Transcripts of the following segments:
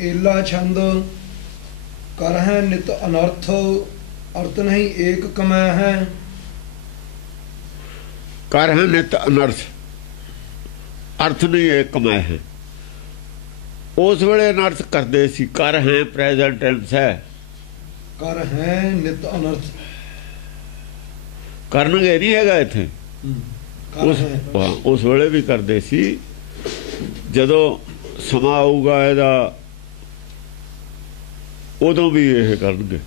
एला छंद कर है नित अनर्थ अर्थ नहीं एक कमै है। कर है नित अनर्थ अर्थ नहीं एक कमाए है। उस वेले अनर्थ करते सी। कर है प्रेजेंट टेंस है। कर है नित अनर्थ करनगे नहीं हैगा इत्थे। उस वेले भी करते सी। जदों समा आऊगा इहदा उदों भी यह करनगे।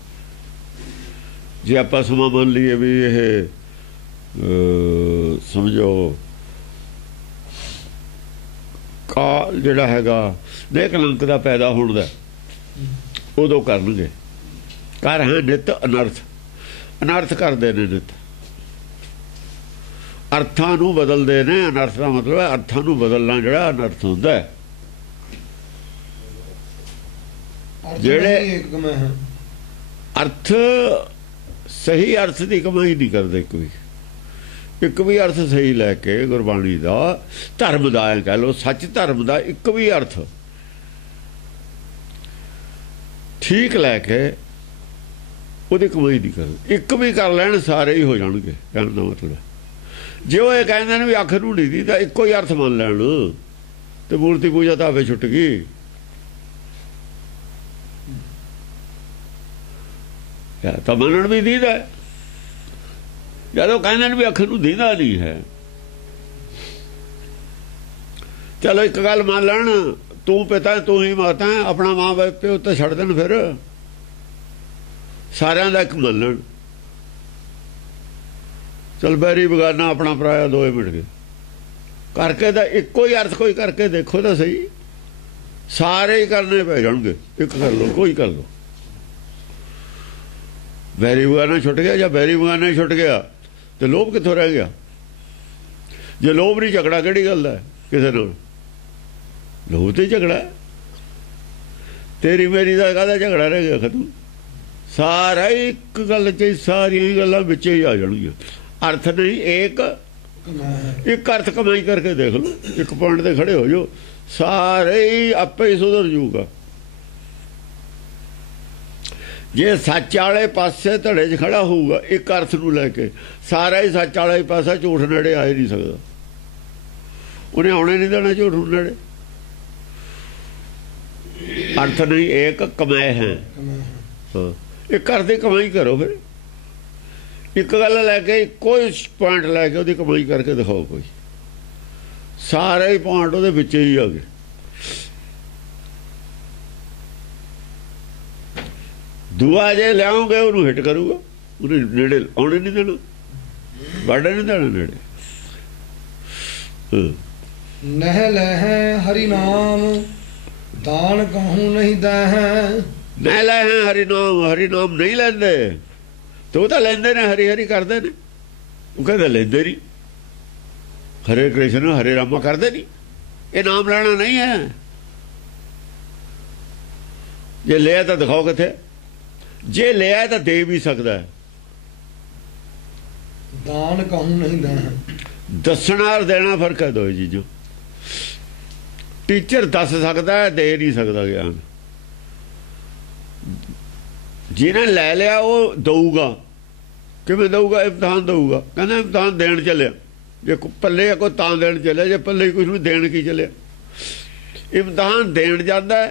जे आपां समा मान लीए भी यह समझो काल जिहड़ा हैगा नेक कलंक दा पैदा होण दा उदों करनगे। कर है नित अनर्थ अनर्थ करदे ने नित अर्थां नूं बदलदे ने। अनर्थ दा मतलब है अर्थां नूं बदलना जिहड़ा अनर्थ हुंदा है। जेड़े अर्थ सही अर्थ की कमाई नहीं करते कोई। एक भी अर्थ सही लैके गुरबाणी का धर्म का कह लो सच धर्म का एक भी अर्थ ठीक लैके वो कमाई नहीं करते। एक भी कर लैन सारे ही हो जाएंगे। कहने का मतलब जो वो ये कहते भी अख नूं नहीं दी तो एको ही अर्थ मान लैन तो मूर्ति पूजा तो आपे छुट गई। तो मनन भी दीदा है जदों कहने भी अख नूं दीदा नहीं है। चलो एक गल मान लैन तू पिता है तू ही माता है अपना मां बाप प्यो तो छड़ देन फिर सारियां दा एक मान लैन। चल बैरी बगाना अपना पराया दोए मिट गए करके तो एको ही अर्थ कोई करके देखो तो सही सारे ही करने पै जाएंगे। एक कर लो कोई कर लो। बैरी बगाना छुट गया या बैरी बगाना छुट गया तो लोभ कितों रह गया। जो लोभ नहीं झगड़ा किहड़ी गल है किसी नाल। लोभ तो झगड़ा है। तेरी मेरी का कहदा झगड़ा रह गया खत्म। सारा एक गल च सारिया गल्लां विच ही आ जाणगियां। अर्थ नहीं एक अर्थ कमाई करके देख लो। एक पॉइंट ते खड़े हो जाओ सारे ही आपे ही सुधर जूगा। जे सच वाले पासे धड़े च खड़ा होऊगा एक अर्थ नूं लैके सारा ही सच वाला ही पासा झूठ नेड़े आ ही नहीं सकदा। उन्हें आने नहीं देना झूठ नूं नेड़े। अर्थ नहीं एक कमाए हैं। हाँ एक अर्थ की कमाई करो फिर एक गल लैके कोई पॉइंट लैके उसकी कमाई करके दिखाओ कोई। सारे ही पॉइंट वो विच ही आ गए। दुआ जे लियाओगे उन्होंने हिट करूगा उन्हें नेड़े आने नहीं देना बाढ़े नहीं देना नेड़े। नह लह हरि नाम दान कहूँ नहीं दह। नह लह हरि नाम नहीं लेंदे तो तो लेंदे ने हरी हरी करते ने। वो कहते लेंदे नहीं हरे कृष्ण हरे रामा करते नहीं। ये नाम लेना नहीं है। जे लिया तो दिखाओ किथे। जे लिया तो दे भी सकता है। दान कहूँ नहीं देना दसना और देना फर्क है। दो चीजों टीचर दस सकता है दे नहीं सकता ज्ञान। जिन्हें ले लिया वो दऊगा किवें दऊगा इम्तहान दऊगा। कहना इम्तहान देन चलिया जे पल्ले कोई तां देन चलिया जे पल्ले कुछ नहीं देन की चलिया। इम्तहान देन जाता है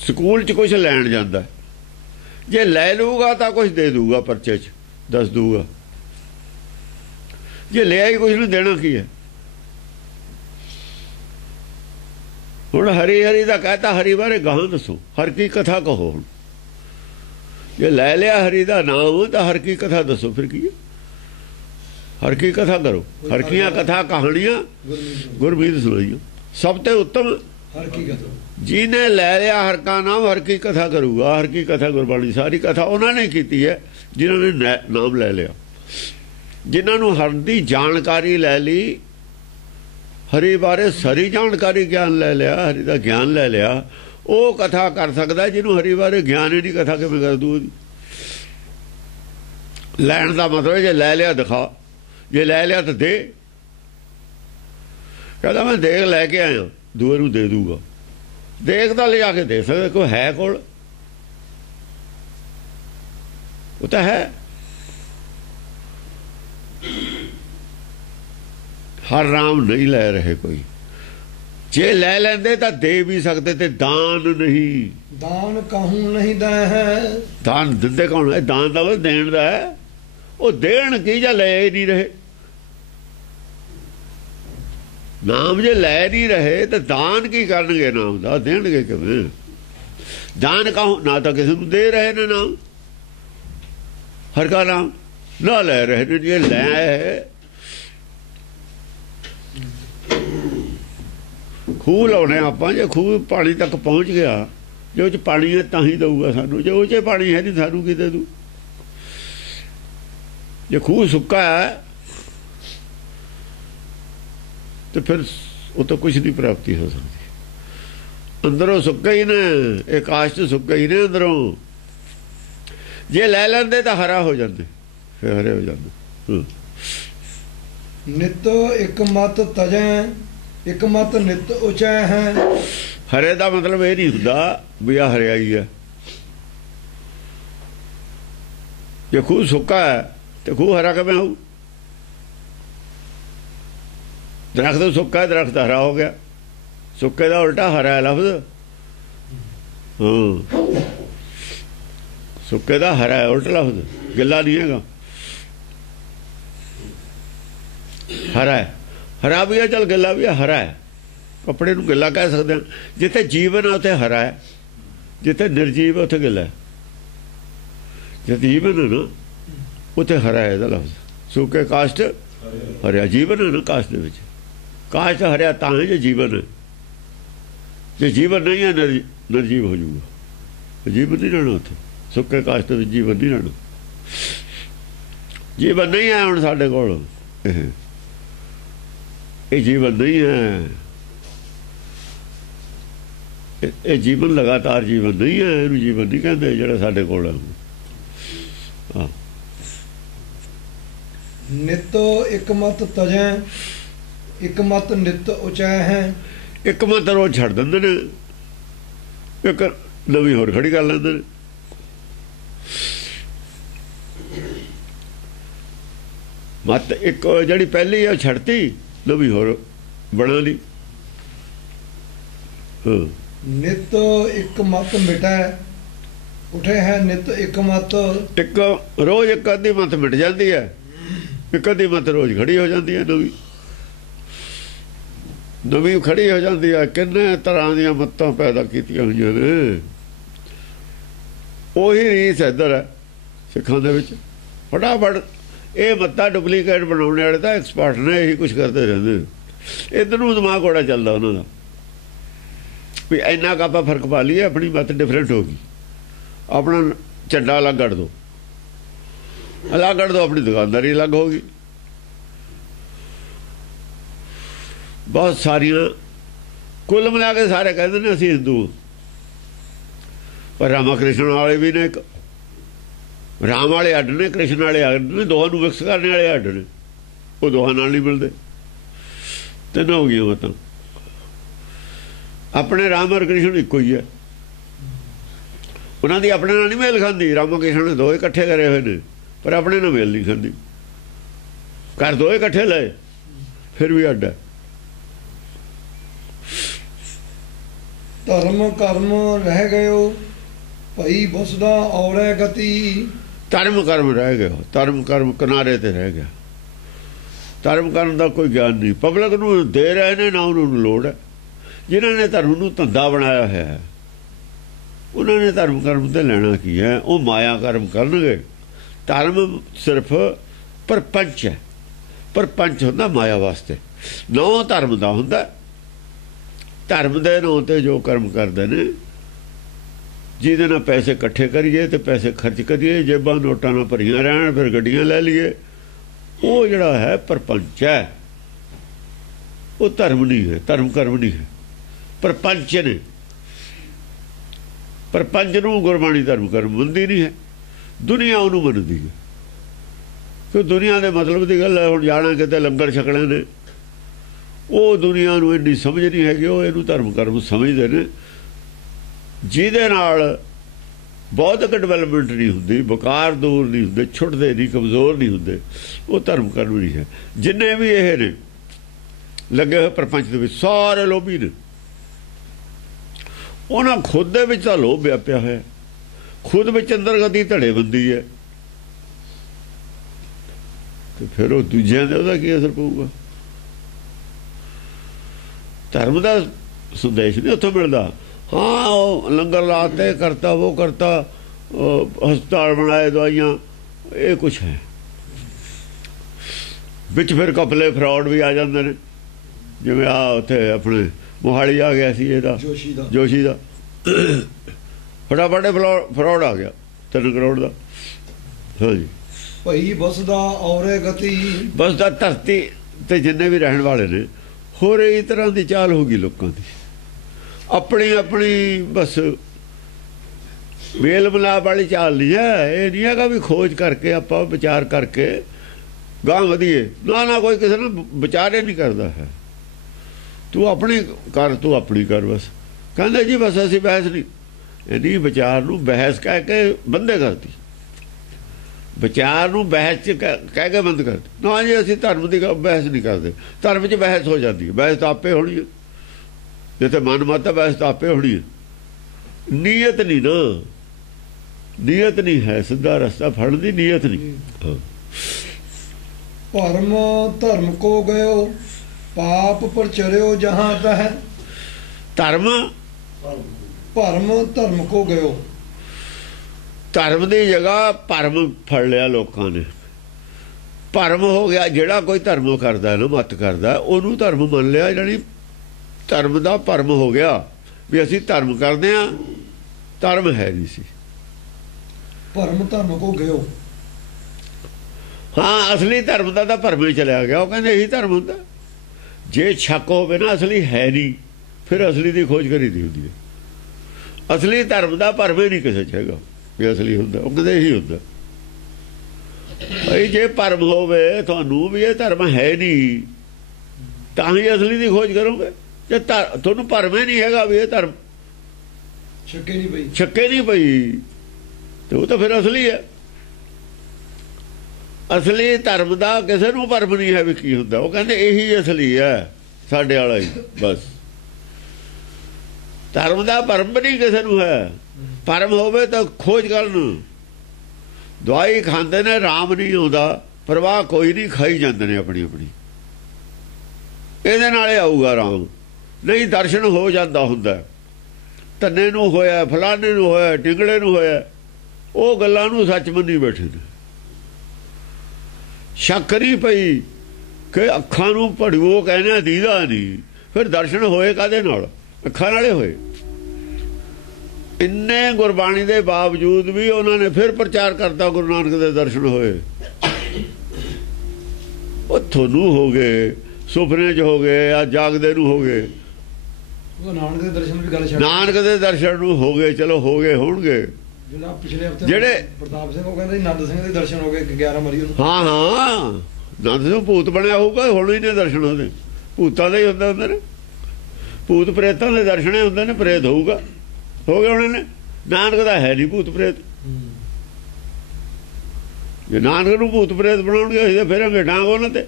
स्कूल च कुछ लैन जाता है। जे लै लूगा तो कुछ दे दूगा परचे च दस दूगा। जे लिया ही कुछ नहीं देना की है। हुण हरी हरी का कहता हरी बारे गां दसो हर की कथा कहो। हुण जे लै लिया हरी का नाम तो हर की कथा दसो फिर की है। हर की कथा करो। हर कियां कथा कहानियां गुरमीत सुनाइयो सब ते उत्तम हर की कथा। जिन्हें लै लिया हर का नाम हर की कथा करूगा। हर की कथा गुरबाणी सारी कथा उन्होंने की है जिन्होंने नाम ले लिया। जिन्होंने हर की जानकारी लै ली हरी बारे सारी जानकारी ज्ञान ले लिया हरी का ज्ञान ले लिया वो कथा कर सकता है। जिन्होंने हरी बारे ज्ञान ही नहीं कथा किवें कर दू। लैन का मतलब जे लै लिया दिखा जे लै लिया तो दे। कहता मैं देख लैके आया दूए नूं दे दूगा ਦੇਖਦਾ ਲਿਜਾ ਕੇ ਦੇਖ ਸਕਦੇ ਕੋਈ ਹੈ ਕੋਲ, ਉਹ ਤਾਂ ਹੈ। ਹਰ ਰਾਮ ਨਹੀਂ ਲੈ ਰਹੇ ਕੋਈ, ਜੇ ਲੈ ਲੈਂਦੇ ਤਾਂ ਦੇ ਵੀ ਸਕਦੇ ਤੇ ਦਾਨ ਨਹੀਂ। ਦਾਨ ਕਾਹੂ ਨਹੀਂ ਦਾ ਹੈ। ਦਾਨ ਦਿੰਦੇ ਕੌਣ ਹੈ? ਦਾਨ ਦਾ ਮਤਲਬ ਦੇਣ ਦਾ ਹੈ। ਉਹ ਦੇਣ ਕੀ ਜਾਂ ਲੈ ਹੀ ਨਹੀਂ ਰਹੇ। ਨਾਮ ਜੇ ਲੈ ਨਹੀਂ ਰਹੇ ਤਾਂ ਦਾਨ ਕੀ ਕਰਨਗੇ? ਨਾਮ ਦਾ ਦੇਣਗੇ ਕਿਵੇਂ? ਦਾਨ ਕਾਹੂ, ਨਾ ਤਾਂ ਕਿਸੇ ਨੂੰ ਦੇ ਰਹੇ ਨੇ ਨਾਮ, ਹਰ ਕਾ ਨਾਮ ਨਾ ਲੈ ਰਹੇ ਨੇ। ਜੇ ਲੈ ਖੂਹ ਲਾਉਣੇ ਆਪਾਂ, ਜੇ ਖੂਹ ਪਾਣੀ ਤੱਕ ਪਹੁੰਚ ਗਿਆ, ਜੇ ਉਹ 'ਚ ਪਾਣੀ ਹੈ ਤਾਂ ਹੀ ਦਊਗਾ ਸਾਨੂੰ, ਜੇ ਉਹ 'ਚ ਪਾਣੀ ਹੈ ਨਹੀਂ ਸਾਨੂੰ ਕੀ ਦੇ ਦੂ? ਜੇ ਖੂਹ ਸੁੱਕਾ ਹੈ ਤੇ ਫਿਰ ਉਹ ਤਾਂ ਕੁਛ ਨਹੀਂ ਪ੍ਰਾਪਤੀ ਹੋ ਸਕਦੀ। ਅੰਦਰੋਂ ਸੁੱਕਾ ਹੀ ਨੇ, ਇਹ ਕਾਸ਼ਟ ਸੁੱਕਾ ਹੀ ਨੇ ਅੰਦਰੋਂ। ਜੇ ਲੈ ਲੈਂਦੇ ਤਾਂ ਹਰਾ ਹੋ ਜਾਂਦੇ, ਫਿਰ ਹਰੇ ਹੋ ਜਾਂਦੇ। ਨਿਤ ਇੱਕ ਮਤ ਤਜੈ, ਇੱਕ ਮਤ ਨਿਤ ਉਚੈ ਹੈ। ਹਰੇ ਦਾ ਮਤਲਬ ਇਹ ਨਹੀਂ ਹੁੰਦਾ ਵੀ ਆ ਹਰਿਆਈ ਹੈ। ਜੇ ਖੂਹ ਸੁੱਕਾ ਹੈ ਤੇ ਖੂਹ ਹਰਾ ਕਿਵੇਂ ਹੋਊ? ਦਰਖਤ ਸੁੱਕਾ, ਦਰਖਤ ਹਰਾ ਹੋ ਗਿਆ। ਸੁੱਕੇ ਦਾ ਉਲਟਾ ਹਰਾ ਹੈ ਲਫ਼ਜ਼। ਹਾਂ, ਸੁੱਕੇ ਦਾ ਹਰਾ ਹੈ ਉਲਟ ਲਫ਼ਜ਼, ਗਿੱਲਾ ਨਹੀਂ ਹੈਗਾ, ਹਰਾ ਹੈ। ਹਰਾ ਵੀ ਹੈ, ਚੱਲ ਗਿੱਲਾ ਵੀ ਹੈ, ਹਰਾ ਹੈ। ਕੱਪੜੇ ਨੂੰ ਗਿੱਲਾ ਕਹਿ ਸਕਦੇ ਹਾਂ। ਜਿੱਥੇ ਜੀਵਨ ਹੈ ਉੱਥੇ ਹਰਾ ਹੈ, ਜਿੱਥੇ ਨਿਰਜੀਵ ਹੈ ਉੱਥੇ ਗਿੱਲਾ ਹੈ। ਜਿੱਥੇ ਜੀਵਨ ਹੈ ਨਾ ਉੱਥੇ ਹਰਾ ਹੈ ਇਹਦਾ ਲਫ਼ਜ਼। ਸੁੱਕੇ ਕਾਸ਼ਟ ਹਰਿਆ, ਜੀਵਨ ਹੈ ਨਾ ਕਾਸ਼ਟ ਦੇ ਵਿੱਚ। ਕਾਸ਼ਟ ਹਰਿਆ ਤਾਂ ਹੈ ਜੇ ਜੀਵਨ ਹੈ। ਜੇ ਜੀਵਨ ਨਹੀਂ ਹੈ ਨਿਰਜੀਵ ਹੋ ਜਾਊਗਾ। ਜੀਵਨ ਨਹੀਂ ਰਹਿਣਾ ਉੱਥੇ, ਸੁੱਕੇ ਕਾਸ਼ਟ ਵਿੱਚ ਜੀਵਨ ਨਹੀਂ ਰਹਿਣਾ। ਜੀਵਨ ਨਹੀਂ ਹੈ ਹੁਣ ਸਾਡੇ ਕੋਲ, ਇਹ ਜੀਵਨ ਨਹੀਂ ਹੈ। ਇਹ ਜੀਵਨ ਲਗਾਤਾਰ ਜੀਵਨ ਨਹੀਂ ਹੈ, ਇਹਨੂੰ ਜੀਵਨ ਨਹੀਂ ਕਹਿੰਦੇ ਜਿਹੜਾ ਸਾਡੇ ਕੋਲ ਹੈ। ਹਾਂ, ਨਿਤ ਇੱਕ ਮਤ ਤਜੈ, ਇੱਕ ਮਤ ਨਿਤ ਉਚੈ ਹੈ। ਇੱਕ ਮਤ ਰੋਜ਼ ਛੱਡ ਦਿੰਦੇ ਨੇ, ਇੱਕ ਨਵੀਂ ਹੋਰ ਖੜੀ ਕਰ ਲੈਂਦੇ ਨੇ। ਮਤ ਇੱਕ ਜਿਹੜੀ ਪਹਿਲੀ ਆ ਛੱਡਤੀ, ਨਵੀਂ ਹੋਰ ਬਣਾ ਲਈ। ਨਿਤ ਇੱਕ ਮਤ ਮਿਟੈ ਉਠੇ ਹੈ, ਨਿਤ ਇੱਕ ਮਤ। ਇੱਕ ਰੋਜ਼ ਇੱਕ ਅੱਧੀ ਮਤ ਮਿਟ ਜਾਂਦੀ ਹੈ, ਇੱਕ ਅੱਧੀ ਮਤ ਰੋਜ਼ ਖੜੀ ਹੋ ਜਾਂਦੀ ਹੈ। ਨਵੀਂ ਖੜੀ ਹੋ ਜਾਂਦੀ ਹੈ। ਕਿੰਨੇ ਤਰ੍ਹਾਂ ਦੀਆਂ ਮੱਤਾਂ ਪੈਦਾ ਕੀਤੀਆਂ ਹੋਈਆਂ ਨੇ। ਉਹੀ ਰੀਸ ਇੱਧਰ ਹੈ ਸਿੱਖਾਂ ਦੇ ਵਿੱਚ। ਫਟਾਫਟ ਇਹ ਮੱਤਾਂ ਡੁਪਲੀਕੇਟ ਬਣਾਉਣ ਵਾਲੇ ਤਾਂ ਐਕਸਪਰਟ ਨੇ, ਇਹੀ ਕੁਛ ਕਰਦੇ ਰਹਿੰਦੇ। ਇੱਧਰ ਨੂੰ ਦਿਮਾਗ ਬੜਾ ਚੱਲਦਾ ਉਹਨਾਂ ਦਾ ਵੀ ਇੰਨਾ ਕੁ ਆਪਾਂ ਫਰਕ ਪਾ ਲਈਏ, ਆਪਣੀ ਮੱਤ ਡਿਫਰੈਂਟ ਹੋ ਗਈ, ਆਪਣਾ ਝੰਡਾ ਅਲੱਗ ਕੱਢ ਦਿਓ, ਆਪਣੀ ਦੁਕਾਨਦਾਰੀ ਅਲੱਗ ਹੋ ਗਈ। ਬਹੁਤ ਸਾਰੀਆਂ, ਕੁੱਲ ਮਿਲਾ ਕੇ ਸਾਰੇ ਕਹਿੰਦੇ ਨੇ ਅਸੀਂ ਹਿੰਦੂ, ਪਰ ਰਾਮਾ ਕ੍ਰਿਸ਼ਨ ਵਾਲੇ ਵੀ ਨੇ। ਇੱਕ ਰਾਮ ਵਾਲੇ ਅੱਡ ਨੇ, ਕ੍ਰਿਸ਼ਨ ਵਾਲੇ ਅੱਡ ਨੇ, ਦੋਹਾਂ ਨੂੰ ਮਿਕਸ ਕਰਨ ਵਾਲੇ ਅੱਡ ਨੇ। ਉਹ ਦੋਹਾਂ ਨਾਲ ਨਹੀਂ ਮਿਲਦੇ। ਤਿੰਨ ਹੋ ਗਈਆਂ ਮਤਾਂ। ਆਪਣੇ ਰਾਮ ਔਰ ਕ੍ਰਿਸ਼ਨ ਇੱਕੋ ਹੀ ਹੈ। ਉਹਨਾਂ ਦੀ ਆਪਣੇ ਨਾਲ ਨਹੀਂ ਮੇਲ ਖਾਂਦੀ। ਰਾਮਾ ਕ੍ਰਿਸ਼ਨ ਨੇ ਦੋਏ ਇਕੱਠੇ ਕਰੇ ਹੋਏ ਨੇ, ਪਰ ਆਪਣੇ ਨਾਲ ਮੇਲ ਨਹੀਂ ਖਾਂਦੀ। ਕਰ ਦੋਏ ਇਕੱਠੇ ਲਏ, ਫਿਰ ਵੀ ਅੱਡ ਹੈ। ਧਰਮ ਕਰਮ ਰਹਿ ਗਇਓ ਭਈ ਬਸਦਾ ਔੜੈ ਗਤੀ। ਧਰਮ ਕਰਮ ਰਹਿ ਗਿਆ, ਧਰਮ ਕਰਮ ਕਿਨਾਰੇ ਤੇ ਰਹਿ ਗਿਆ। ਧਰਮ ਕਰਨ ਦਾ ਕੋਈ ਗਿਆਨ ਨਹੀਂ। ਪਬਲਿਕ ਨੂੰ ਦੇ ਰਹੇ ਨੇ ਨਾ, ਉਹਨਾਂ ਨੂੰ ਲੋੜ ਹੈ। ਜਿਨ੍ਹਾਂ ਨੇ ਧਰਮ ਨੂੰ ਧੰਦਾ ਬਣਾਇਆ ਹੋਇਆ ਹੈ, ਉਹਨਾਂ ਨੇ ਧਰਮ ਕਰਮ ਤੇ ਲੈਣਾ ਕੀ ਹੈ? ਉਹ ਮਾਇਆ ਕਰਮ ਕਰਨਗੇ। ਧਰਮ ਸਿਰਫ ਪਰਪੰਚ ਹੈ। ਪਰਪੰਚ ਹੁੰਦਾ ਮਾਇਆ ਵਾਸਤੇ। ਨੌ ਧਰਮ ਦਾ ਹੁੰਦਾ। ਧਰਮ ਦੇ ਨਾਂ ਤੇ ਜੋ ਕਰਮ ਕਰਦੇ ਨੇ, ਜਿਹਦੇ ਨਾਲ ਪੈਸੇ ਇਕੱਠੇ ਕਰੀਏ ਤੇ ਪੈਸੇ ਖਰਚ ਕਰੀਏ, ਜੇਬਾਂ ਨੋਟਾਂ ਨਾਲ ਭਰੀਆਂ ਰਹਿਣ, ਫਿਰ ਗੱਡੀਆਂ ਲੈ ਲਈਏ, ਉਹ ਜਿਹੜਾ ਹੈ ਪਰਪੰਚ ਹੈ। ਉਹ ਧਰਮ ਨਹੀਂ ਹੈ, ਧਰਮ ਕਰਮ ਨਹੀਂ ਹੈ, ਪਰਪੰਚ ਨੇ। ਪਰਪੰਚ ਨੂੰ ਗੁਰਬਾਣੀ ਧਰਮ ਕਰਮ ਮੰਨਦੀ ਨਹੀਂ ਹੈ, ਦੁਨੀਆ ਉਹਨੂੰ ਮੰਨਦੀ ਹੈ। ਕਿ ਦੁਨੀਆ ਦੇ ਮਤਲਬ ਦੀ ਗੱਲ ਹੈ। ਹੁਣ ਜਾਣਾ ਕਿਤੇ ਲੰਗਰ ਛਕਣੇ ਨੇ, ਉਹ ਦੁਨੀਆ ਨੂੰ ਇੰਨੀ ਸਮਝ ਨਹੀਂ ਹੈਗੀ। ਉਹ ਇਹਨੂੰ ਧਰਮ ਕਰਮ ਸਮਝਦੇ ਨੇ। ਜਿਹਦੇ ਨਾਲ ਬੌਧਿਕ ਡਿਵੈਲਪਮੈਂਟ ਨਹੀਂ ਹੁੰਦੀ, ਵਿਕਾਰ ਦੂਰ ਨਹੀਂ ਹੁੰਦੇ, ਛੁੱਟਦੇ ਨਹੀਂ, ਕਮਜ਼ੋਰ ਨਹੀਂ ਹੁੰਦੇ, ਉਹ ਧਰਮ ਕਰਮ ਨਹੀਂ ਹੈ। ਜਿੰਨੇ ਵੀ ਇਹ ਨੇ ਲੱਗੇ ਹੋਏ ਪ੍ਰਪੰਚ ਦੇ ਵਿੱਚ ਸਾਰੇ ਲੋਭੀ ਨੇ। ਉਹਨਾਂ ਖੁਦ ਦੇ ਵਿੱਚ ਤਾਂ ਲੋਭ ਵਿਆਪਿਆ ਹੋਇਆ, ਖੁਦ ਵਿੱਚ ਅੰਦਰਗਤੀ ਧੜੇਬੰਦੀ ਹੈ, ਤੇ ਫਿਰ ਉਹ ਦੂਜਿਆਂ ਦੇ ਉਹਦਾ ਕੀ ਅਸਰ ਪਊਗਾ? ਧਰਮ ਦਾ ਸੰਦੇਸ਼ ਨਹੀਂ ਉੱਥੋਂ ਮਿਲਦਾ। ਹਾਂ ਉਹ ਲੰਗਰ ਲਾਤੇ, ਕਰਤਾ ਉਹ ਕਰਤਾ, ਹਸਪਤਾਲ ਬਣਾਏ, ਦਵਾਈਆਂ, ਇਹ ਕੁਛ ਹੈ ਵਿੱਚ। ਫਿਰ ਕਪਲੇ ਫਰਾਡ ਵੀ ਆ ਜਾਂਦੇ ਨੇ, ਜਿਵੇਂ ਆ ਉੱਥੇ ਆਪਣੇ ਮੋਹਾਲੀ ਆ ਗਿਆ ਸੀ ਇਹਦਾ ਜੋਸ਼ੀ ਦਾ ਫਟਾਫਟ ਫਰਾਡ ਆ ਗਿਆ 3 ਕਰੋੜ ਦਾ। ਹਾਂਜੀ ਭਈ ਬਸਦਾ ਔਰੇ ਗਤੀ, ਬਸਦਾ ਧਰਤੀ ਤੇ ਜਿੰਨੇ ਵੀ ਰਹਿਣ ਵਾਲੇ ਨੇ, ਹੋਰ ਇਹ ਤਰ੍ਹਾਂ ਦੀ ਚਾਲ ਹੋ ਗਈ ਲੋਕਾਂ ਦੀ, ਆਪਣੀ ਆਪਣੀ ਬਸ ਮੇਲ ਮਿਲਾਪ ਵਾਲੀ ਚਾਲ ਨਹੀਂ ਹੈ। ਇਹ ਨਹੀਂ ਹੈਗਾ ਵੀ ਖੋਜ ਕਰਕੇ ਆਪਾਂ ਵਿਚਾਰ ਕਰਕੇ ਗਾਂ ਵਧੀਏ, ਨਾ ਕੋਈ ਕਿਸੇ ਨੂੰ ਵਿਚਾਰੇ ਨਹੀਂ ਕਰਦਾ ਹੈ। ਤੂੰ ਆਪਣੀ ਕਰ, ਤੂੰ ਆਪਣੀ ਕਰ ਬਸ। ਕਹਿੰਦੇ ਜੀ ਬਸ ਅਸੀਂ ਬਹਿਸ ਨਹੀਂ, ਇਹਦੀ ਵਿਚਾਰ ਨੂੰ ਬਹਿਸ ਕਹਿ ਕੇ ਬੰਦੇ ਕਰਦੀ, ਵਿਚਾਰ ਨੂੰ ਬਹਿਸ ਚ ਕਹਿ ਕੇ ਬੰਦ ਕਰਦੀ। ਨਾ ਜੀ ਅਸੀਂ ਧਰਮ ਦੀ ਬਹਿਸ ਨਹੀਂ ਕਰਦੇ, ਧਰਮ 'ਚ ਬਹਿਸ ਹੋ ਜਾਂਦੀ ਹੈ। ਬਹਿਸ ਤਾਂ ਆਪੇ ਹੋਣੀ ਹੈ, ਜਿੱਥੇ ਮਨ ਮਤ ਹੈ ਬਹਿਸ ਤਾਂ ਆਪੇ ਹੋਣੀ ਹੈ। ਨੀਅਤ ਨਹੀਂ ਨਾ, ਨੀਅਤ ਨਹੀਂ ਹੈ, ਸਿੱਧਾ ਰਸਤਾ ਫੜਨ ਦੀ ਨੀਅਤ ਨਹੀਂ। ਭਰਮ ਧਰਮ ਕੋ ਗਇਓ, ਪਾਪ ਪਰਚਰਿਓ ਜਹਾਂ ਤਹ। ਧਰਮ ਧਰਮ ਕੋ ਗਇਓ, ਧਰਮ ਦੀ ਜਗ੍ਹਾ ਭਰਮ ਫੜ ਲਿਆ ਲੋਕਾਂ ਨੇ। ਭਰਮ ਹੋ ਗਿਆ, ਜਿਹੜਾ ਕੋਈ ਧਰਮ ਕਰਦਾ ਨਾ, ਮਤ ਕਰਦਾ, ਉਹਨੂੰ ਧਰਮ ਮੰਨ ਲਿਆ। ਜਾਣੀ ਧਰਮ ਦਾ ਭਰਮ ਹੋ ਗਿਆ ਵੀ ਅਸੀਂ ਧਰਮ ਕਰਦੇ ਹਾਂ, ਧਰਮ ਹੈ ਨਹੀਂ ਸੀ। ਧਰਮ ਕੋ ਗਇਓ, ਹਾਂ ਅਸਲੀ ਧਰਮ ਦਾ ਤਾਂ ਭਰਮ ਹੀ ਚਲਿਆ ਗਿਆ। ਉਹ ਕਹਿੰਦੇ ਇਹੀ ਧਰਮ ਹੁੰਦਾ। ਜੇ ਸ਼ੱਕ ਹੋਵੇ ਨਾ ਅਸਲੀ ਹੈ ਨਹੀਂ, ਫਿਰ ਅਸਲੀ ਦੀ ਖੋਜ ਕਰੀਦੀ ਹੁੰਦੀ ਹੈ। ਅਸਲੀ ਧਰਮ ਦਾ ਭਰਮ ਹੀ ਨਹੀਂ ਕਿਸੇ 'ਚ ਹੈਗਾ ਵੀ ਅਸਲੀ ਹੁੰਦਾ। ਉਹ ਕਹਿੰਦੇ ਇਹੀ ਹੁੰਦਾ। ਭਾਈ ਜੇ ਭਰਮ ਹੋਵੇ ਤੁਹਾਨੂੰ ਵੀ ਇਹ ਧਰਮ ਹੈ ਨਹੀਂ, ਤਾਂ ਹੀ ਅਸਲੀ ਦੀ ਖੋਜ ਕਰੋਗੇ। ਜੇ ਤੁਹਾਨੂੰ ਭਰਮ ਹੀ ਨਹੀਂ ਹੈਗਾ ਵੀ ਇਹ ਧਰਮ, ਛੱਕੇ ਨਹੀਂ ਪਈ, ਤੇ ਉਹ ਤਾਂ ਫਿਰ ਅਸਲੀ ਹੈ। ਅਸਲੀ ਧਰਮ ਦਾ ਕਿਸੇ ਨੂੰ ਭਰਮ ਨਹੀਂ ਹੈ ਵੀ ਕੀ ਹੁੰਦਾ। ਉਹ ਕਹਿੰਦੇ ਇਹੀ ਅਸਲੀ ਹੈ, ਸਾਡੇ ਵਾਲਾ ਹੀ ਬਸ। ਧਰਮ ਦਾ ਭਰਮ ਨਹੀਂ ਕਿਸੇ ਨੂੰ ਹੈ। ਭਰਮ ਹੋਵੇ ਤਾਂ ਖੋਜ ਕਰਨ। ਦਵਾਈ ਖਾਂਦੇ ਨੇ, ਰਾਮ ਨਹੀਂ ਆਉਂਦਾ, ਪਰਵਾਹ ਕੋਈ ਨਹੀਂ, ਖਾਈ ਜਾਂਦੇ ਨੇ ਆਪਣੀ ਆਪਣੀ। ਇਹਦੇ ਨਾਲੇ ਆਊਗਾ ਰਾਮ, ਨਹੀਂ ਦਰਸ਼ਨ ਹੋ ਜਾਂਦਾ ਹੁੰਦਾ। ਧੰਨੇ ਨੂੰ ਹੋਇਆ, ਫਲਾਣੇ ਨੂੰ ਹੋਇਆ, ਟਿੰਗੜੇ ਨੂੰ ਹੋਇਆ, ਉਹ ਗੱਲਾਂ ਨੂੰ ਸੱਚ ਮੰਨੀ ਬੈਠੇ ਨੇ। ਸ਼ੱਕ ਨਹੀਂ ਪਈ ਕਿ ਅੱਖਾਂ ਨੂੰ ਭੜਵੋ ਕਹਿੰਦੇ ਦੀਦਾ ਨਹੀਂ, ਫਿਰ ਦਰਸ਼ਨ ਹੋਏ ਕਾਹਦੇ ਨਾਲ? ਅੱਖਾਂ ਨਾਲੇ ਹੋਏ। ਇੰਨੇ ਗੁਰਬਾਣੀ ਦੇ ਬਾਵਜੂਦ ਵੀ ਉਹਨਾਂ ਨੇ ਫਿਰ ਪ੍ਰਚਾਰ ਕਰਤਾ ਗੁਰੂ ਨਾਨਕ ਦੇ ਦਰਸ਼ਨ ਹੋਏ। ਉਹ ਤੁਹਾਨੂੰ ਹੋ ਗਏ, ਸੁਪਨੇ 'ਚ ਹੋ ਗਏ, ਆ ਜਾਗਦੇ ਨੂੰ ਹੋ ਗਏ। ਨਾਨਕ ਦੇ ਦਰਸ਼ਨ ਵੀ ਗੱਲ ਛੱਡ, ਨਾਨਕ ਦੇ ਦਰਸ਼ਨ ਨੂੰ ਹੋ ਗਏ, ਚਲੋ ਹੋ ਗਏ ਹੋਣਗੇ। ਜਿਹੜਾ ਪਿਛਲੇ ਹਫਤੇ ਜਿਹੜੇ ਪ੍ਰਤਾਪ ਸਿੰਘ ਉਹ ਕਹਿੰਦਾ ਨੰਦ ਸਿੰਘ ਦੇ ਦਰਸ਼ਨ ਹੋ ਗਏ 11 ਮਰੀ ਨੂੰ। ਹਾਂ ਨੰਦ ਸਿੰਘ ਭੂਤ ਬਣਿਆ ਹੋਊਗਾ, ਹੁਣ ਹੀ ਨੇ ਦਰਸ਼ਨ ਉਹਦੇ। ਭੂਤਾਂ ਦੇ ਹੀ ਹੁੰਦੇ ਨੇ, ਭੂਤ ਪ੍ਰੇਤਾਂ ਦੇ ਦਰਸ਼ਨ ਹੁੰਦੇ ਨੇ। ਪ੍ਰੇਤ ਹੋਊਗਾ, ਹੋ ਗਏ ਉਹਨਾਂ ਨੇ। ਨਾਨਕ ਦਾ ਹੈ ਨਹੀਂ ਭੂਤ ਪ੍ਰੇਤ। ਜੇ ਨਾਨਕ ਨੂੰ ਭੂਤ ਪ੍ਰੇਤ ਬਣਾਉਣਗੇ ਅਸੀਂ ਤਾਂ ਫੇਰਾਂਗੇ ਡਾਂਗ ਉਹਨਾਂ ਤੇ।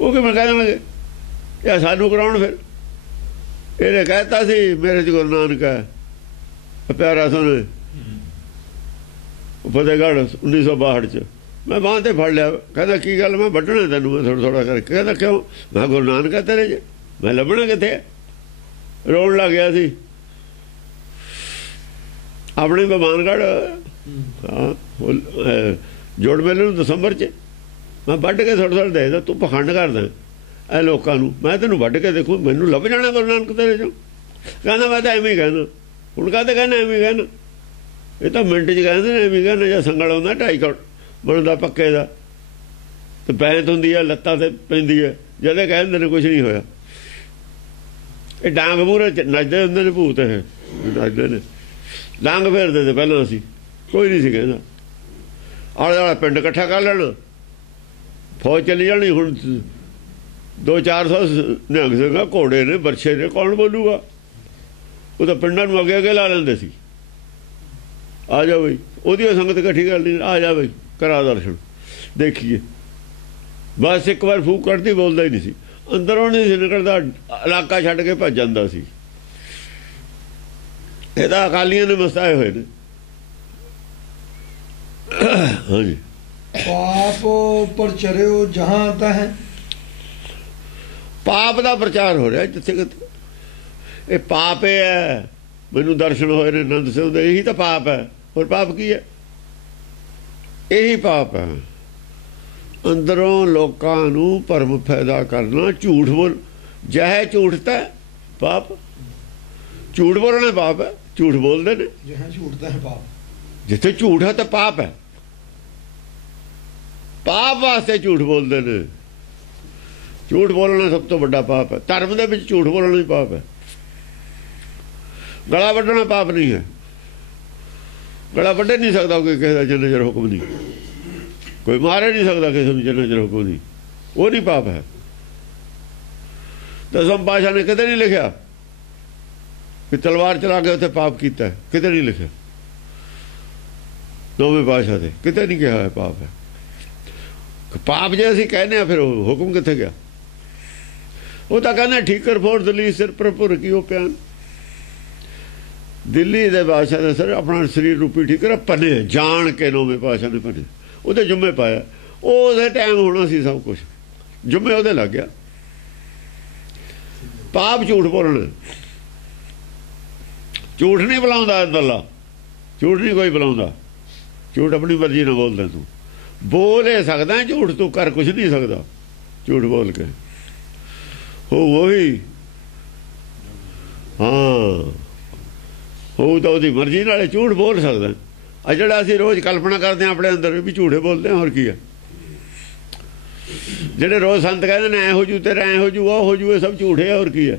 ਉਹ ਕਿਵੇਂ ਕਹਿ ਦੇਣਗੇ ਇਹ ਸਾਨੂੰ ਕਰਾਉਣ? ਫਿਰ ਇਹਨੇ ਕਹਿਤਾ ਸੀ ਮੇਰੇ 'ਚ ਗੁਰੂ ਨਾਨਕ ਹੈ, ਪਿਆਰਾ ਸੁਣ, ਫਤਿਹਗੜ੍ਹ 1962 'ਚ ਮੈਂ ਬਾਂਹ ਤੇ ਫੜ ਲਿਆ। ਕਹਿੰਦਾ ਕੀ ਗੱਲ? ਮੈਂ ਵੱਢਣਾ ਤੈਨੂੰ ਮੈਂ ਥੋੜ੍ਹਾ ਥੋੜ੍ਹਾ ਕਰਕੇ। ਕਹਿੰਦਾ ਕਿਉਂ? ਮੈਂ ਗੁਰੂ ਨਾਨਕ ਹੈ ਤੇਰੇ 'ਚ, ਮੈਂ ਲੱਭਣਾ ਕਿੱਥੇ? ਰੋਣ ਲੱਗ ਗਿਆ ਸੀ। ਆਪਣੇ ਬਮਾਨਗੜ੍ਹ ਹਾਂ ਜੋੜ ਮੇਲੇ ਨੂੰ ਦਸੰਬਰ 'ਚ ਮੈਂ ਵੱਢ ਕੇ ਥੋੜ੍ਹਾ ਥੋੜ੍ਹਾ ਦੇਖਦਾ। ਤੂੰ ਪਖੰਡ ਕਰਦਾ ਇਹ ਲੋਕਾਂ ਨੂੰ, ਮੈਂ ਤੈਨੂੰ ਵੱਢ ਕੇ ਦੇਖੂ, ਮੈਨੂੰ ਲੱਭ ਜਾਣਾ ਗੁਰੂ ਨਾਨਕ ਤੇਰੇ 'ਚੋਂ। ਕਹਿੰਦਾ ਮੈਂ ਤਾਂ ਐਵੇਂ ਹੀ ਕਹਿੰਦਾ। ਹੁਣ ਕਾਹਤੇ ਕਹਿੰਦਾ ਐਵੇਂ ਹੀ ਕਹਿੰਦਾ? ਇਹ ਤਾਂ ਮਿੰਟ 'ਚ ਕਹਿੰਦੇ ਨੇ ਐਵੇਂ ਕਹਿੰਦਾ। ਜਾਂ ਸੰਗਲ ਆਉਂਦਾ 2.5 ਘੰਟ ਬਣਦਾ ਪੱਕੇ ਦਾ, ਤੇ ਪੈਂਤ ਹੁੰਦੀ ਹੈ, ਲੱਤਾਂ ਤੇ ਪੈਂਦੀ ਹੈ, ਜਦੇ ਕਹਿੰਦੇ ਨੇ ਕੁਛ ਨਹੀਂ ਹੋਇਆ। ਇਹ ਡਾਂਗ ਮੂਹਰੇ ਨੱਚਦੇ ਹੁੰਦੇ ਨੇ ਭੂਤ, ਇਹ ਨੱਚਦੇ ਨੇ, ਡਾਂਗ ਫੇਰਦੇ ਤੇ ਪਹਿਲਾਂ ਅਸੀਂ ਕੋਈ ਨਹੀਂ ਸੀ ਕਹਿੰਦਾ। ਆਲੇ ਦੁਆਲੇ ਪਿੰਡ ਇਕੱਠਾ ਕਰ ਲੈਣਾ, ਫੌਜ ਚਲੀ ਜਾਣੀ। ਹੁਣ 200-400 ਨਿਹੰਗ ਸਿੰਘਾਂ, ਘੋੜੇ ਨੇ, ਬਰਛੇ ਨੇ, ਕੌਣ ਬੋਲੂਗਾ? ਉਹ ਤਾਂ ਪਿੰਡਾਂ ਨੂੰ ਅੱਗੇ ਅੱਗੇ ਲਾ ਲੈਂਦੇ ਸੀ। ਆ ਜਾ ਬਈ, ਉਹਦੀ ਸੰਗਤ ਇਕੱਠੀ ਕਰ ਲਈ, ਆ ਜਾ ਬਈ ਕਰਾ ਦਰਸ਼ਨ ਦੇਖੀਏ। ਬਸ ਇੱਕ ਵਾਰ ਫੂਕ ਕੱਢਦੀ, ਬੋਲਦਾ ਹੀ ਨਹੀਂ ਸੀ, ਅੰਦਰੋਂ ਨਹੀਂ ਸੀ ਨਿਕਲਦਾ, ਇਲਾਕਾ ਛੱਡ ਕੇ ਭੱਜ ਜਾਂਦਾ ਸੀ। ਇਹ ਤਾਂ ਅਕਾਲੀਆਂ ਨੇ ਮਸਤਾਏ ਹੋਏ ਨੇ। ਹਾਂਜੀ, ਪਾਪ ਪ੍ਰਚਰਿਓ ਜਹਾਂ ਤਹ। ਪਾਪ ਦਾ ਪ੍ਰਚਾਰ ਹੋ ਰਿਹਾ ਜਿੱਥੇ ਕਿਤੇ। ਇਹ ਪਾਪ ਇਹ ਹੈ, ਮੈਨੂੰ ਦਰਸ਼ਨ ਹੋਏ ਨੇ ਆਨੰਦ ਸਿੰਘ ਦੇ, ਇਹੀ ਤਾਂ ਪਾਪ ਹੈ। ਹੋਰ ਪਾਪ ਕੀ ਹੈ? ਇਹੀ ਪਾਪ ਹੈ, ਅੰਦਰੋਂ ਲੋਕਾਂ ਨੂੰ ਭਰਮ ਪੈਦਾ ਕਰਨਾ, ਝੂਠ ਬੋਲ। ਜਹ ਝੂਠ ਤਾਂ ਪਾਪ, ਝੂਠ ਬੋਲਣਾ ਪਾਪ ਹੈ। ਝੂਠ ਬੋਲਦੇ ਨੇ, ਜਹਾਂ ਝੂਠ ਤਾਂ ਹੈ ਪਾਪ। ਜਿੱਥੇ ਝੂਠ ਹੈ ਤਾਂ ਪਾਪ ਹੈ। ਪਾਪ ਵਾਸਤੇ ਝੂਠ ਬੋਲਦੇ ਨੇ। ਝੂਠ ਬੋਲਣਾ ਸਭ ਤੋਂ ਵੱਡਾ ਪਾਪ ਹੈ। ਧਰਮ ਦੇ ਵਿੱਚ ਝੂਠ ਬੋਲਣਾ ਹੀ ਪਾਪ ਹੈ। ਗਲਾ ਵੱਢਣਾ ਪਾਪ ਨਹੀਂ ਹੈ। ਗਲਾ ਵੱਢ ਨਹੀਂ ਸਕਦਾ ਕੋਈ ਕਿਸੇ ਦਾ ਜਿੰਨਾ ਚਿਰ ਹੁਕਮ ਨਹੀਂ। ਕੋਈ ਮਾਰੇ ਨਹੀਂ ਸਕਦਾ ਕਿਸੇ ਨੂੰ ਜਿੰਨਾ ਚਿਰ ਹੁਕਮ ਨਹੀਂ। ਉਹ ਨਹੀਂ ਪਾਪ ਹੈ। ਦਸਮ ਪਾਤਸ਼ਾਹ ਨੇ ਕਿਤੇ ਨਹੀਂ ਲਿਖਿਆ ਕਿ ਤਲਵਾਰ ਚਲਾ ਕੇ ਉੱਥੇ ਪਾਪ ਕੀਤਾ, ਕਿਤੇ ਨਹੀਂ ਲਿਖਿਆ। ਨੌਵੇਂ ਪਾਤਸ਼ਾਹ ਦੇ ਕਿਤੇ ਨਹੀਂ ਕਿਹਾ ਹੈ ਪਾਪ ਹੈ। ਪਾਪ ਜੇ ਅਸੀਂ ਕਹਿੰਦੇ ਆ, ਫਿਰ ਉਹ ਹੁਕਮ ਕਿੱਥੇ ਗਿਆ? ਉਹ ਤਾਂ ਕਹਿੰਦਾ ਠੀਕਰ ਫੋੜ ਦਿੱਲੀ ਸਿਰ ਪ੍ਰਭੁਰ ਕੀ ਉਹ ਪਿਆਨ। ਦਿੱਲੀ ਦੇ ਬਾਦਸ਼ਾਹ ਦੇ ਸਰ ਆਪਣਾ ਸਰੀਰ ਰੂਪੀ ਠੀਕਰ ਭੰਨੇ, ਜਾਣ ਕੇ ਨੌਵੇਂ ਪਾਤਸ਼ਾਹ ਨੇ ਭੰਨੇ, ਉਹਦੇ ਜੁੰਮੇ ਪਾਇਆ। ਉਹਦੇ ਟਾਈਮ ਹੋਣਾ ਸੀ ਸਭ ਕੁਛ, ਜੁੰਮੇ ਉਹਦੇ ਲੱਗ ਗਿਆ। ਪਾਪ ਝੂਠ ਬੋਲਣਾ। ਝੂਠ ਨਹੀਂ ਬੁਲਾਉਂਦਾ ਅੰਦਰਲਾ, ਝੂਠ ਨਹੀਂ ਕੋਈ ਬੁਲਾਉਂਦਾ। ਝੂਠ ਆਪਣੀ ਮਰਜ਼ੀ ਨਾਲ ਬੋਲਦਾ। ਤੂੰ ਬੋਲ ਹੀ ਸਕਦਾ ਝੂਠ, ਤੂੰ ਕਰ ਕੁਛ ਨਹੀਂ ਸਕਦਾ ਝੂਠ ਬੋਲ ਕੇ। ਉਹੀ ਹਾਂ, ਹੋ ਤਾਂ ਉਹਦੀ ਮਰਜ਼ੀ ਨਾਲ ਝੂਠ ਬੋਲ ਸਕਦਾ। ਆ ਜਿਹੜਾ ਅਸੀਂ ਰੋਜ਼ ਕਲਪਨਾ ਕਰਦੇ ਹਾਂ ਆਪਣੇ ਅੰਦਰ ਵੀ ਝੂਠੇ ਬੋਲਦੇ ਹਾਂ, ਹੋਰ ਕੀ ਹੈ? ਜਿਹੜੇ ਰੋਜ਼ ਸੰਤ ਕਹਿੰਦੇ ਨੇ ਐ ਹੋ ਜੂ, ਤੇਰਾ ਐ ਹੋ ਜੂ, ਉਹ ਹੋ ਜੂ, ਇਹ ਸਭ ਝੂਠ ਹੈ। ਹੋਰ ਕੀ ਹੈ?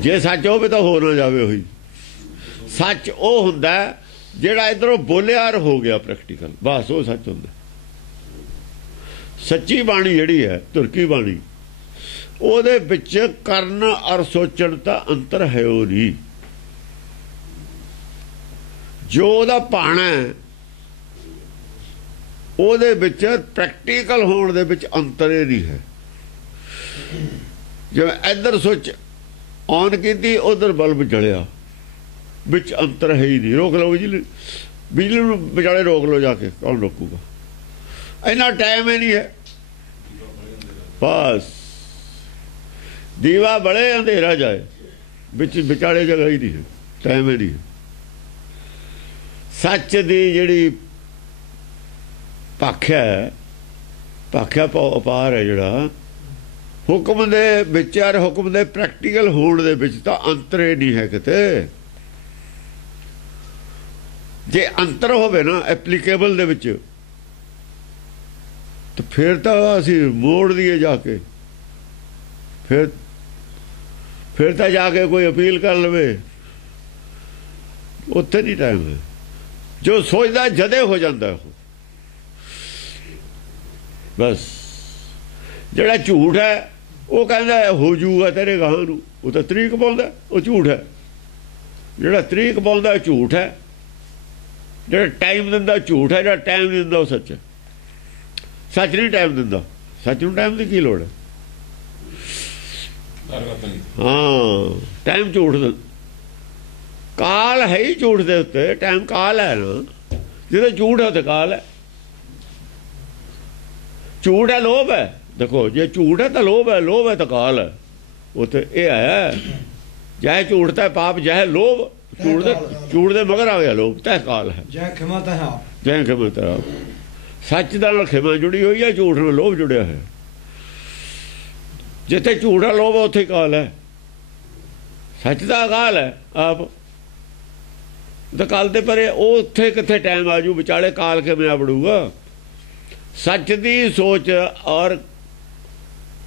ਜੇ ਸੱਚ ਹੋਵੇ ਤਾਂ ਹੋ ਨਾ ਜਾਵੇ। ਉਹੀ ਸੱਚ ਉਹ ਹੁੰਦਾ ਜਿਹੜਾ ਇੱਧਰੋਂ ਬੋਲਿਆ ਔਰ ਹੋ ਗਿਆ ਪ੍ਰੈਕਟੀਕਲ, ਬਸ ਉਹ ਸੱਚ ਹੁੰਦਾ। ਸੱਚੀ ਬਾਣੀ ਜਿਹੜੀ ਹੈ, ਤੁਰਕੀ ਬਾਣੀ, ਉਹਦੇ ਵਿੱਚ ਕਰਨ ਔਰ ਸੋਚਣ ਦਾ ਅੰਤਰ ਹੈ। ਉਹ ਨਹੀਂ, ਜੋ ਉਹਦਾ ਭਾਣਾ ਉਹਦੇ ਵਿੱਚ ਪ੍ਰੈਕਟੀਕਲ ਹੋਣ ਦੇ ਵਿੱਚ ਅੰਤਰ ਹੀ ਨਹੀਂ ਹੈ। ਜਿਵੇਂ ਇੱਧਰ ਸੁੱਚ ਔਨ ਕੀਤੀ, ਉਧਰ ਬਲਬ ਜਲਿਆ, ਵਿੱਚ ਅੰਤਰ ਹੈ ਹੀ ਨਹੀਂ। ਰੋਕ ਲਓ ਬਿਜਲੀ, ਬਿਜਲੀ ਨੂੰ ਵਿਚਾਲੇ ਰੋਕ ਲਓ ਜਾ ਕੇ, ਕੌਣ ਰੋਕੂਗਾ? ਇੰਨਾ ਟਾਈਮ ਹੀ ਨਹੀਂ ਹੈ। ਬਸ ਦੀਵਾ ਬੜੇ ਅੰਧੇਰਾ ਜਾਏ, ਵਿੱਚ ਵਿਚਾਲੇ ਜਗ੍ਹਾ ਹੀ ਨਹੀਂ ਹੈ, ਟਾਈਮ ਹੀ ਨਹੀਂ ਹੈ। ਸੱਚ ਦੀ ਜਿਹੜੀ ਭਾਖਿਆ ਹੈ, ਭਾਖਿਆ ਅਪਾਰ ਹੈ, ਜਿਹੜਾ ਹੁਕਮ ਦੇ ਵਿੱਚ ਔਰ ਹੁਕਮ ਦੇ ਪ੍ਰੈਕਟੀਕਲ ਹੋਣ ਦੇ ਵਿੱਚ ਤਾਂ ਅੰਤਰ ਹੀ ਨਹੀਂ ਹੈ ਕਿਤੇ। ਜੇ ਅੰਤਰ ਹੋਵੇ ਨਾ ਐਪਲੀਕੇਬਲ ਦੇ ਵਿੱਚ, ਤਾਂ ਫਿਰ ਤਾਂ ਅਸੀਂ ਮੋੜ ਦਈਏ ਜਾ ਕੇ। ਫਿਰ ਤਾਂ ਜਾ ਕੇ ਕੋਈ ਅਪੀਲ ਕਰ ਲਵੇ, ਉੱਥੇ ਨਹੀਂ ਟਾਈਮ ਹੈ। ਜੋ ਸੋਚਦਾ ਜਦੇ ਹੋ ਜਾਂਦਾ ਉਹ। ਬਸ ਜਿਹੜਾ ਝੂਠ ਹੈ ਉਹ ਕਹਿੰਦਾ ਹੋ ਜੂਗਾ ਤੇਰੇ ਗਾਹਾਂ ਨੂੰ, ਉਹ ਤਾਂ ਤਰੀਕ ਪਾਉਂਦਾ, ਉਹ ਝੂਠ ਹੈ। ਜਿਹੜਾ ਤਰੀਕ ਪਾਉਂਦਾ ਝੂਠ ਹੈ। ਜਿਹੜਾ ਟਾਈਮ ਦਿੰਦਾ ਝੂਠ ਹੈ। ਜਿਹੜਾ ਟਾਈਮ ਨਹੀਂ ਦਿੰਦਾ ਉਹ ਸੱਚ ਹੈ। ਸੱਚ ਨਹੀਂ ਟਾਈਮ ਦਿੰਦਾ। ਸੱਚ ਨੂੰ ਟਾਈਮ ਦੀ ਕੀ ਲੋੜ ਹੈ? ਹਾਂ, ਟਾਈਮ ਝੂਠ ਦਾ ਕਾਲ ਹੈ ਹੀ। ਝੂਠ ਦੇ ਉੱਤੇ ਟਾਈਮ ਕਾਲ ਹੈ ਨਾ। ਜਿਹਦਾ ਝੂਠ ਹੈ ਤੇ ਕਾਲ ਹੈ। ਝੂਠ ਹੈ ਲੋਭ ਹੈ। ਦੇਖੋ, ਜੇ ਝੂਠ ਹੈ ਤਾਂ ਲੋਭ ਹੈ, ਲੋਭ ਹੈ ਤਾਂ ਕਾਲ ਹੈ। ਉੱਥੇ ਇਹ ਹੈ ਜੈ ਝੂਠ ਤਾਂ ਪਾਪ, ਜੈ ਲੋਭ। ਝੂਠ ਦੇ ਮਗਰ ਆ ਗਿਆ ਲੋਭ, ਤੈ ਕਾਲ ਹੈ। ਜੈ ਖਿਮਾ ਤੈ ਆਪ, ਜੈ ਖਿਮਾ ਤੈ ਆਪ। ਸੱਚ ਦਾ ਨਾਲ ਖਿਮਾ ਜੁੜੀ ਹੋਈ ਹੈ, ਝੂਠ ਨਾਲ ਲੋਭ ਜੁੜਿਆ ਹੈ। ਜਿੱਥੇ ਝੂਠ ਹੈ ਲੋਭ, ਉੱਥੇ ਕਾਲ ਹੈ। ਸੱਚ ਦਾ ਕਾਲ ਹੈ ਆਪ, ਤਾਂ ਕਾਲ ਤੇ ਪਰੇ। ਉਹ ਉੱਥੇ ਕਿੱਥੇ ਟਾਈਮ ਆਜੂ, ਵਿਚਾਲੇ ਕਾਲ ਕਿਵੇਂ ਆਵੜੂਗਾ? ਸੱਚ ਦੀ ਸੋਚ ਔਰ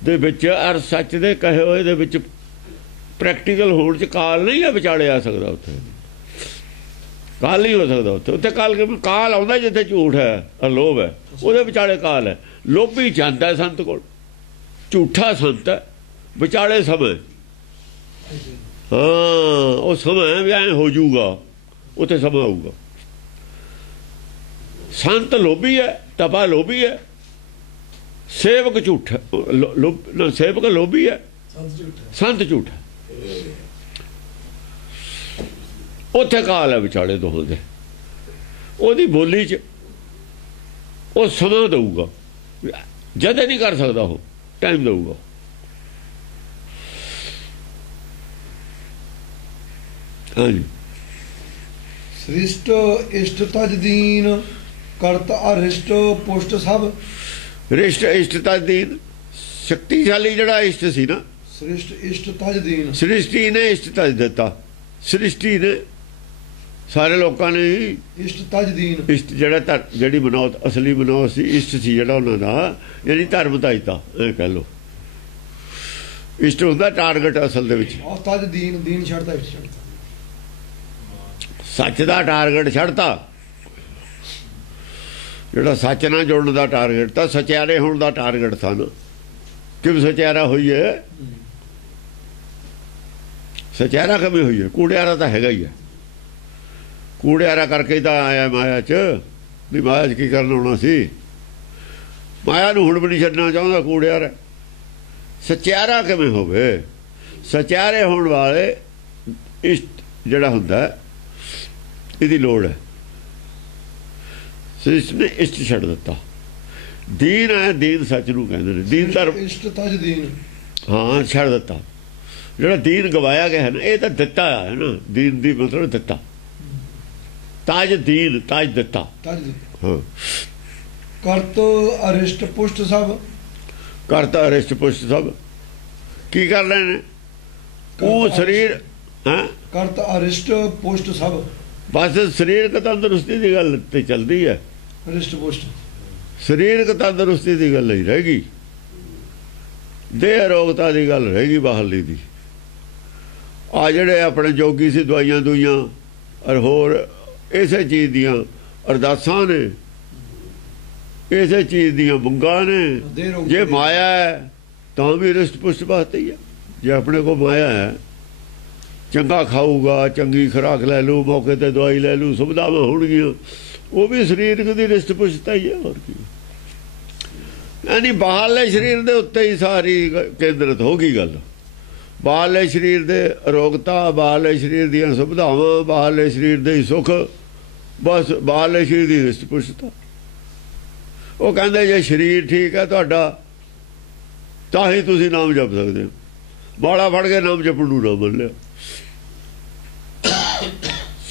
ਦੇ ਵਿੱਚ ਔਰ ਸੱਚ ਦੇ ਕਹੇ ਹੋਏ ਦੇ ਵਿੱਚ ਪ੍ਰੈਕਟੀਕਲ ਹੋਣ 'ਚ ਕਾਲ ਨਹੀਂ ਹੈ ਵਿਚਾਲੇ ਆ ਸਕਦਾ। ਉੱਥੇ ਕਾਲ ਨਹੀਂ ਹੋ ਸਕਦਾ। ਉੱਥੇ ਕਾਲ ਕਿਵੇਂ? ਕਾਲ ਆਉਂਦਾ ਜਿੱਥੇ ਝੂਠ ਹੈ ਔਰ ਲੋਭ ਹੈ, ਉਹਦੇ ਵਿਚਾਲੇ ਕਾਲ ਹੈ। ਲੋਭੀ ਜਾਂਦਾ ਸੰਤ ਕੋਲ, ਝੂਠਾ ਸੰਤ ਹੈ, ਵਿਚਾਲੇ ਸਮੇਂ ਹਾਂ ਉਹ ਸਮਾਂ ਵੀ ਐਂ ਹੋ ਜਾਊਗਾ, ਉੱਥੇ ਸਮਾਂ ਆਊਗਾ। ਸੰਤ ਲੋਭੀ ਹੈ, ਤਪਾ ਲੋਭੀ ਹੈ, ਸੇਵਕ ਝੂਠ, ਸੇਵਕ ਲੋਭੀ ਹੈ, ਸੰਤ ਝੂਠ। ਉੱਥੇ ਕਾਲ ਹੈ ਵਿਚਾਲੇ ਦੋਹਾਂ ਦੇ। ਉਹਦੀ ਬੋਲੀ 'ਚ ਉਹ ਸਮਾਂ ਦਊਗਾ, ਜਦੇ ਨਹੀਂ ਕਰ ਸਕਦਾ, ਉਹ ਟਾਈਮ ਦਊਗਾ। ਹਾਂਜੀ। ਸ੍ਰਿਸ਼ਟ ਇਸ਼ਟ ਤਜ ਦੀਨ ਕਰਤ ਅਰਿਸ਼ਟ ਪੁਸ਼ਟ ਸਭ। ਰਿਸ਼ਟ ਇਸ਼ਟ ਤਜ ਦੀਨ, ਸ਼ਕਤੀਸ਼ਾਲੀ ਜਿਹੜਾ ਇਸ਼ਟ ਸੀ ਨਾ, ਸ੍ਰਿਸ਼ਟ ਇਸ਼ਟ ਤਜ ਦੀਨ, ਸ੍ਰਿਸ਼ਟੀ ਨੇ ਇਸ਼ਟ ਤਜ ਦਿੱਤਾ। ਸ੍ਰਿਸ਼ਟੀ ਨੇ ਸਾਰੇ ਲੋਕਾਂ ਨੇ ਇਸ਼ਟ ਤਜ ਦੀਨ, ਇਸ਼ਟ ਜਿਹੜਾ ਜਿਹੜੀ ਮਨੌਤ, ਅਸਲੀ ਮਨੌਤ ਸੀ, ਇਸ਼ਟ ਸੀ ਜਿਹੜਾ ਉਹਨਾਂ ਦਾ, ਯਾਨੀ ਧਰਮ ਤਾਜਤਾ ਇਹ ਕਹਿ ਲਓ। ਇਸ਼ਟ ਹੁੰਦਾ ਟਾਰਗੇਟ ਅਸਲ ਦੇ ਵਿੱਚ। ਤਜ ਦੀਨ, ਦੀਨ ਛੱਡਦਾ, ਇਸ਼ਟ ਛੱਡਦਾ, ਸੱਚ ਦਾ ਟਾਰਗੇਟ ਛੱਡਤਾ। ਜਿਹੜਾ ਸੱਚ ਨਾਲ ਜੁੜਨ ਦਾ ਟਾਰਗੇਟ ਤਾਂ ਸਚਿਆਰੇ ਹੋਣ ਦਾ ਟਾਰਗੇਟ था ਨਾ। ਕਿਵੇਂ ਸਚਿਆਰਾ ਹੋਈਏ? ਸਚਿਆਰਾ ਕਿਵੇਂ ਹੋਈਏ? ਕੂੜਿਆਰਾ ਤਾਂ ਹੈਗਾ ਹੀ ਹੈ। ਕੂੜਿਆਰਾ ਕਰਕੇ ਤਾਂ ਆਇਆ ਮਾਇਆ 'ਚ, ਵੀ ਮਾਇਆ 'ਚ ਕੀ ਕਰਨ ਆਉਣਾ ਸੀ? ਮਾਇਆ ਨੂੰ ਹੁਣ ਵੀ ਨਹੀਂ ਛੱਡਣਾ ਚਾਹੁੰਦਾ ਕੂੜਿਆਰਾ। ਸਚਿਆਰਾ ਕਿਵੇਂ ਹੋਵੇ? ਸਚਿਆਰੇ ਹੋਣ ਵਾਲੇ ਇਸ਼ਟ ਜਿਹੜਾ ਹੁੰਦਾ, ਇਹਦੀ ਲੋੜ ਹੈ। ਸ੍ਰਿਸ਼ਟ ਨੇ ਇਸ਼ਟ ਛੱਡ ਦਿੱਤਾ। ਦੀਨ ਹੈ, ਦੀਨ ਸੱਚ ਨੂੰ ਕਹਿੰਦੇ ਨੇ, ਦੀਨ ਧਰਮ। ਇਸ਼ਟ ਤਜ ਦੀਨ, ਹਾਂ ਛੱਡ ਦਿੱਤਾ। ਜਿਹੜਾ ਦੀਨ ਗਵਾਇਆ ਗਿਆ ਹੈ ਨਾ, ਇਹ ਤਾਂ ਦਿੱਤਾ ਹੈ ਨਾ। ਦੀਨ ਦੀ ਮਤਲਬ ਦਿੱਤਾ। ਤਾਜ ਦੀਨ, ਤਾਜ ਦਿੱਤਾ, ਤਜ ਦਿੱਤਾ। ਹਾਂ। ਕਰਤ ਅਰਿਸ਼ਟ ਪੁਸ਼ਟ ਸਭ। ਕਰਤ ਅਰਿਸ਼ਟ ਪੁਸ਼ਟ ਸਭ ਕੀ ਕਰ ਰਹੇ ਨੇ? ਉਹ ਸਰੀਰ ਹੈ, ਕਰਤ ਅਰਿਸ਼ਟ ਪੁਸ਼ਟ ਸਭ। ਬਸ ਸਰੀਰਕ ਤੰਦਰੁਸਤੀ ਦੀ ਗੱਲ ਤੇ ਚੱਲਦੀ ਹੈ। ਅਰਿਸ਼ਟ ਪੁਸ਼ਟ, ਸਰੀਰਕ ਤੰਦਰੁਸਤੀ ਦੀ ਗੱਲ ਨਹੀਂ ਰਹਿ ਗਈ, ਦੇਹ ਰੋਗਤਾ ਦੀ ਗੱਲ ਰਹਿ ਗਈ ਬਾਹਰਲੀ ਦੀ। ਆ ਜਿਹੜੇ ਆਪਣੇ ਜੋਗੀ ਸੀ, ਦਵਾਈਆਂ ਦੁਈਆਂ ਔਰ ਹੋਰ ਇਸੇ ਚੀਜ਼ ਦੀਆਂ ਅਰਦਾਸਾਂ ਨੇ, ਇਸੇ ਚੀਜ਼ ਦੀਆਂ ਮੰਗਾਂ ਨੇ। ਜੇ ਮਾਇਆ ਹੈ ਤਾਂ ਵੀ ਰਿਸ਼ਟ ਪੁਸ਼ਟ ਵਾਸਤੇ ਹੀ ਹੈ। ਜੇ ਆਪਣੇ ਕੋਲ ਮਾਇਆ ਹੈ, ਚੰਗਾ ਖਾਊਗਾ, ਚੰਗੀ ਖੁਰਾਕ ਲੈ ਲੂ, ਮੌਕੇ ਤੇ ਦਵਾਈ ਲੈ ਲੂ, ਸੁਵਿਧਾਵਾਂ ਹੋਣਗੀਆਂ, ਉਹ ਵੀ ਸਰੀਰਕ ਦੀ ਰਿਸ਼ਟ ਪੁਸ਼ਟਤਾ ਹੀ ਹੈ। ਹੋਰ ਕੀ? ਯਾਨੀ ਬਾਹਰਲੇ ਸਰੀਰ ਦੇ ਉੱਤੇ ਹੀ ਸਾਰੀ ਕੇਂਦਰਿਤ ਹੋ ਗਈ ਗੱਲ। ਬਾਹਰਲੇ ਸਰੀਰ ਦੇ ਅਰੋਗਤਾ, ਬਾਹਰਲੇ ਸਰੀਰ ਦੀਆਂ ਸੁਵਿਧਾਵਾਂ, ਬਾਹਰਲੇ ਸਰੀਰ ਦੇ ਹੀ ਸੁੱਖ, ਬਸ ਬਾਹਰਲੇ ਸਰੀਰ ਦੀ ਰਿਸ਼ਟ ਪੁਸ਼ਟਤਾ। ਉਹ ਕਹਿੰਦੇ ਜੇ ਸਰੀਰ ਠੀਕ ਹੈ ਤੁਹਾਡਾ ਤਾਂ ਹੀ ਤੁਸੀਂ ਨਾਮ ਜਪ ਸਕਦੇ ਹੋ। ਬਾਲਾ ਫੜ ਕੇ ਨਾਮ ਜਪਣ ਨੂੰ ਨਾ ਮੰਨ ਲਿਆ।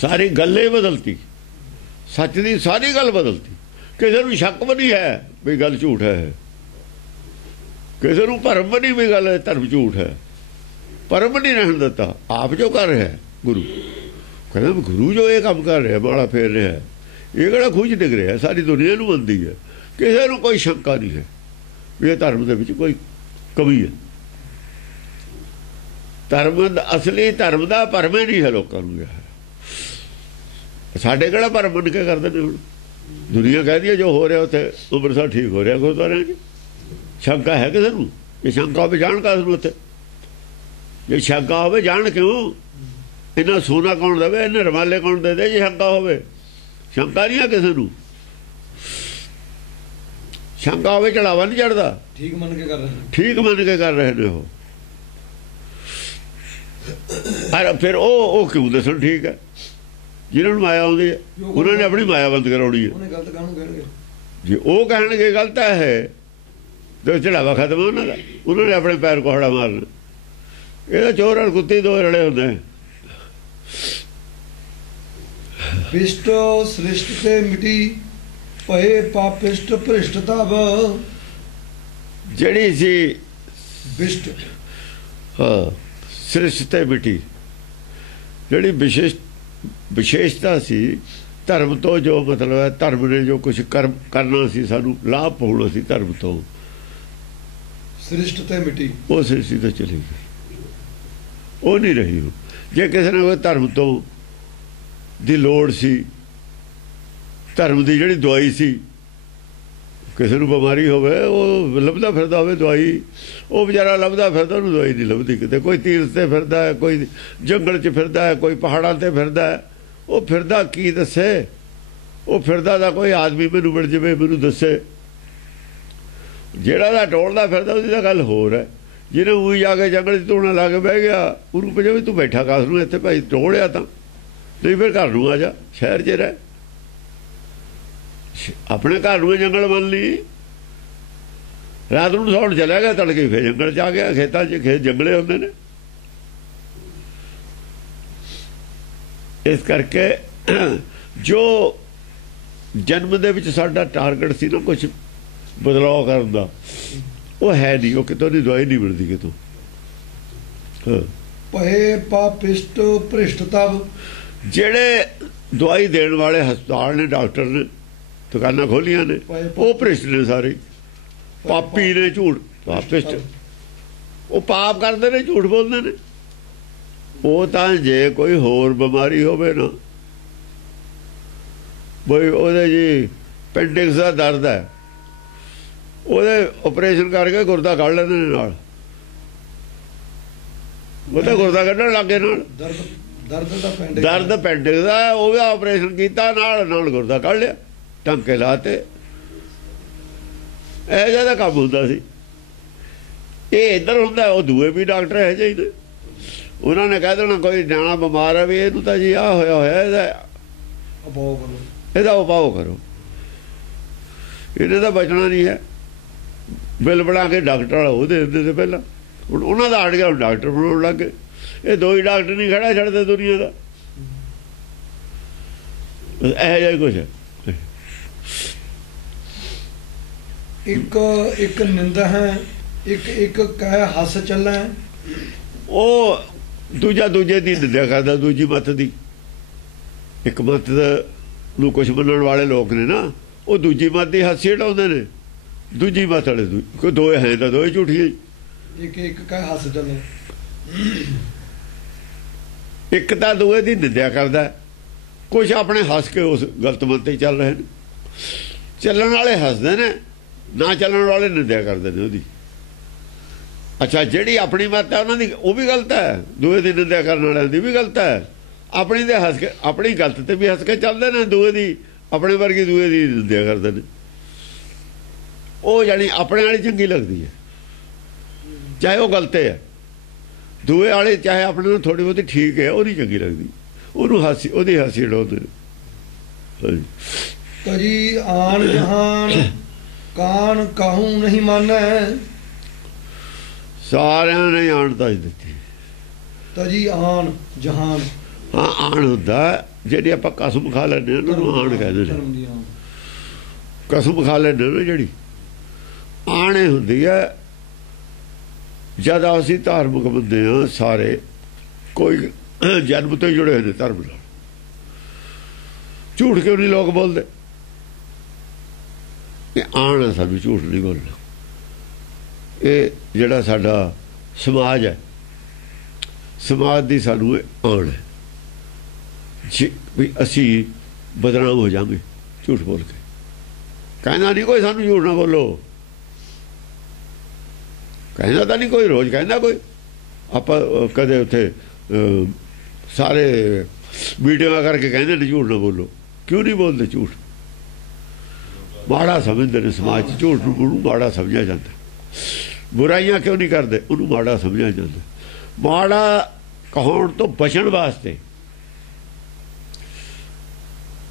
ਸਾਰੀ ਗੱਲ ਹੀ ਬਦਲਤੀ, ਸੱਚ ਦੀ ਸਾਰੀ ਗੱਲ ਬਦਲਤੀ। ਕਿਸੇ ਨੂੰ ਸ਼ੱਕ ਵੀ ਨਹੀਂ ਹੈ ਵੀ ਗੱਲ ਝੂਠ ਹੈ, ਕਿਸੇ ਨੂੰ ਭਰਮ ਵੀ ਨਹੀਂ ਵੀ ਗੱਲ ਧਰਮ ਝੂਠ ਹੈ। ਭਰਮ ਨਹੀਂ ਰਹਿਣ ਦਿੱਤਾ। ਆਪ ਜੋ ਕਰ ਰਿਹਾ ਗੁਰੂ ਕਹਿੰਦਾ, ਗੁਰੂ ਜੋ ਇਹ ਕੰਮ ਕਰ ਰਿਹਾ, ਬਾਲਾ ਫੇਰ ਰਿਹਾ, ਇਹ ਕਿਹੜਾ ਖੂਜ ਡਿੱਗ ਰਿਹਾ, ਸਾਰੀ ਦੁਨੀਆ ਨੂੰ ਮੰਨਦੀ ਹੈ। ਕਿਸੇ ਨੂੰ ਕੋਈ ਸ਼ੰਕਾ ਨਹੀਂ ਹੈ ਵੀ ਇਹ ਧਰਮ ਦੇ ਵਿੱਚ ਕੋਈ ਕਮੀ ਹੈ। ਧਰਮ ਅਸਲੀ ਧਰਮ ਦਾ ਭਰਮ ਹੀ ਨਹੀਂ ਹੈ ਲੋਕਾਂ ਨੂੰ। ਸਾਡੇ ਕਿਹੜਾ ਭਰਮ ਬਣ ਕੇ ਕਰਦੇ ਨੇ? ਹੁਣ ਦੁਨੀਆ ਕਹਿੰਦੀ ਹੈ ਜੋ ਹੋ ਰਿਹਾ ਉੱਥੇ ਅੰਮ੍ਰਿਤਸਰ ਠੀਕ ਹੋ ਰਿਹਾ ਗੁਰਦੁਆਰਿਆਂ 'ਚ। ਸ਼ੰਕਾ ਹੈ ਕਿਸੇ ਨੂੰ? ਇਹ ਸ਼ੰਕਾ ਹੋਵੇ ਜਾਣ ਕਾਸ ਨੂੰ ਉੱਥੇ? ਜੇ ਸ਼ੰਕਾ ਹੋਵੇ ਜਾਣ ਕਿਉਂ? ਇਹਨਾਂ ਸੋਨਾ ਕੌਣ ਦੇਵੇ, ਇਹਨਾਂ ਰਮਾਲੇ ਕੌਣ ਦੇ ਦੇ? ਜੇ ਸ਼ੰਕਾ ਹੋਵੇ, ਸ਼ੰਕਾ ਨਹੀਂ ਹੈ ਕਿਸੇ ਨੂੰ। ਸ਼ੰਕਾ ਹੋਵੇ ਚੜਾਵਾ ਨਹੀਂ ਚੜਦਾ। ਠੀਕ ਮੰਨ ਕੇ ਕਰ ਰਹੇ ਨੇ, ਠੀਕ ਮੰਨ ਕੇ ਕਰ ਰਹੇ ਨੇ ਉਹ। ਅਰੇ ਫਿਰ ਉਹ ਕਿਉਂ ਦੱਸਣ ਠੀਕ ਹੈ? ਜਿਹਨਾਂ ਨੂੰ ਮਾਇਆ ਆਉਂਦੀ ਹੈ ਉਹਨਾਂ ਨੇ ਆਪਣੀ ਮਾਇਆ ਬੰਦ ਕਰਾਉਣੀ ਹੈ। ਜੇ ਉਹ ਕਹਿਣਗੇ ਗਲਤ ਹੈ ਤੇ ਚੜਾਵਾ ਖਤਮ ਉਹਨਾਂ ਦਾ, ਉਹਨਾਂ ਨੇ ਆਪਣੇ ਪੈਰ ਕੋਹੜਾ ਮਾਰਨਾ। ਇਹਦਾ ਚੋਰ ਔਰ ਕੁੱਤੇ ਦੋ ਰਲੇ ਹੁੰਦੇ। ਪਿਸ਼ਟ ਸ੍ਰਿਸ਼ਟ ਤੇ ਮਿਟੀ ਭਏ ਪਾਪਿਸ਼ਟ ਭ੍ਰਿਸ਼ਟ ਤਬ। ਜਿਹੜੀ ਸੀ ਬਿਸ਼ਟ, ਹਾਂ, ਸ੍ਰਿਸ਼ਟ ਤੇ ਮਿਟੀ, ਜਿਹੜੀ ਵਿਸ਼ੇਸ਼ਤਾ ਸੀ ਧਰਮ ਤੋਂ, ਜੋ ਮਤਲਬ ਹੈ ਧਰਮ ਨੇ ਜੋ ਕੁਛ ਕਰਨਾ ਸੀ, ਸਾਨੂੰ ਲਾਭ ਪਾਉਣਾ ਸੀ ਧਰਮ ਤੋਂ, ਸ੍ਰਿਸ਼ਟ ਤੇ ਮਿਟੀ, ਉਹ ਸ੍ਰਿਸ਼ਟੀ ਤੋਂ ਚਲੀ ਗਈ, ਉਹ ਨਹੀਂ ਰਹੀ। ਜੇ ਕਿਸੇ ਨੇ ਧਰਮ ਤੋਂ ਦੀ ਲੋੜ ਸੀ, ਧਰਮ ਦੀ ਜਿਹੜੀ ਦਵਾਈ ਸੀ, ਕਿਸੇ ਨੂੰ ਬਿਮਾਰੀ ਹੋਵੇ ਉਹ ਲੱਭਦਾ ਫਿਰਦਾ ਹੋਵੇ ਦਵਾਈ, ਉਹ ਵਿਚਾਰਾ ਲੱਭਦਾ ਫਿਰਦਾ, ਉਹਨੂੰ ਦਵਾਈ ਨਹੀਂ ਲੱਭਦੀ ਕਿਤੇ। ਕੋਈ ਤੀਰਥ ਤੇ ਫਿਰਦਾ ਹੈ, ਕੋਈ ਜੰਗਲ 'ਚ ਫਿਰਦਾ ਹੈ, ਕੋਈ ਪਹਾੜਾਂ ਤੇ ਫਿਰਦਾ ਹੈ। ਉਹ ਫਿਰਦਾ ਕੀ ਦੱਸੇ? ਉਹ ਫਿਰਦਾ ਦਾ ਕੋਈ ਆਦਮੀ ਮੈਨੂੰ ਮਿਲ ਜਾਵੇ, ਮੈਨੂੰ ਦੱਸੇ। ਜਿਹੜਾ ਦਾ ਟੋਲਦਾ ਫਿਰਦਾ ਉਹਦੀ ਤਾਂ ਗੱਲ ਹੋਰ ਹੈ। ਜਿਹਨੇ ਉਹੀ ਜਾ ਕੇ ਜੰਗਲ 'ਚ ਧੂਣਾ ਲਾ ਕੇ ਬਹਿ ਗਿਆ, ਉਹਨੂੰ ਪੁੱਛੇ ਵੀ ਤੂੰ ਬੈਠਾ ਕਾਸ ਨੂੰ ਇੱਥੇ? ਭਾਈ ਟੋਲਿਆ ਤਾਂ ਨਹੀਂ, ਫਿਰ ਘਰ ਨੂੰ ਆ ਜਾ, ਸ਼ਹਿਰ 'ਚ ਰਹਿ। ਆਪਣੇ ਘਰ ਨੂੰ ਜੰਗਲ ਮੰਨ ਲਈ। ਰਾਤ ਨੂੰ ਸੌਣ ਚਲਿਆ ਗਿਆ, ਤੜਕੇ ਫਿਰ ਜੰਗਲ 'ਚ ਆ ਗਿਆ। ਖੇਤਾਂ 'ਚ ਖੇਤ ਜੰਗਲੇ ਹੁੰਦੇ ਨੇ। ਇਸ ਕਰਕੇ ਜੋ ਜਨਮ ਦੇ ਵਿੱਚ ਸਾਡਾ ਟਾਰਗੇਟ ਸੀ ਨਾ ਕੁਛ ਬਦਲਾਅ ਕਰਨ ਦਾ, ਉਹ ਹੈ ਨਹੀਂ। ਉਹ ਕਿਤੋਂ ਦੀ ਦਵਾਈ ਨਹੀਂ ਮਿਲਦੀ ਕਿਤੋਂ। ਭਏ ਪਾਪਿਸ਼ਟ ਭ੍ਰਿਸ਼ਟ ਤਬ, ਜਿਹੜੇ ਦਵਾਈ ਦੇਣ ਵਾਲੇ ਹਸਪਤਾਲ ਨੇ, ਡਾਕਟਰ ਨੇ, ਦੁਕਾਨਾਂ ਖੋਲੀਆਂ ਨੇ, ਉਹ ਭ੍ਰਿਸ਼ਟ ਨੇ ਸਾਰੇ। ਪਾਪੀ ਨੇ, ਝੂਠ ਪਾਪਿਸ਼ਟ। ਉਹ ਪਾਪ ਕਰਦੇ ਨੇ, ਝੂਠ ਬੋਲਦੇ ਨੇ। ਉਹ ਤਾਂ ਜੇ ਕੋਈ ਹੋਰ ਬਿਮਾਰੀ ਹੋਵੇ ਨਾ, ਬਈ ਉਹਦੇ ਜੀ ਪੈਂਡਿਕਸ ਦਾ ਦਰਦ ਹੈ, ਉਹਦੇ ਆਪਰੇਸ਼ਨ ਕਰਕੇ ਗੁਰਦਾ ਕੱਢ ਲੈਂਦੇ ਨੇ ਨਾਲ। ਉਹ ਤਾਂ ਗੁਰਦਾ ਕੱਢਣ ਲੱਗੇ ਨਾਲ। ਦਰਦ ਪੈਂਡਿਕਸ ਦਾ, ਉਹ ਵੀ ਆਪਰੇਸ਼ਨ ਕੀਤਾ, ਨਾਲ ਗੁਰਦਾ ਕੱਢ ਲਿਆ, ਟਾਂਕੇ ਲਾਤੇ। ਇਹ ਜਿਹਾ ਕੰਮ ਹੁੰਦਾ ਸੀ। ਇਹ ਇੱਧਰ ਹੁੰਦਾ, ਉਹ ਦੂਏ ਵੀ ਡਾਕਟਰ ਇਹੋ ਜਿਹੇ ਨੇ। ਉਹਨਾਂ ਨੇ ਕਹਿ ਦੇਣਾ ਕੋਈ ਨਿਆਣਾ ਬਿਮਾਰ ਹੈ ਵੀ ਇਹਨੂੰ ਤਾਂ ਜੀ ਆਹ ਹੋਇਆ, ਇਹਦਾ ਉਪਾਅ ਕਰੋ, ਇਹਨੇ ਤਾਂ ਬਚਣਾ ਨਹੀਂ ਹੈ। ਬਿੱਲ ਬਣਾ ਕੇ ਡਾਕਟਰ ਵਾਲਾ ਉਹ ਦੇ ਦਿੰਦੇ ਤੇ ਪਹਿਲਾਂ। ਹੁਣ ਉਹਨਾਂ ਦਾ ਹਟ ਗਿਆ, ਡਾਕਟਰ ਬਣਾਉਣ ਲੱਗ ਗਏ। ਇਹ ਦੋ ਹੀ ਡਾਕਟਰ ਨਹੀਂ ਖੜਾ ਛੱਡਦੇ ਦੁਨੀਆ ਦਾ। ਇਹੋ ਜਿਹਾ ਕੁਛ ਹੈ। ਇੱਕ ਨਿੰਦਾ ਹੈ, ਇੱਕ ਕਹਿ ਹੱਸ ਚੱਲਾਂ। ਉਹ ਦੂਜਾ ਦੂਜੇ ਦੀ ਨਿੰਦਿਆ ਕਰਦਾ, ਦੂਜੀ ਮੱਤ ਦੀ। ਇੱਕ ਮੱਤ ਨੂੰ ਕੁਛ ਮੰਨਣ ਵਾਲੇ ਲੋਕ ਨੇ ਨਾ, ਉਹ ਦੂਜੀ ਮੱਤ ਦੀ ਹਾਸੀ ਉਡਾਉਂਦੇ ਨੇ। ਦੂਜੀ ਮੱਤ ਵਾਲੇ ਕੋਈ ਦੋਏ ਹੈ ਤਾਂ ਦੋਏ ਝੂਠੀਆਂ। ਇੱਕ ਕਹਿ ਹੱਸ ਚੱਲਾਂ। ਇੱਕ ਤਾਂ ਦੂਏ ਦੀ ਨਿੰਦਿਆ ਕਰਦਾ, ਕੁਛ ਆਪਣੇ ਹੱਸ ਕੇ ਉਸ ਗਲਤ ਮਤ ਤੇ ਚੱਲ ਰਹੇ ਨੇ। ਚੱਲਣ ਵਾਲੇ ਹੱਸਦੇ ਨੇ, ਨਾ ਚੱਲਣ ਵਾਲੇ ਨਿੰਦਿਆ ਕਰਦੇ ਨੇ ਉਹਦੀ। ਅੱਛਾ, ਜਿਹੜੀ ਆਪਣੀ ਮੱਤ ਹੈ ਉਹਨਾਂ ਦੀ ਉਹ ਵੀ ਗਲਤ ਹੈ, ਦੂਏ ਦੀ ਨਿੰਦਿਆ ਕਰਨ ਵਾਲਿਆਂ ਦੀ ਵੀ ਗਲਤ ਹੈ। ਆਪਣੀ ਦੇ ਹੱਸ ਕੇ, ਆਪਣੀ ਗਲਤ ਤੇ ਵੀ ਹੱਸ ਕੇ ਚੱਲਦੇ ਨੇ, ਦੂਏ ਦੀ ਆਪਣੇ ਵਰਗੀ ਦੂਏ ਦੀ ਨਿੰਦਿਆ ਕਰਦੇ ਨੇ। ਉਹ ਜਾਣੀ ਆਪਣੇ ਵਾਲੀ ਚੰਗੀ ਲੱਗਦੀ ਹੈ, ਚਾਹੇ ਉਹ ਗਲਤ ਹੈ। ਦੂਏ ਵਾਲੇ ਚਾਹੇ ਆਪਣੇ ਨੂੰ ਥੋੜੀ ਬਹੁਤੀ ਠੀਕ ਹੈ, ਉਹ ਨਹੀਂ ਚੰਗੀ ਲੱਗਦੀ। ਉਹਨੂੰ ਹਾਸੀ, ਉਹਦੀ ਹਾਸੀ ਉਡਾਉਂਦੇ ਨੇ। ਤਜੀ ਆਣ ਜਹਾਨ ਕਾਨ ਕਾਹੂ ਨਹੀਂ ਮਾਨੈ। ਸਾਰਿਆਂ ਨੇ ਆਣ ਤਾਂ ਦਿੱਤੀ। ਤਜੀ ਆਣ ਜਹਾਨ, ਹਾਂ ਆਣ ਹੁੰਦਾ ਜਿਹੜੀ ਆਪਾਂ ਕਸਮ ਖਾ ਲੈਂਦੇ ਹਾਂ ਉਹਨੂੰ ਆਣ ਕਹਿੰਦੇ ਨੇ। ਕਸਮ ਖਾ ਲੈਂਦੇ ਨੇ ਜਿਹੜੀ ਆਣੇ ਹੁੰਦੀ ਹੈ। ਜਦ ਅਸੀਂ ਧਾਰਮਿਕ ਬੰਦੇ ਹਾਂ ਸਾਰੇ, ਕੋਈ ਜਨਮ ਤੋਂ ਹੀ ਜੁੜੇ ਹੋਏ ਨੇ ਧਰਮ ਨਾਲ। ਝੂਠ ਕਿਉਂ ਨਹੀਂ ਲੋਕ ਬੋਲਦੇ? ਇਹ ਆਣ ਸਾਨੂੰ ਝੂਠ ਨਹੀਂ ਬੋਲਣਾ। ਇਹ ਜਿਹੜਾ ਸਾਡਾ ਸਮਾਜ ਹੈ, ਸਮਾਜ ਦੀ ਸਾਨੂੰ ਇਹ ਆਣ ਹੈ ਵੀ ਅਸੀਂ ਬਦਨਾਮ ਹੋ ਜਾਵਾਂਗੇ ਝੂਠ ਬੋਲ ਕੇ। ਕਹਿੰਦਾ ਨਹੀਂ ਕੋਈ ਸਾਨੂੰ ਝੂਠ ਨਾ ਬੋਲੋ, ਕਹਿੰਦਾ ਤਾਂ ਨਹੀਂ ਕੋਈ, ਰੋਜ਼ ਕਹਿੰਦਾ ਕੋਈ। ਆਪਾਂ ਕਦੇ ਉੱਥੇ ਸਾਰੇ ਮੀਟਿੰਗਾਂ ਕਰਕੇ ਕਹਿੰਦੇ ਨੇ ਝੂਠ ਨਾ ਬੋਲੋ। ਕਿਉਂ ਨਹੀਂ ਬੋਲਦੇ ਝੂਠ? ਮਾੜਾ ਸਮਝਦੇ ਨੇ ਸਮਾਜ 'ਚ ਝੂਠ ਨੂੰ, ਉਹਨੂੰ ਮਾੜਾ ਸਮਝਿਆ ਜਾਂਦਾ। ਬੁਰਾਈਆਂ ਕਿਉਂ ਨਹੀਂ ਕਰਦੇ? ਉਹਨੂੰ ਮਾੜਾ ਸਮਝਿਆ ਜਾਂਦਾ। ਮਾੜਾ ਕਹਾਉਣ ਤੋਂ ਬਚਣ ਵਾਸਤੇ,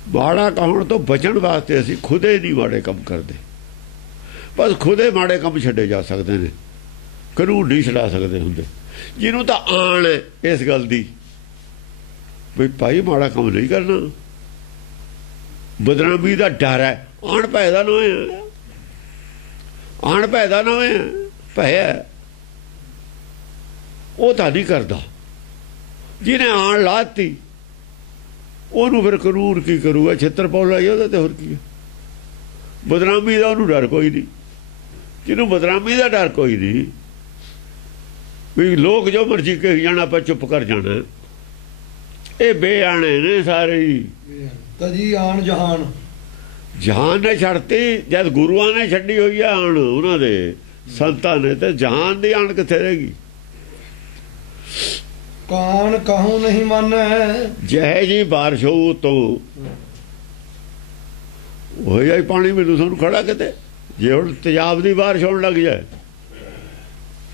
ਮਾੜਾ ਕਹਾਉਣ ਤੋਂ ਬਚਣ ਵਾਸਤੇ ਅਸੀਂ ਖੁਦੇ ਨਹੀਂ ਮਾੜੇ ਕੰਮ ਕਰਦੇ। ਬਸ ਖੁਦੇ ਮਾੜੇ ਕੰਮ ਛੱਡੇ ਜਾ ਸਕਦੇ ਨੇ, ਕਾਨੂੰਨ ਨਹੀਂ ਛਡਾ ਸਕਦੇ ਹੁੰਦੇ। ਜਿਹਨੂੰ ਤਾਂ ਆਣ ਇਸ ਗੱਲ ਦੀ ਵੀ ਭਾਈ ਮਾੜਾ ਕੰਮ ਨਹੀਂ ਕਰਨਾ, ਬਦਨਾਮੀ ਦਾ ਡਰ ਹੈ। ਆਣ ਪੈਦਾ ਨਾ ਹੋਇਆ, ਆਣ ਪੈਦਾ ਨਾ ਹੋਇਆ, ਭੈ ਉਹ ਤਾਂ ਨਹੀਂ ਕਰਦਾ। ਜਿਹਨੇ ਆਣ ਲਾਤੀ ਉਹਨੂੰ ਫਿਰ ਕਾਨੂੰਨ ਕੀ ਕਰੂਗਾ? ਛਿੱਤਰ ਪਾਉ ਲਾਈ ਉਹਦਾ ਤੇ ਹੋਰ ਕੀ ਹੈ? ਬਦਨਾਮੀ ਦਾ ਉਹਨੂੰ ਡਰ ਕੋਈ ਨਹੀਂ। ਜਿਹਨੂੰ ਬਦਨਾਮੀ ਦਾ ਡਰ ਕੋਈ ਨਹੀਂ, ਵੀ ਲੋਕ ਜੋ ਮਰਜ਼ੀ ਕਹੀ ਜਾਣਾ ਆਪਾਂ ਚੁੱਪ ਕਰ ਜਾਣਾ। ਇਹ ਬੇਆਣੇ ਨੇ ਸਾਰੇ ਹੀ। ਤਜੀ ਆਣ ਜਹਾਨ, ਜਹਾਨ ਨੇ ਛੱਡਤੀ ਜਦ ਗੁਰੂਆਂ ਨੇ ਛੱਡੀ ਹੋਈ ਆ ਆਣ ਉਹਨਾਂ ਦੇ ਸੰਤਾਂ ਨੇ, ਤੇ ਜਹਾਨ ਦੀ ਆਣ ਕਿੱਥੇ ਰਹੇਗੀ? ਕਾਨ ਕਹੂੰ ਨਹੀਂ ਮੰਨੈ ਜਿਹੇ ਜੀ ਬਾਰਿਸ਼ ਹੋਊ ਤੋਂ ਉਹ ਜਾਈ ਪਾਣੀ ਮੈਨੂੰ ਤੁਹਾਨੂੰ ਖੜਾ ਕਿਤੇ। ਜੇ ਹੁਣ ਤੇਜ਼ਾਬ ਦੀ ਬਾਰਿਸ਼ ਹੋਣ ਲੱਗ ਜਾਏ,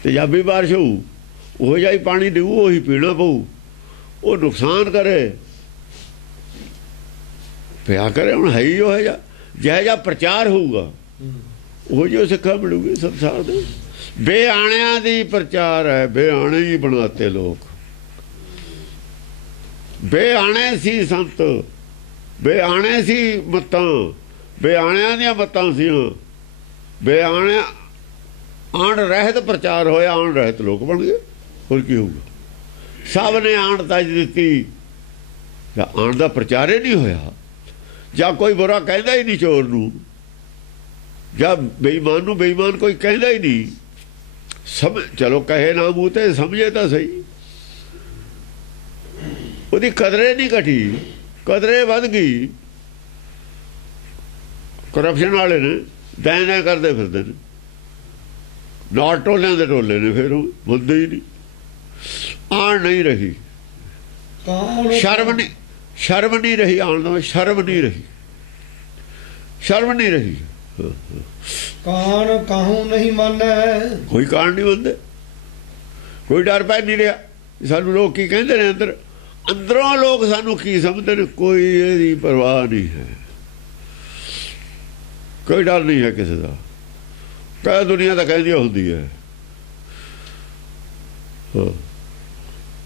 ਤੇਜ਼ਾਬੀ ਬਾਰਿਸ਼ ਹੋਊ, ਉਹ ਜਾਈ ਪਾਣੀ ਦੇਊ, ਉਹੀ ਪੀਣਾ ਪਊ। ਉਹ ਨੁਕਸਾਨ ਕਰੇ ਪਿਆ ਕਰੇ। ਹੁਣ ਹੈ ਹੀ ਉਹ ਜਿਹੋ ਜਿਹਾ ਪ੍ਰਚਾਰ ਹੋਊਗਾ ਉਹ ਜੋ ਸਿੱਖਿਆ ਮਿਲੂਗੀ ਸੰਸਾਰ ਦੇ। ਬੇਆਣਿਆਂ ਦੀ ਪ੍ਰਚਾਰ ਹੈ, ਬੇਆਣੇ ਹੀ ਬਣਾਤੇ ਲੋਕ। ਬੇਆਣੇ ਸੀ ਸੰਤ, ਬੇਆਣੇ ਸੀ ਮੱਤਾਂ, ਬੇਆਣਿਆਂ ਦੀਆਂ ਮੱਤਾਂ ਸੀ। ਬੇਆਣੇ ਆਣ ਰਹਿਤ ਪ੍ਰਚਾਰ ਹੋਇਆ, ਆਣ ਰਹਿਤ ਲੋਕ ਬਣ ਗਏ। ਹੋਰ ਕੀ ਹੋਊਗਾ? ਸਭ ਨੇ ਆਣ ਤਜ ਦਿੱਤੀ, ਆਣ ਦਾ ਪ੍ਰਚਾਰ ਹੀ ਨਹੀਂ ਹੋਇਆ। ਜਾਂ ਕੋਈ ਬੁਰਾ ਕਹਿੰਦਾ ਹੀ ਨਹੀਂ ਚੋਰ ਨੂੰ, ਜਾਂ ਬੇਈਮਾਨ ਨੂੰ ਬੇਈਮਾਨ ਕੋਈ ਕਹਿੰਦਾ ਹੀ ਨਹੀਂ। ਚਲੋ ਕਹੇ ਨਾ ਮੂੰਹ ਤੇ, ਸਮਝੇ ਤਾਂ ਸਹੀ। ਉਹਦੀ ਕਦਰੇ ਨਹੀਂ ਘਟੀ, ਕਦਰੇ ਵੱਧ ਗਈ। ਕਰਪਸ਼ਨ ਵਾਲੇ ਨੇ ਦੈਨ ਕਰਦੇ ਫਿਰਦੇ ਨੇ, ਨਾਲ ਟੋਲਿਆਂ ਦੇ ਟੋਲੇ ਨੇ, ਫਿਰ ਉਹ ਬੁੱਧੇ ਹੀ ਨਹੀਂ। ਆਣ ਨਹੀਂ ਰਹੀ, ਸ਼ਰਮ ਨਹੀਂ ਰਹੀ। ਆਣ ਦਾ ਸ਼ਰਮ ਨਹੀਂ ਰਹੀ, ਸ਼ਰਮ ਨਹੀਂ ਰਹੀ। ਕਾਨ ਕਹੂੰ ਨਹੀਂ ਮੰਨੈ, ਕੋਈ ਕਾਣ ਨਹੀਂ ਮੰਨਦੇ, ਕੋਈ ਡਰ ਪੈ ਨਹੀਂ ਰਿਹਾ। ਸਾਨੂੰ ਲੋਕ ਕੀ ਕਹਿੰਦੇ ਨੇ, ਅੰਦਰੋਂ ਲੋਕ ਸਾਨੂੰ ਕੀ ਸਮਝਦੇ ਨੇ, ਕੋਈ ਇਹਦੀ ਪਰਵਾਹ ਨਹੀਂ ਹੈ। ਕੋਈ ਡਰ ਨਹੀਂ ਹੈ ਕਿਸੇ ਦਾ। ਕਈ ਦੁਨੀਆ ਤਾਂ ਕਹਿੰਦੀ ਹੁੰਦੀ ਹੈ।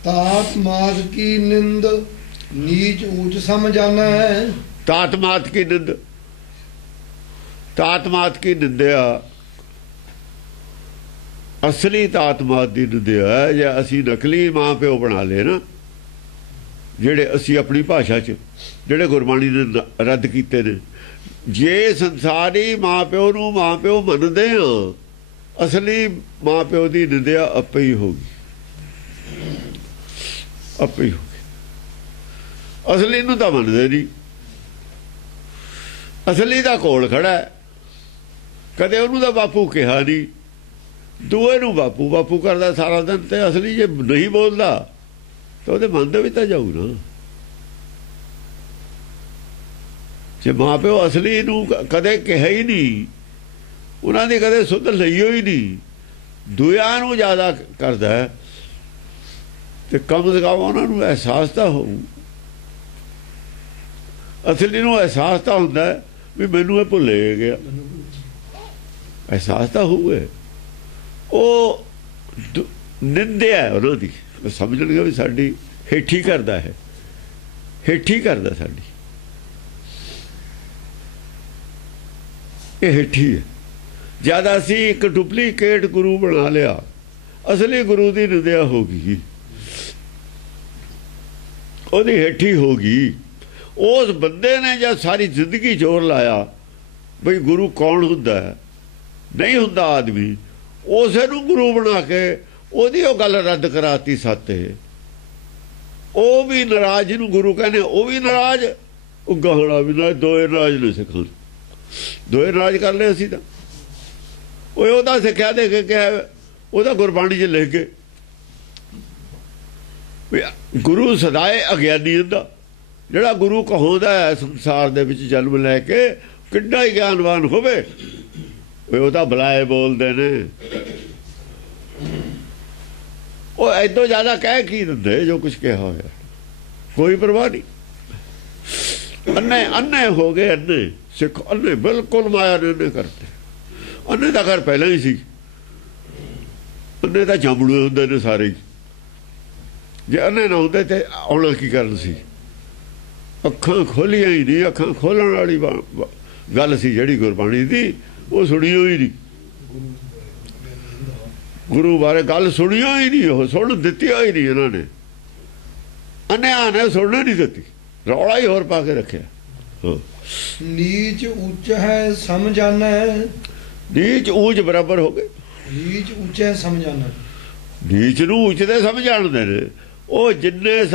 ਤਾਤ ਮਾਤ ਕੀ ਨਿੰਦ ਨੀਚ ਊਚ ਸਮਝਾਨੈ। ਤਾਤ ਮਾਤ ਕੀ ਨਿੰਦ, ਤਾਤ ਮਾਤ ਕੀ ਨਿੰਦਿਆ ਅਸਲੀ ਤਾਤ ਮਾਤ ਦੀ ਨਿੰਦਿਆ ਹੈ। ਜੇ ਅਸੀਂ ਨਕਲੀ ਮਾਂ ਪਿਓ ਬਣਾ ਲਏ ਨਾ, ਜਿਹੜੇ ਅਸੀਂ ਆਪਣੀ ਭਾਸ਼ਾ 'ਚ ਜਿਹੜੇ ਗੁਰਬਾਣੀ ਨੇ ਰੱਦ ਕੀਤੇ ਨੇ, ਜੇ ਸੰਸਾਰੀ ਮਾਂ ਪਿਓ ਨੂੰ ਮਾਂ ਪਿਓ ਮੰਨਦੇ ਹਾਂ, ਅਸਲੀ ਮਾਂ ਪਿਓ ਦੀ ਨਿੰਦਿਆ ਆਪੇ ਹੀ ਹੋਗੀ, ਆਪੇ ਹੀ ਹੋਗੀ। ਅਸਲੀ ਨੂੰ ਤਾਂ ਮੰਨਦੇ ਨਹੀਂ। ਅਸਲੀ ਦਾ ਕੋਲ ਖੜਾ ਹੈ, ਕਦੇ ਉਹਨੂੰ ਤਾਂ ਬਾਪੂ ਕਿਹਾ ਨਹੀਂ, ਦੂਏ ਨੂੰ ਬਾਪੂ ਬਾਪੂ ਕਰਦਾ ਸਾਰਾ ਦਿਨ। ਤੇ ਅਸਲੀ ਜੇ ਨਹੀਂ ਬੋਲਦਾ ਤਾਂ ਉਹਦੇ ਮਨ ਦੇ ਵਿੱਚ ਤਾਂ ਜਾਊ ਨਾ। ਜੇ ਮਾਂ ਪਿਓ ਅਸਲੀ ਨੂੰ ਕਦੇ ਕਿਹਾ ਹੀ ਨਹੀਂ, ਉਹਨਾਂ ਦੀ ਕਦੇ ਸੁਧ ਲਈ ਹੋਈ ਨਹੀਂ, ਦੂਆਂ ਨੂੰ ਜ਼ਿਆਦਾ ਕਰਦਾ, ਤੇ ਕਮ ਸੇ ਕਮ ਉਹਨਾਂ ਨੂੰ ਅਹਿਸਾਸ ਤਾਂ ਹੋਊ। ਅਸਲੀ ਨੂੰ ਅਹਿਸਾਸ ਤਾਂ ਹੁੰਦਾ ਵੀ ਮੈਨੂੰ ਇਹ ਭੁੱਲੇ ਗਿਆ, ਅਹਿਸਾਸ ਤਾਂ ਹੋਊਗਾ। ਉਹ ਨਿੰਦਿਆ ਉਹਨਾਂ ਦੀ, ਸਮਝਣਗੇ ਵੀ ਸਾਡੀ ਹੇਠੀ ਕਰਦਾ ਹੈ, ਹੇਠੀ ਕਰਦਾ ਸਾਡੀ, ਇਹ ਹੇਠੀ ਹੈ। ਜਦ ਅਸੀਂ ਇੱਕ ਡੁਪਲੀਕੇਟ ਗੁਰੂ ਬਣਾ ਲਿਆ, ਅਸਲੀ ਗੁਰੂ ਦੀ ਨਿੰਦਿਆ ਹੋ ਗਈ, ਉਹਦੀ ਹੇਠੀ ਹੋ ਗਈ। ਉਸ ਬੰਦੇ ਨੇ ਜਦ ਸਾਰੀ ਜ਼ਿੰਦਗੀ ਜ਼ੋਰ ਲਾਇਆ ਬਈ ਗੁਰੂ ਕੌਣ ਹੁੰਦਾ ਹੈ, ਨਹੀਂ ਹੁੰਦਾ ਆਦਮੀ, ਉਸੇ ਨੂੰ ਗੁਰੂ ਬਣਾ ਕੇ ਉਹਦੀ ਉਹ ਗੱਲ ਰੱਦ ਕਰਾਤੀ ਸਾਤੇ। ਉਹ ਵੀ ਨਾਰਾਜ਼, ਜਿਹਨੂੰ ਗੁਰੂ ਕਹਿੰਦੇ ਉਹ ਵੀ ਨਾਰਾਜ਼, ਉਹ ਗਾਹਣਾ ਵੀ ਨਾਰਾਜ਼, ਦੋਏ ਨਾਰਾਜ਼ ਨੇ। ਸਿੱਖਾਂ ਦੋਏ ਨਾਰਾਜ਼ ਕਰ ਲਏ ਅਸੀਂ ਤਾਂ। ਉਹਦਾ ਸਿੱਖਿਆ ਦੇ ਕੇ ਕਿਹਾ, ਉਹਦਾ ਗੁਰਬਾਣੀ 'ਚ ਲਿਖ ਕੇ ਗੁਰੂ ਸਦਾਏ ਅਗਿਆਨੀ ਹੁੰਦਾ। ਜਿਹੜਾ ਗੁਰੂ ਕਹਾਉਂਦਾ ਹੈ ਸੰਸਾਰ ਦੇ ਵਿੱਚ ਜਨਮ ਲੈ ਕੇ, ਕਿੱਡਾ ਹੀ ਗਿਆਨਵਾਨ ਹੋਵੇ, ਉਹ ਤਾਂ ਬੁਲਾਏ ਬੋਲਦੇ ਨੇ। ਉਹ ਏਦੋਂ ਜ਼ਿਆਦਾ ਕਹਿ ਕੀ ਦਿੰਦੇ ਜੋ ਕੁਝ ਕਿਹਾ ਹੋਇਆ, ਕੋਈ ਪਰਵਾਹ ਨਹੀਂ। ਅੰਨੇ ਹੋ ਗਏ, ਅੰਨੇ ਸਿੱਖ, ਅੰਨੇ ਬਿਲਕੁਲ ਮਾਇਆ ਨੇ ਕਰਤੇ। ਅੰਨੇ ਤਾਂ ਘਰ ਪਹਿਲਾਂ ਹੀ ਸੀ, ਅੰਨੇ ਤਾਂ ਜੰਮਣੂ ਹੁੰਦੇ ਨੇ ਸਾਰੇ ਹੀ। ਜੇ ਅੰਨੇ ਨਾ ਹੁੰਦੇ ਤੇ ਆਉਣਾ ਕੀ ਕਰਨ ਸੀ? ਅੱਖਾਂ ਖੋਲੀਆਂ ਹੀ ਨਹੀਂ। ਅੱਖਾਂ ਖੋਲਣ ਵਾਲੀ ਗੱਲ ਸੀ ਜਿਹੜੀ ਗੁਰਬਾਣੀ ਦੀ, ਉਹ ਸੁਣੀ ਹੋਈ ਨਹੀਂ। ਗੁਰੂ ਬਾਰੇ ਗੱਲ ਸੁਣੀਓ ਹੀ ਨਹੀਂ, ਉਹ ਸੁਣ ਦਿੱਤੀ ਹੋਈ ਨਹੀਂ ਇਹਨਾਂ ਨੇ। ਅੰਨਿਆਂ ਨੇ ਸੁਣਨ ਨਹੀਂ ਦਿੱਤੀ, ਰੌਲਾ ਹੀ ਹੋਰ ਪਾ ਕੇ ਰੱਖਿਆ। ਨੀਚ ਉੱਚ ਹੈ ਸਮਝਾਨਾ, ਨੀਚ ਉੱਚ ਬਰਾਬਰ ਹੋ ਗਏ। ਨੀਚ ਉੱਚ ਹੈ ਸਮਝਾਨਾ, ਨੀਚ ਨੂੰ ਉੱਚ ਦੇ ਸਮਝ ਜਾਣਦੇ ਨੇ। ਉਹ ਜਿੰਨੇ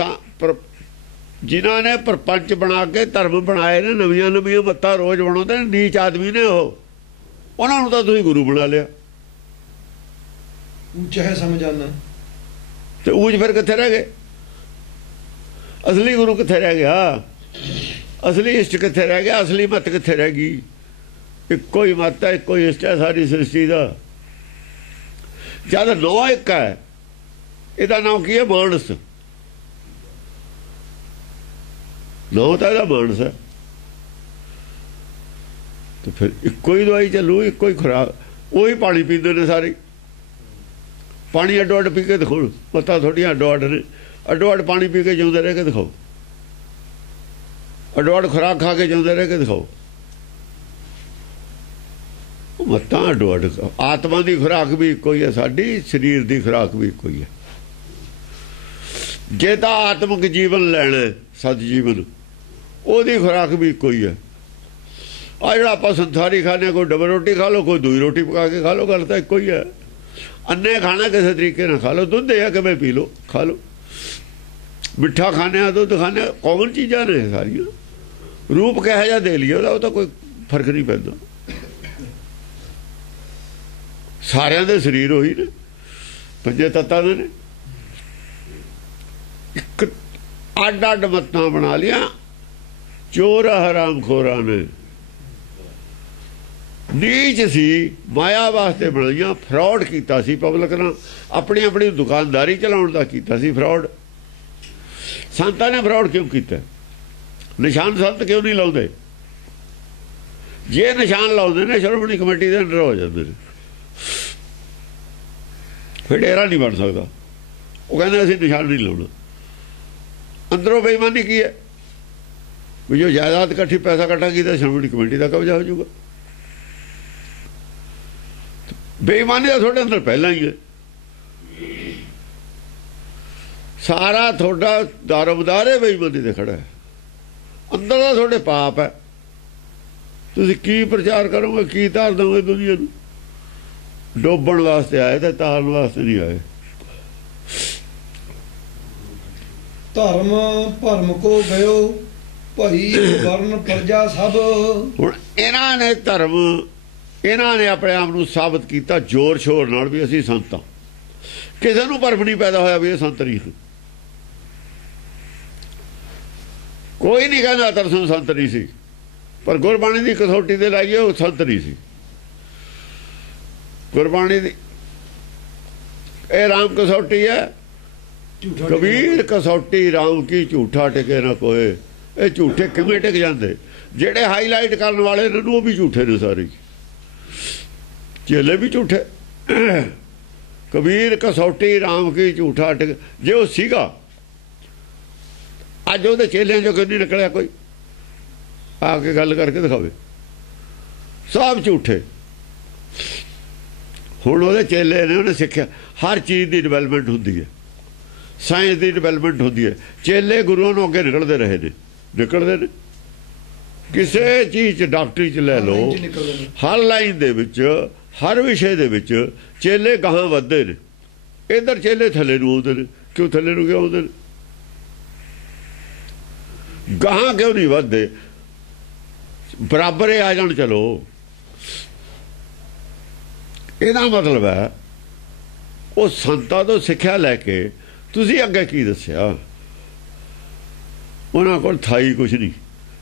ਜਿਨ੍ਹਾਂ ਨੇ ਪ੍ਰਪੰਚ ਬਣਾ ਕੇ ਧਰਮ ਬਣਾਏ ਨੇ, ਨਵੀਆਂ ਨਵੀਆਂ ਮੱਤਾਂ ਰੋਜ਼ ਬਣਾਉਂਦੇ ਨੇ, ਨੀਚ ਆਦਮੀ ਨੇ ਉਹਨਾਂ ਨੂੰ ਤਾਂ ਤੁਸੀਂ ਗੁਰੂ ਬਣਾ ਲਿਆ। ਉੱਚ ਹੈ ਸਮਝਾਨਾ, ਤੇ ਊਜ ਫਿਰ ਕਿੱਥੇ ਰਹਿ ਗਏ? ਅਸਲੀ ਗੁਰੂ ਕਿੱਥੇ ਰਹਿ ਗਿਆ? ਅਸਲੀ ਇਸ਼ਟ ਕਿੱਥੇ ਰਹਿ ਗਿਆ? ਅਸਲੀ ਮੱਤ ਕਿੱਥੇ ਰਹਿ ਗਈ? ਇੱਕੋ ਹੀ ਮੱਤ ਹੈ, ਇੱਕੋ ਹੀ ਇਸ਼ਟ ਹੈ ਸਾਰੀ ਸ੍ਰਿਸ਼ਟੀ ਦਾ। ਜਦ ਨੌ ਇੱਕ ਹੈ, ਇਹਦਾ ਨਾਮ ਕੀ ਹੈ? ਮਾਨਸ। ਨੌ ਤਾਂ ਇਹਦਾ ਮਾਨਸ ਹੈ। ਤੇ ਫਿਰ ਇੱਕੋ ਹੀ ਦਵਾਈ ਚੱਲੂ, ਇੱਕੋ ਹੀ ਖੁਰਾਕ। ਉਹੀ ਪਾਣੀ ਪੀਂਦੇ ਨੇ ਸਾਰੇ। ਪਾਣੀ ਅੱਡੋ ਅੱਡ ਪੀ ਕੇ ਦਿਖਾਉਣ, ਪਤਾ ਥੋੜ੍ਹੀਆਂ ਅੱਡੋ ਅੱਡ ਨੇ। ਅੱਡੋ ਅੱਡ ਪਾਣੀ ਪੀ ਕੇ ਜਿਉਂਦੇ ਰਹਿ ਕੇ ਦਿਖਾਓ, ਅੱਡੋ ਅੱਡ ਖੁਰਾਕ ਖਾ ਕੇ ਜਿਉਂਦੇ ਰਹਿ ਕੇ ਦਿਖਾਓ। ਮੱਤਾਂ ਅੱਡੋ ਅੱਡ। ਆਤਮਾ ਦੀ ਖੁਰਾਕ ਵੀ ਇੱਕੋ ਹੀ ਹੈ, ਸਾਡੀ ਸਰੀਰ ਦੀ ਖੁਰਾਕ ਵੀ ਇੱਕੋ ਹੀ ਹੈ। ਜੇ ਤਾਂ ਆਤਮਿਕ ਜੀਵਨ ਲੈਣਾ, ਸਤ ਜੀਵਨ, ਉਹਦੀ ਖੁਰਾਕ ਵੀ ਇੱਕੋ ਹੀ ਹੈ। ਆ ਜਿਹੜਾ ਆਪਾਂ ਸੰਸਾਰੀ ਖਾਣੇ, ਕੋਈ ਡਬਲ ਰੋਟੀ ਖਾ ਲਓ, ਕੋਈ ਦੂਈ ਰੋਟੀ ਪਕਾ ਕੇ ਖਾ ਲਓ, ਗੱਲ ਤਾਂ ਇੱਕੋ ਹੀ ਹੈ। ਅੰਨੇ ਖਾਣਾ ਕਿਸੇ ਤਰੀਕੇ ਨਾਲ ਖਾ ਲਓ, ਦੁੱਧ ਹੈ ਕਿਵੇਂ ਪੀ ਲਓ, ਖਾ ਲਓ। ਮਿੱਠਾ ਖਾਣੇ ਆ, ਦੁੱਧ ਖਾਣੇ ਆ, ਕਾਮਨ ਚੀਜ਼ਾਂ ਨੇ ਸਾਰੀਆਂ। ਰੂਪ ਕਿਹੋ ਜਿਹਾ ਦੇ ਲਈਏ ਉਹਦਾ, ਉਹ ਤਾਂ ਕੋਈ ਫਰਕ ਨਹੀਂ ਪੈਂਦਾ। ਸਾਰਿਆਂ ਦੇ ਸਰੀਰ ਉਹੀ ਨੇ, ਪੰਜੇ ਤੱਤਾਂ ਦੇ ਨੇ। ਇੱਕ ਅੱਡ ਅੱਡ ਮੱਤਾਂ ਬਣਾ ਲਿਆ ਚੋਰ ਹਰਾਮ ਖੋਰਾਂ ਨੇ। ਨੀਚ ਸੀ, ਮਾਇਆ ਵਾਸਤੇ ਬਣਾਈਆਂ। ਫਰਾਡ ਕੀਤਾ ਸੀ ਪਬਲਿਕ ਨਾਲ, ਆਪਣੀ ਆਪਣੀ ਦੁਕਾਨਦਾਰੀ ਚਲਾਉਣ ਦਾ ਕੀਤਾ ਸੀ ਫਰਾਡ। ਸੰਤਾਂ ਨੇ ਫਰਾਡ ਕਿਉਂ ਕੀਤਾ? ਨਿਸ਼ਾਨ ਸੰਤ ਕਿਉਂ ਨਹੀਂ ਲਾਉਂਦੇ? ਜੇ ਨਿਸ਼ਾਨ ਲਾਉਂਦੇ ਨੇ, ਸ਼੍ਰੋਮਣੀ ਕਮੇਟੀ ਦੇ ਅੰਦਰ ਹੋ ਜਾਂਦੇ ਨੇ, ਫਿਰ ਡੇਰਾ ਨਹੀਂ ਬਣ ਸਕਦਾ। ਉਹ ਕਹਿੰਦੇ ਅਸੀਂ ਨਿਸ਼ਾਨ ਨਹੀਂ ਲਾਉਣਾ। ਅੰਦਰੋਂ ਬੇਈਮਾਨੀ ਕੀ ਹੈ? ਵੀ ਜੋ ਜਾਇਦਾਦ ਇਕੱਠੀ ਪੈਸਾ ਇਕੱਠਾ ਕੀਤਾ, ਸ਼੍ਰੋਮਣੀ ਕਮੇਟੀ ਦਾ ਕਬਜ਼ਾ ਹੋ ਜਾਊਗਾ। ਬੇਈਮਾਨੀ ਦਾ ਤੁਹਾਡੇ ਅੰਦਰ ਪਹਿਲਾਂ ਹੀ ਹੈ। ਸਾਰਾ ਤੁਹਾਡਾ ਦਾਰੋਮਦਾਰ ਹੈ ਬੇਈਮਾਨੀ ਤੇ ਖੜਾ ਹੈ। ਅੰਦਰ ਦਾ ਤੁਹਾਡੇ ਪਾਪ ਹੈ। ਤੁਸੀਂ ਕੀ ਪ੍ਰਚਾਰ ਕਰੋਗੇ, ਕੀ ਤਾਰ ਦੋਗੇ ਦੁਨੀਆ ਨੂੰ? ਡੋਬਣ ਵਾਸਤੇ ਆਏ ਤੇ ਤਾਰਨ ਵਾਸਤੇ ਨਹੀਂ ਆਏ। ਧਰਮ ਭਰਮ ਕੋ ਗਇਓ, ਭਈ ਵਰਨ ਪ੍ਰਜਾ ਸਭ। ਹੁਣ ਇਹਨਾਂ ਨੇ ਧਰਮ, ਇਹਨਾਂ ਨੇ ਆਪਣੇ ਆਪ ਨੂੰ ਸਾਬਤ ਕੀਤਾ ਜ਼ੋਰ ਸ਼ੋਰ ਨਾਲ ਵੀ ਅਸੀਂ ਸੰਤ ਹਾਂ। ਕਿਸੇ ਨੂੰ ਭਰਮ ਨਹੀਂ ਪੈਦਾ ਹੋਇਆ ਵੀ ਇਹ ਸੰਤ ਨਹੀਂ। ਕੋਈ ਨਹੀਂ ਕਹਿੰਦਾ ਤਰਸੋਂ ਸੰਤ ਨਹੀਂ ਸੀ, ਪਰ ਗੁਰਬਾਣੀ ਦੀ ਕਸੌਟੀ ਦੇ ਲਾਈਏ ਉਹ ਸੰਤ ਨਹੀਂ ਸੀ। ਗੁਰਬਾਣੀ ਦੀ ਇਹ ਰਾਮ ਕਸੌਟੀ ਹੈ। ਕਬੀਰ ਕਸੌਟੀ ਰਾਮ ਕੀ, ਝੂਠਾ ਟਿਕੇ ਨਾ ਕੋਏ। ਇਹ ਝੂਠੇ ਕਿਵੇਂ ਟਿਕ ਜਾਂਦੇ? ਜਿਹੜੇ ਹਾਈਲਾਈਟ ਕਰਨ ਵਾਲੇ ਨੇ ਉਹ ਵੀ ਝੂਠੇ ਨੇ ਸਾਰੇ, ਚੇਲੇ ਵੀ ਝੂਠੇ। ਕਬੀਰ ਕਸੌਟੀ ਰਾਮ ਕੀ, ਝੂਠਾ ਟਿਕ। ਜੇ ਉਹ ਸੀਗਾ, ਅੱਜ ਉਹਦੇ ਚੇਲਿਆਂ ਚੋਂ ਕਿਉਂ ਨਹੀਂ ਨਿਕਲਿਆ ਕੋਈ? ਆ ਕੇ ਗੱਲ ਕਰਕੇ ਦਿਖਾਵੇ। ਸਭ ਝੂਠੇ। ਹੁਣ ਉਹਦੇ ਚੇਲੇ ਨੇ, ਉਹਨੇ ਸਿੱਖਿਆ। ਹਰ ਚੀਜ਼ ਦੀ ਡਿਵੈਲਪਮੈਂਟ ਹੁੰਦੀ ਹੈ, ਸਾਇੰਸ ਦੀ ਡਿਵੈਲਪਮੈਂਟ ਹੁੰਦੀ ਹੈ। ਚੇਲੇ ਗੁਰੂਆਂ ਨੂੰ ਅੱਗੇ ਨਿਕਲਦੇ ਰਹੇ ਨੇ, ਨਿਕਲਦੇ ਨੇ। ਕਿਸੇ ਚੀਜ਼ 'ਚ, ਡਾਕਟਰੀ 'ਚ ਲੈ ਲਓ, ਹਰ ਲਾਈਨ ਦੇ ਵਿੱਚ, ਹਰ ਵਿਸ਼ੇ ਦੇ ਵਿੱਚ ਚੇਲੇ ਗਾਹਾਂ ਵੱਧਦੇ ਨੇ। ਇੱਧਰ ਚੇਲੇ ਥੱਲੇ ਨੂੰ ਆਉਂਦੇ ਨੇ। ਕਿਉਂ ਥੱਲੇ ਨੂੰ ਕਿਉਂ ਆਉਂਦੇ ਨੇ? ਗਾਹਾਂ ਕਿਉਂ ਨਹੀਂ ਵੱਧਦੇ? ਬਰਾਬਰ ਆ ਜਾਣ। ਚਲੋ, ਇਹਦਾ ਮਤਲਬ ਹੈ ਉਹ ਸੰਤਾਂ ਤੋਂ ਸਿੱਖਿਆ ਲੈ ਕੇ ਤੁਸੀਂ ਅੱਗੇ ਕੀ ਦੱਸਿਆ? ਉਹਨਾਂ ਕੋਲ ਥਾਈ ਕੁਛ ਨਹੀਂ।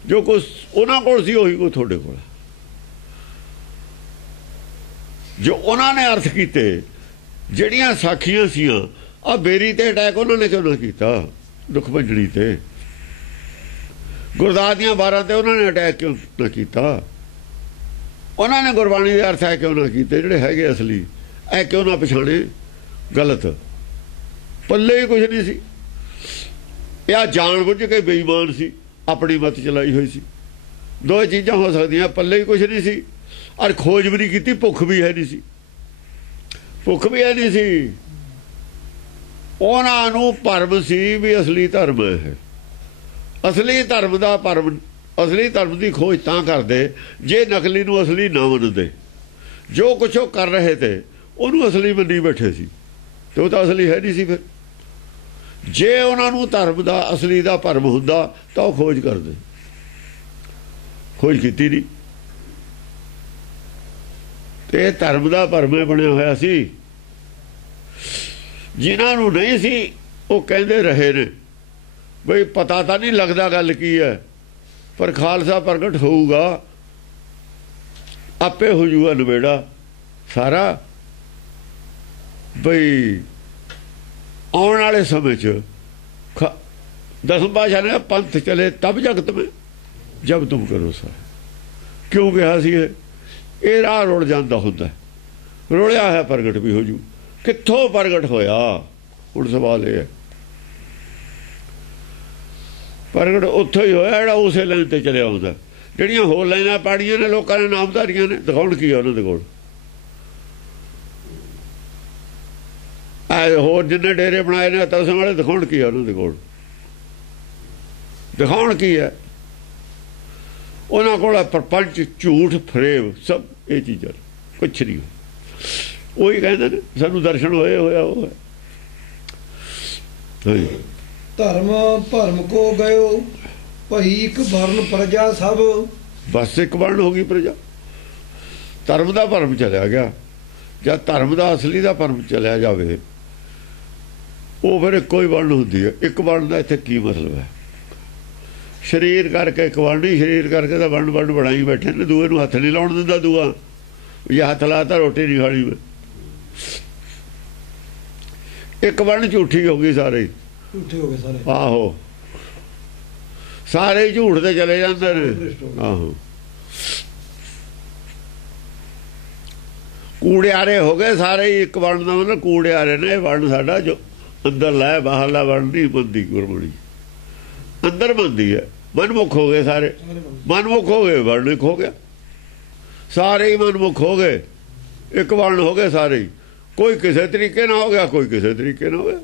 ਜੋ ਕੁਛ ਉਹਨਾਂ ਕੋਲ ਸੀ ਉਹੀ ਕੋ ਤੁਹਾਡੇ ਕੋਲ। ਜੋ ਉਹਨਾਂ ਨੇ ਅਰਥ ਕੀਤੇ, ਜਿਹੜੀਆਂ ਸਾਖੀਆਂ ਸੀਆਂ, ਆ ਬੇਰੀ ਤੇ ਅਟੈਕ ਉਹਨਾਂ ਨੇ ਕਿਉਂ ਨਾ ਕੀਤਾ? ਦੁੱਖ ਭੰਜਣੀ ਤੇ, ਗੁਰਦਾਸ ਦੀਆਂ 12 ਤੇ ਉਹਨਾਂ ਨੇ ਅਟੈਕ ਕਿਉਂ ਨਾ ਕੀਤਾ? ਉਹਨਾਂ ਨੇ ਗੁਰਬਾਣੀ ਦੇ ਅਰਥ ਹੈ ਕਿਉਂ ਨਾ ਕੀਤੇ ਜਿਹੜੇ ਹੈਗੇ ਅਸਲੀ? ਇਹ ਕਿਉਂ ਨਾ ਪਛਾਣੇ ਗਲਤ? ਪੱਲੇ ਹੀ ਕੁਛ ਨਹੀਂ ਸੀ। ਇਹ ਜਾਣ ਬੁੱਝ ਕੇ ਬੇਈਮਾਨ ਸੀ, ਆਪਣੀ ਮੱਤ ਚਲਾਈ ਹੋਈ ਸੀ। ਦੋ ਚੀਜ਼ਾਂ ਹੋ ਸਕਦੀਆਂ, ਪੱਲੇ ਹੀ ਕੁਛ ਨਹੀਂ ਸੀ ਔਰ ਖੋਜ ਵੀ ਨਹੀਂ ਕੀਤੀ, ਭੁੱਖ ਵੀ ਹੈ ਨਹੀਂ ਸੀ। ਭੁੱਖ ਵੀ ਹੈ ਨਹੀਂ ਸੀ। ਉਹਨਾਂ ਨੂੰ ਭਰਮ ਸੀ ਵੀ ਅਸਲੀ ਧਰਮ ਹੈ। ਅਸਲੀ ਧਰਮ ਦਾ ਭਰਮ, ਅਸਲੀ ਧਰਮ ਦੀ ਖੋਜ ਤਾਂ ਕਰਦੇ ਜੇ ਨਕਲੀ ਨੂੰ ਅਸਲੀ ਨਾ ਮੰਨਦੇ। ਜੋ ਕੁਛ ਉਹ ਕਰ ਰਹੇ ਤੇ ਉਹਨੂੰ ਅਸਲੀ ਮੰਨੀ ਬੈਠੇ ਸੀ, ਤੇ ਉਹ ਤਾਂ ਅਸਲੀ ਹੈ ਨਹੀਂ ਸੀ। ਫਿਰ ਜੇ ਉਹਨਾਂ ਨੂੰ ਧਰਮ ਦਾ ਅਸਲੀ ਦਾ ਭਰਮ ਹੁੰਦਾ ਤਾਂ ਉਹ ਖੋਜ ਕਰਦੇ, ਖੋਜ ਕੀਤੀ ਨਹੀਂ। ਤੇ ਧਰਮ ਦਾ ਭਰਮ ਬਣਿਆ ਹੋਇਆ ਸੀ। ਜਿਨ੍ਹਾਂ ਨੂੰ ਨਹੀਂ ਸੀ ਉਹ ਕਹਿੰਦੇ ਰਹੇ ਨੇ ਬਈ ਪਤਾ ਤਾਂ ਨਹੀਂ ਲੱਗਦਾ ਗੱਲ ਕੀ ਹੈ, ਪਰ ਖਾਲਸਾ ਪ੍ਰਗਟ ਹੋਊਗਾ, ਆਪੇ ਹੋ ਜੂਗਾ ਨਵੇੜਾ ਸਾਰਾ। ਬਈ ਆਉਣ ਵਾਲੇ ਸਮੇਂ 'ਚ ਦਸਮ ਪਾਤਸ਼ਾਹ ਨੇ ਪੰਥ ਚਲੇ ਤਬ ਜਗਤ में ਜਬ ਤੁਮ ਕਰੋ ਸਰ। ਕਿਉਂ ਕਿਹਾ ਸੀ ਇਹ ਰਾਹ ਰੁੜ ਜਾਂਦਾ ਹੁੰਦਾ, ਰੁੜਿਆ ਹੈ ਪ੍ਰਗਟ ਵੀ ਹੋ ਜੂ। ਕਿੱਥੋਂ ਪ੍ਰਗਟ ਹੋਇਆ? ਹੁਣ ਸਵਾਲ ਇਹ ਹੈ, ਪ੍ਰਗਟ ਉੱਥੋਂ ਹੀ ਹੋਇਆ ਜਿਹੜਾ ਉਸੇ ਲਾਈਨ ਤੇ ਚਲਿਆ ਹੁੰਦਾ। ਜਿਹੜੀਆਂ ਹੋਰ ਲਾਈਨਾਂ ਪਾੜੀਆਂ ਨੇ ਲੋਕਾਂ ਨੇ, ਨਾਮਧਾਰੀਆਂ ਨੇ, ਦਿਖਾਉਣ ਕੀ ਆ ਉਹਨਾਂ ਦੇ ਕੋਲ? ਹੋਰ ਜਿੰਨੇ ਡੇਰੇ ਬਣਾਏ ਨੇ ਤਸਮ ਵਾਲੇ, ਦਿਖਾਉਣ ਕੀ ਆ ਉਹਨਾਂ ਦੇ ਕੋਲ? ਦਿਖਾਉਣ ਕੀ ਹੈ ਉਹਨਾਂ ਕੋਲ? ਪ੍ਰਪੰਚ, ਝੂਠ, ਫਰੇਬ, ਸਭ ਇਹ ਚੀਜ਼ਾਂ, ਕੁਛ ਨਹੀਂ। ਉਹੀ ਕਹਿੰਦੇ ਨੇ ਸਾਨੂੰ ਦਰਸ਼ਨ ਹੋਏ ਹੋਇਆ ਉਹ ਹੈ। ਧਰਮ ਭਰਮ ਕੋ ਗਇਓ ਭਈ ਇੱਕ ਵਰਨ ਪ੍ਰਜਾ ਸਭ। ਬਸ ਇੱਕ ਵਰਨ ਹੋ ਗਈ ਪ੍ਰਜਾ। ਧਰਮ ਦਾ ਭਰਮ ਚਲਿਆ ਗਿਆ। ਜਦ ਧਰਮ ਦਾ ਅਸਲੀ ਦਾ ਭਰਮ ਚਲਿਆ ਜਾਵੇ ਉਹ ਫਿਰ ਇੱਕੋ ਹੀ ਵਰਨ ਹੁੰਦੀ ਹੈ। ਇੱਕ ਵਰਨ ਦਾ ਇੱਥੇ ਕੀ ਮਤਲਬ ਹੈ? ਸਰੀਰ ਕਰਕੇ ਇੱਕ ਵਰਨ ਨਹੀਂ, ਸਰੀਰ ਕਰਕੇ ਤਾਂ ਵਰਨ ਬਣਾਈ ਬੈਠੇ ਨੇ। ਦੂਏ ਨੂੰ ਹੱਥ ਨਹੀਂ ਲਾਉਣ ਦਿੰਦਾ ਦੂਆ, ਜੇ ਹੱਥ ਲਾਤਾ ਰੋਟੀ ਨਹੀਂ ਖਾਣੀ। ਇੱਕ ਵਰਨ ਝੂਠੀ ਹੋ ਗਈ, ਸਾਰੇ ਝੂਠੇ ਹੋ ਗਏ ਸਾਰੇ। ਆਹੋ, ਸਾਰੇ ਝੂਠ ਤੇ ਚਲੇ ਜਾਂਦੇ ਨੇ। ਆਹੋ, ਕੂੜਿਆਰੇ ਹੋ ਗਏ ਸਾਰੇ। ਇੱਕ ਵਰਨ ਦਾ ਮਤਲਬ ਕੂੜਿਆਰੇ ਨੇ। ਵਰਨ ਸਾਡਾ ਜੋ ਅੰਦਰ ਲੈ, ਬਾਹਰਲਾ ਵਰਨ ਨਹੀਂ ਬੰਦੀ। ਗੁਰਬਾਣੀ ਅੰਦਰ ਬੰਦੀ ਹੈ। ਮਨਮੁਖ ਹੋ ਗਏ ਸਾਰੇ, ਮਨਮੁਖ ਹੋ ਗਏ, ਵਰਨ ਇੱਕ ਹੋ ਗਿਆ। ਸਾਰੇ ਹੀ ਮਨਮੁਖ ਹੋ ਗਏ, ਇੱਕ ਵਰਨ ਹੋ ਗਏ ਸਾਰੇ ਹੀ। ਕੋਈ ਕਿਸੇ ਤਰੀਕੇ ਨਾਲ ਹੋ ਗਿਆ, ਕੋਈ ਕਿਸੇ ਤਰੀਕੇ ਨਾਲ ਹੋ ਗਿਆ।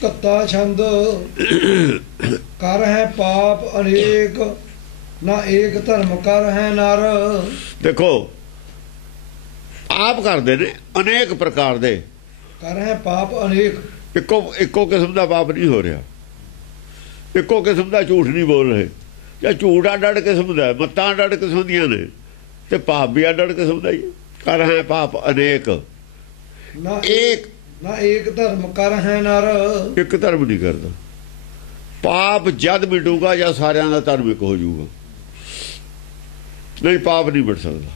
ਕੱਤਾ ਛੰਦ ਕਰ ਹੈ ਪਾਪ ਅਨੇਕ, ਨਾ ਏਕ ਧਰਮ ਕਰ ਹੈ ਨਰ। ਦੇਖੋ ਆਪ ਕਰਦੇ ਨੇ ਅਨੇਕ ਪ੍ਰਕਾਰ ਦੇ। ਕਰ ਹੈ ਪਾਪ ਅਨੇਕ, ਇੱਕੋ ਕਿਸਮ ਦਾ ਪਾਪ ਨਹੀਂ ਹੋ ਰਿਹਾ, ਇੱਕੋ ਕਿਸਮ ਦਾ ਝੂਠ ਨਹੀਂ ਬੋਲ ਰਹੇ। ਜਾਂ ਝੂਠ ਅੱਡ ਕਿਸਮ ਦਾ, ਮੱਤਾਂ ਅੱਡ ਕਿਸਮ ਦੀਆਂ ਨੇ, ਤੇ ਪਾਪ ਵੀ ਅੱਡ ਕਿਸਮ ਦਾ ਹੀ। ਕਰ ਹੈ ਪਾਪ ਅਨੇਕ, ਨਾ ਏਕ ਧਰਮ ਕਰ ਹੈ ਨਰ। ਇੱਕ ਧਰਮ ਨਹੀਂ ਕਰਦਾ। ਪਾਪ ਜਦ ਮਿਟੂਗਾ ਜਾਂ ਸਾਰਿਆਂ ਦਾ ਧਰਮ ਇੱਕ ਹੋ ਜਾਊਗਾ। ਨਹੀਂ, ਪਾਪ ਨਹੀਂ ਮਿਟ ਸਕਦਾ।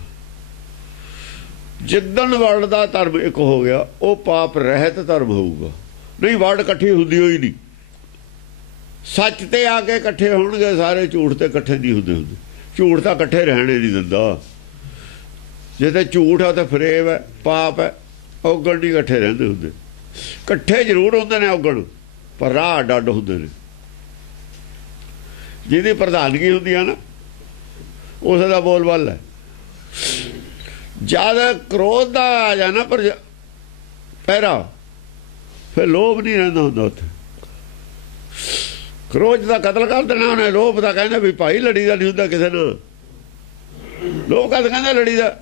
ਜਿੱਦਣ ਵਰਡ ਦਾ ਧਰਮ ਇੱਕ ਹੋ ਗਿਆ ਉਹ ਪਾਪ ਰਹਿਤ ਧਰਮ ਹੋਊਗਾ। ਨਹੀਂ, ਵਰਡ ਇਕੱਠੀ ਹੁੰਦੀ ਹੋਈ ਨਹੀਂ। ਸੱਚ ਤੇ ਆ ਕੇ ਇਕੱਠੇ ਹੋਣਗੇ ਸਾਰੇ, ਝੂਠ ਤੇ ਇਕੱਠੇ ਨਹੀਂ ਹੁੰਦੇ। ਝੂਠ ਤਾਂ ਇਕੱਠੇ ਰਹਿਣੇ ਨਹੀਂ ਦਿੰਦਾ। ਜੇ ਤੇ ਝੂਠ ਆ ਤਾਂ ਫਰੇਬ ਹੈ, ਪਾਪ ਹੈ। ਔਗਣ ਨਹੀਂ ਇਕੱਠੇ ਰਹਿੰਦੇ ਹੁੰਦੇ। ਇਕੱਠੇ ਜ਼ਰੂਰ ਹੁੰਦੇ ਨੇ ਔਗਣ, ਪਰ ਰਾਹ ਅੱਡ ਹੁੰਦੇ ਨੇ। ਜਿਹਦੀ ਪ੍ਰਧਾਨਗੀ ਹੁੰਦੀ ਆ ਨਾ ਉਸ ਦਾ ਬੋਲਬਾਲ ਹੈ। ਜਦ ਕ੍ਰੋਧ ਦਾ ਆ ਜਾਣਾ ਪਰ ਪਹਿਰਾ, ਫਿਰ ਲੋਭ ਨਹੀਂ ਰਹਿੰਦਾ ਹੁੰਦਾ ਉੱਥੇ। ਕ੍ਰੋਧ ਦਾ ਕਤਲ ਕਰ ਦੇਣਾ ਉਹਨੇ। ਲੋਭ ਦਾ ਕਹਿੰਦਾ ਵੀ ਭਾਈ ਲੜੀ ਦਾ ਨਹੀਂ ਹੁੰਦਾ ਕਿਸੇ ਨਾਲ। ਲੋਭ ਕਦ ਕਹਿੰਦਾ ਲੜੀ ਦਾ?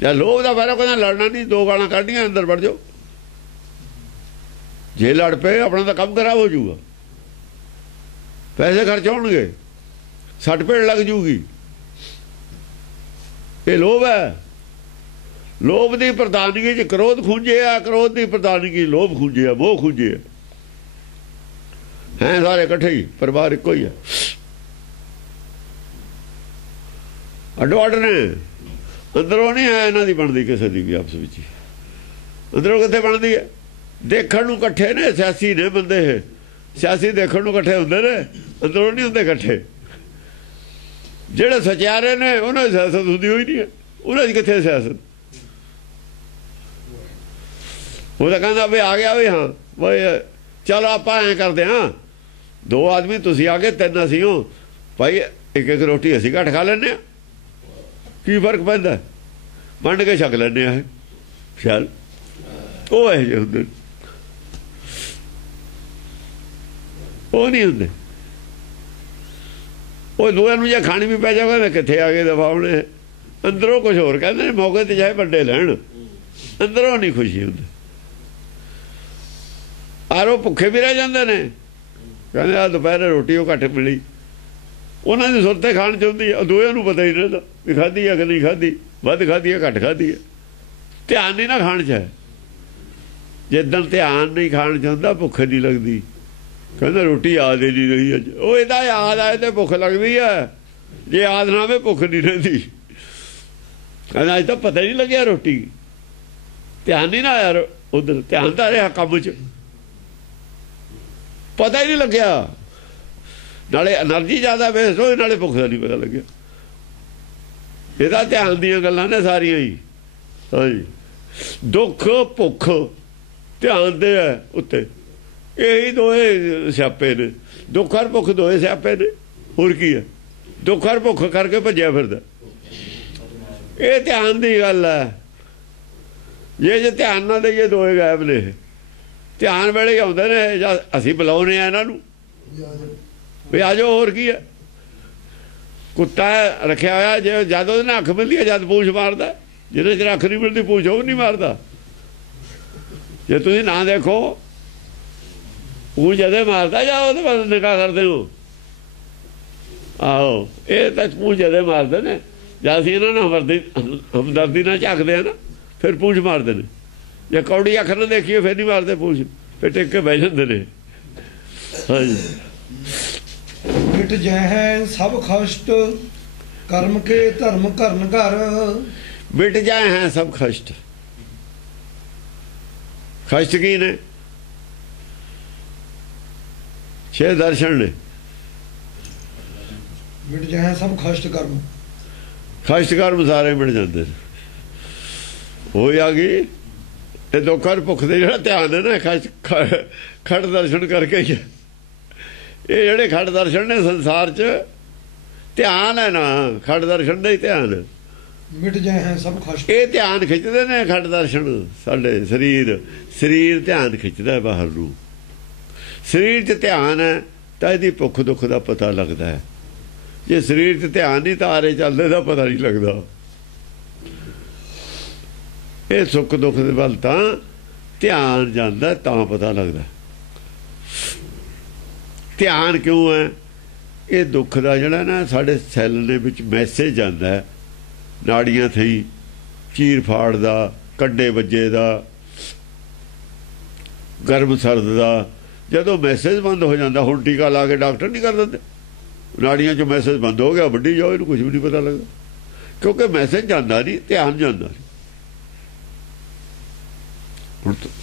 ਜਾਂ ਲੋਭ ਦਾ ਪਹਿਰਾ ਕਹਿੰਦਾ ਲੜਨਾ ਨਹੀਂ, ਦੋ ਗਾਲਾਂ ਕੱਢੀਆਂ ਅੰਦਰ ਵੜ ਜਾਓ। ਜੇ ਲੜ ਪਏ ਆਪਣਾ ਤਾਂ ਕੰਮ ਖਰਾਬ ਹੋ ਜਾਊਗਾ, ਪੈਸੇ ਖਰਚ ਹੋਣਗੇ, ਸੱਟ ਪੇੜ ਲੱਗ ਜੂਗੀ। ਇਹ ਲੋਭ ਹੈ। ਲੋਭ ਦੀ ਪ੍ਰਧਾਨਗੀ 'ਚ ਕ੍ਰੋਧ ਖੁੰਝਿਆ, ਕ੍ਰੋਧ ਦੀ ਪ੍ਰਧਾਨਗੀ ਲੋਭ ਖੁੰਝਿਆ, ਮੋਹ ਖੁੰਝਿਆ। ਹੈ ਸਾਰੇ ਇਕੱਠੇ ਹੀ, ਪਰਿਵਾਰ ਇੱਕੋ ਹੀ ਹੈ। ਅੱਡੋ ਅੱਡ ਨੇ। ਅੰਦਰੋਂ ਨਹੀਂ ਹੈ ਇਹਨਾਂ ਦੀ ਬਣਦੀ ਕਿਸੇ ਦੀ ਵੀ ਆਪਸ ਵਿੱਚ ਹੀ। ਅੰਦਰੋਂ ਕਿੱਥੇ ਬਣਦੀ ਹੈ? ਦੇਖਣ ਨੂੰ ਇਕੱਠੇ ਨੇ, ਸਿਆਸੀ ਨੇ ਬੰਦੇ। ਇਹ ਸਿਆਸੀ ਦੇਖਣ ਨੂੰ ਇਕੱਠੇ ਹੁੰਦੇ ਨੇ, ਅੰਦਰੋਂ ਨਹੀਂ ਹੁੰਦੇ ਇਕੱਠੇ। ਜਿਹੜੇ ਸਚਿਆਰੇ ਨੇ ਉਹਨਾਂ ਦੀ ਸਿਆਸਤ ਹੁੰਦੀ ਹੋਈ ਨਹੀਂ ਹੈ। ਉਹਨਾਂ ਦੀ ਕਿੱਥੇ ਸਿਆਸਤ? ਉਹ ਤਾਂ ਕਹਿੰਦਾ ਵੀ ਆ ਗਿਆ ਵੀ, ਹਾਂ ਬਈ ਚਲੋ ਆਪਾਂ ਐਂ ਕਰਦੇ ਹਾਂ, ਦੋ ਆਦਮੀ ਤੁਸੀਂ ਆ ਗਏ, ਤਿੰਨ ਅਸੀਂ ਹੋ ਭਾਈ, ਇੱਕ ਇੱਕ ਰੋਟੀ ਅਸੀਂ ਘੱਟ ਖਾ ਲੈਂਦੇ ਹਾਂ। ਕੀ ਫਰਕ ਪੈਂਦਾ? ਵੰਡ ਕੇ ਛਕ ਲੈਂਦੇ ਆ। ਚੱਲ ਉਹ ਇਹੋ ਜਿਹੇ ਹੁੰਦੇ, ਉਹ ਨਹੀਂ ਹੁੰਦੇ। ਉਹ ਦੋਹਾਂ ਨੂੰ ਜੇ ਖਾਣੀ ਵੀ ਪੈ ਜਾਵੇ ਕਿੱਥੇ ਆ ਗਏ ਦਫਾਉਣੇ। ਅੰਦਰੋਂ ਕੁਝ ਹੋਰ ਕਹਿੰਦੇ ਨੇ, ਮੌਕੇ ਤੇ ਚਾਹੇ ਵੱਡੇ ਲੈਣ, ਅੰਦਰੋਂ ਨਹੀਂ ਖੁਸ਼ੀ ਹੁੰਦੀ। ਚਾਰੋਂ ਭੁੱਖੇ ਵੀ ਰਹਿ ਜਾਂਦੇ ਨੇ। ਕਹਿੰਦੇ ਆ ਦੁਪਹਿਰੇ ਰੋਟੀ ਉਹ ਘੱਟ ਮਿਲੀ, ਉਹਨਾਂ ਦੀ ਸੁਰਤੇ ਖਾਣ ਚ ਹੁੰਦੀ ਹੈ, ਦੋਹਾਂ ਨੂੰ ਪਤਾ ਹੀ ਰਹਿੰਦਾ ਵੀ ਖਾਧੀ ਆ ਕਿ ਨਹੀਂ ਖਾਧੀ, ਵੱਧ ਖਾਧੀ ਹੈ ਘੱਟ ਖਾਧੀ ਹੈ। ਧਿਆਨ ਨਹੀਂ ਨਾ ਖਾਣ ਚ ਹੈ। ਜਿੱਦਣ ਧਿਆਨ ਨਹੀਂ ਖਾਣ ਚ ਹੁੰਦਾ ਭੁੱਖ ਨਹੀਂ ਲੱਗਦੀ। ਕਹਿੰਦਾ ਰੋਟੀ ਯਾਦ ਹੀ ਨਹੀਂ ਰਹੀ ਅੱਜ, ਉਹ ਇਹਦਾ ਯਾਦ ਆਏ ਤੇ ਭੁੱਖ ਲੱਗਦੀ ਹੈ, ਜੇ ਯਾਦ ਨਾ ਆਵੇ ਭੁੱਖ ਨਹੀਂ ਰਹਿੰਦੀ। ਕਹਿੰਦਾ ਅੱਜ ਤਾਂ ਪਤਾ ਹੀ ਨਹੀਂ ਲੱਗਿਆ ਰੋਟੀ, ਧਿਆਨ ਨਹੀਂ ਨਾ ਆਇਆ ਉਧਰ, ਧਿਆਨ ਤਾਂ ਰਿਹਾ ਕੰਮ ਚ, ਪਤਾ ਹੀ ਨਹੀਂ ਲੱਗਿਆ। ਨਾਲੇ એનર્ਜੀ ਜ਼ਿਆਦਾ ਵੇਸਟ ਹੋਈ, ਨਾਲੇ ਭੁੱਖ ਦਾ ਨਹੀਂ ਪਤਾ ਲੱਗਿਆ। ਇਹਦਾ ਧਿਆਨ ਦੀਆਂ ਗੱਲਾਂ ਨੇ ਸਾਰੀਆਂ ਹੀ। ਹਾਂਜੀ, ਦੁੱਖ ਭੁੱਖ ਧਿਆਨ ਦੇ ਹੈ ਉੱਤੇ, ਇਹੀ ਦੋਏ ਸਿਆਪੇ ਨੇ। ਦੁੱਖ ਔਰ ਭੁੱਖ ਦੋਏ ਸਿਆਪੇ ਨੇ, ਹੋਰ ਕੀ ਹੈ। ਦੁੱਖ ਔਰ ਭੁੱਖ ਕਰਕੇ ਭੱਜਿਆ ਫਿਰਦਾ, ਇਹ ਧਿਆਨ ਦੀ ਗੱਲ ਹੈ। ਜੇ ਧਿਆਨ ਨਾ ਦੇਈਏ ਦੋਏ ਗਾਇਬ ਨੇ। ਧਿਆਨ ਵੇਲੇ ਹੀ ਆਉਂਦੇ ਨੇ, ਜਾਂ ਅਸੀਂ ਬੁਲਾਉਂਦੇ ਆ ਇਹਨਾਂ ਨੂੰ ਵੀ ਆ ਜਾਓ, ਹੋਰ ਕੀ ਹੈ। ਕੁੱਤਾ ਰੱਖਿਆ ਹੋਇਆ, ਜੇ ਜਦ ਉਹਦੇ ਨਾਲ ਅੱਖ ਮਿਲਦੀ ਹੈ ਜਦ ਪੂਛ ਮਾਰਦਾ, ਜਿਹਦੇ ਚ ਅੱਖ ਨਹੀਂ ਮਿਲਦੀ ਪੂਛ ਉਹ ਨਹੀਂ ਮਾਰਦਾ। ਜੇ ਤੁਸੀਂ ਨਾ ਦੇਖੋ ਪੂਛ ਜਦੇ ਮਾਰਦਾ, ਜਾਂ ਉਹਦੇ ਬਾਅਦ ਨਿਗਾਹ ਕਰਦੇ ਹੋ। ਆਹੋ, ਇਹ ਤਾਂ ਪੂਛ ਜਦੇ ਮਾਰਦੇ ਨੇ, ਜਦ ਅਸੀਂ ਇਹਨਾਂ ਨਾਲ ਹਮਦਰਦੀ ਨਾਲ ਝਾਕਦੇ ਆ ਨਾ, ਫਿਰ ਪੂਛ ਮਾਰਦੇ ਨੇ। ਜੇ ਕੌੜੀ ਅੱਖ ਨਾ ਦੇਖੀਏ ਫਿਰ ਨਹੀਂ ਮਾਰਦੇ ਪੂਛ, ਫਿਰ ਟਿਕ ਕੇ ਬਹਿ ਜਾਂਦੇ ਨੇ। ਹਾਂਜੀ, ਮਿਟ ਜੈ ਸਭ ਖਸ਼ਟ ਕਰਮ ਕੇ ਧਰਮ ਕਰਨ ਘਰ। ਮਿਟ ਜਾਏ ਹੈ ਸਭ ਖਸ਼ਟ। ਖਸ਼ਟ ਕੀ ਨੇ? 6 ਦਰਸ਼ਨ ਨੇ। ਮਿਟ ਜੈ ਸਭ ਖਸ਼ਟ ਕਰਮ, ਖਸ਼ਟ ਕਰਮ ਸਾਰੇ ਮਿਟ ਜਾਂਦੇ ਨੇ। ਹੋ ਆ ਗਈ ਤੇ ਦੁੱਖਾਂ ਭੁੱਖ ਦੇ ਜਿਹੜਾ ਧਿਆਨ ਹੈ ਨਾ, ਖੜ ਦਰਸ਼ਨ ਕਰਕੇ ਹੀ। ਇਹ ਜਿਹੜੇ ਖੜ ਦਰਸ਼ਨ ਨੇ ਸੰਸਾਰ 'ਚ ਧਿਆਨ ਹੈ ਨਾ, ਖੜ ਦਰਸ਼ਨ ਦਾ ਹੀ ਧਿਆਨ ਹੈ। ਮਿਟ ਜਾਏ ਸਭ ਖਸ਼ਟ, ਇਹ ਧਿਆਨ ਖਿੱਚਦੇ ਨੇ ਖੜ ਦਰਸ਼ਨ। ਸਾਡੇ ਸਰੀਰ ਧਿਆਨ ਖਿੱਚਦਾ ਬਾਹਰ ਨੂੰ। ਸਰੀਰ 'ਚ ਧਿਆਨ ਹੈ ਤਾਂ ਇਹਦੀ ਭੁੱਖ ਦੁੱਖ ਦਾ ਪਤਾ ਲੱਗਦਾ ਹੈ। ਜੇ ਸਰੀਰ 'ਚ ਧਿਆਨ ਨਹੀਂ ਤਾਂ ਆਰੇ ਚੱਲਦੇ ਦਾ ਪਤਾ ਨਹੀਂ ਲੱਗਦਾ। ਇਹ ਸੁੱਖ ਦੁੱਖ ਦੇ ਵੱਲ ਤਾਂ ਧਿਆਨ ਜਾਂਦਾ, ਤਾਂ ਪਤਾ ਲੱਗਦਾ। ਧਿਆਨ ਕਿਉਂ ਹੈ? ਇਹ ਦੁੱਖ ਦਾ ਜਿਹੜਾ ਨਾ ਸਾਡੇ ਸੈੱਲ ਦੇ ਵਿੱਚ ਮੈਸੇਜ ਜਾਂਦਾ ਹੈ, ਨਾੜੀਆਂ ਥਈ ਚੀਰ ਫਾੜ ਦਾ, ਕੱਡੇ ਵੱਜੇ ਦਾ, ਗਰਮ ਸਰਦ ਦਾ। ਜਦੋਂ ਮੈਸੇਜ ਬੰਦ ਹੋ ਜਾਂਦਾ, ਹੁਣ ਟੀਕਾ ਲਾ ਕੇ ਡਾਕਟਰ ਨਹੀਂ ਕਰ ਦਿੰਦੇ, ਨਾੜੀਆਂ 'ਚੋਂ ਮੈਸੇਜ ਬੰਦ ਹੋ ਗਿਆ, ਵੱਢੀ ਜਾਓ, ਇਹਨੂੰ ਕੁਝ ਵੀ ਨਹੀਂ ਪਤਾ ਲੱਗਦਾ, ਕਿਉਂਕਿ ਮੈਸੇਜ ਜਾਂਦਾ ਨਹੀਂ, ਧਿਆਨ ਜਾਂਦਾ ਨਹੀਂ।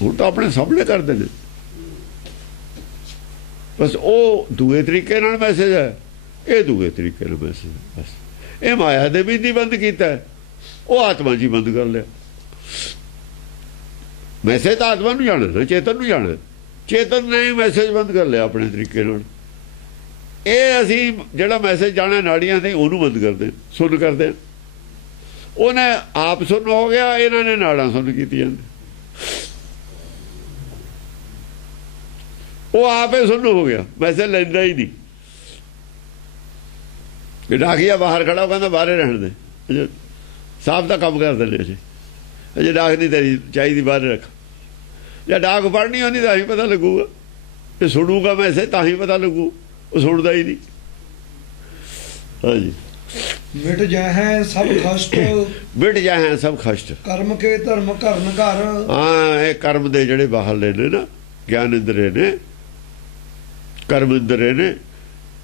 ਹੁਣ ਤਾਂ ਆਪਣੇ ਸਾਹਮਣੇ ਕਰਦੇ ਨੇ, ਬਸ ਉਹ ਦੂਏ ਤਰੀਕੇ ਨਾਲ ਮੈਸੇਜ ਹੈ, ਇਹ ਦੂਏ ਤਰੀਕੇ ਨਾਲ ਮੈਸੇਜ ਹੈ। ਬਸ ਇਹ ਮਾਇਆ ਦੇ ਵੀ ਨਹੀਂ ਬੰਦ ਕੀਤਾ, ਉਹ ਆਤਮਾ ਜੀ ਬੰਦ ਕਰ ਲਿਆ। ਮੈਸੇਜ ਤਾਂ ਆਤਮਾ ਨੂੰ ਜਾਣਾ, ਚੇਤਨ ਨੂੰ ਜਾਣਾ। ਚੇਤਨ ਨੇ ਮੈਸੇਜ ਬੰਦ ਕਰ ਲਿਆ ਆਪਣੇ ਤਰੀਕੇ ਨਾਲ। ਇਹ ਅਸੀਂ ਜਿਹੜਾ ਮੈਸੇਜ ਜਾਣਾ ਨਾੜੀਆਂ ਤੇ, ਉਹਨੂੰ ਬੰਦ ਕਰਦੇ, ਸੁਣ ਕਰਦੇ। ਉਹਨੇ ਆਪ ਸੁਣ ਹੋ ਗਿਆ, ਇਹਨਾਂ ਨੇ ਨਾੜਾਂ ਸੁਣ ਕੀਤੀਆਂ। ਉਹ ਆਪੇ ਸੁਣ ਹੋ ਗਿਆ, ਮੈਸੇਜ ਲੈਂਦਾ ਹੀ ਨਹੀਂ। ਡਾਕੀਆ ਬਾਹਰ ਖੜਾ, ਉਹ ਕਹਿੰਦਾ ਬਾਹਰੇ ਰਹਿਣ ਦੇ, ਸਾਫ ਦਾ ਕੰਮ ਕਰਦੇ ਨੇ ਅਸੀਂ। ਅਜੇ ਡਾਕ ਨਹੀਂ ਤੇਰੀ ਚਾਹੀਦੀ, ਬਾਹਰ ਰੱਖ। ਜਾਂ ਡਾਕ ਪੜ੍ਹਨੀ ਹੁੰਦੀ ਤਾਂ ਹੀ ਪਤਾ ਲੱਗੂਗਾ, ਇਹ ਸੁਣੂਗਾ ਮੈਸੇਜ ਤਾਂ ਹੀ ਪਤਾ ਲੱਗੂ। ਉਹ ਸੁਣਦਾ ਹੀ ਨਹੀਂ। ਹਾਂਜੀ, ਮਿਟ ਜਾਏ ਸਭ ਖਸ਼ਟ, ਮਿਟ ਜਾਏ ਸਭ ਖਸ਼ਟ ਕਰਮ ਕੇ ਧਰਮ ਕਰਨ ਘਰ। ਹਾਂ, ਇਹ ਕਰਮ ਦੇ ਜਿਹੜੇ ਬਾਹਰਲੇ ਨੇ ਨਾ, ਗਿਆਨ ਇੰਦਰੇ ਨੇ, ਕਰਮ ਇੰਦਰੇ ਨੇ,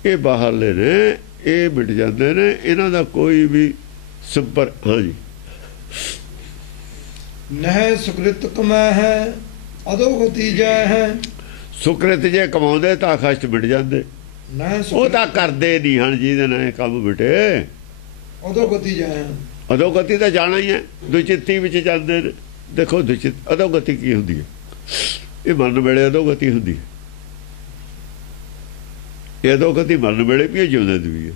ਇਹ ਬਾਹਰਲੇ ਨੇ, ਇਹ ਮਿਟ ਜਾਂਦੇ ਨੇ। ਇਹਨਾਂ ਦਾ ਕੋਈ ਵੀ ਸੰਪਰਕ। ਹਾਂਜੀ, ਨਹਿ ਸੁਕ੍ਰਿਤ ਕਮੈ ਹੈ ਅਧੋਗਤੀ ਜੈ ਹੈ। ਸੁਕ੍ਰਿਤ ਜੇ ਕਮਾਉਂਦੇ ਤਾਂ ਖਸ਼ਟ ਮਿਟ ਜਾਂਦੇ, ਉਹ ਤਾਂ ਕਰਦੇ ਨਹੀਂ ਹਨ। ਜਿਹਦੇ ਨਾਲ ਇਹ ਕੰਮ ਮਿਟੇ, ਅਧੋਗਤੀ ਜੈ ਹੈ। ਅਧੋਗਤੀ ਤਾਂ ਜਾਣਾ ਹੀ ਹੈ, ਦੁਚਿੱਤੀ ਵਿੱਚ ਜਾਂਦੇ ਨੇ। ਦੇਖੋ ਅਧੋਗਤੀ ਕੀ ਹੁੰਦੀ ਹੈ? ਇਹ ਮਰਨ ਵੇਲੇ ਅਧੋਗਤੀ ਹੁੰਦੀ ਹੈ। ਇਹ ਅਧੋਗਤੀ ਮਰਨ ਵੇਲੇ ਵੀ, ਜਿਉਂਦੇ ਦੀ ਵੀ ਹੈ।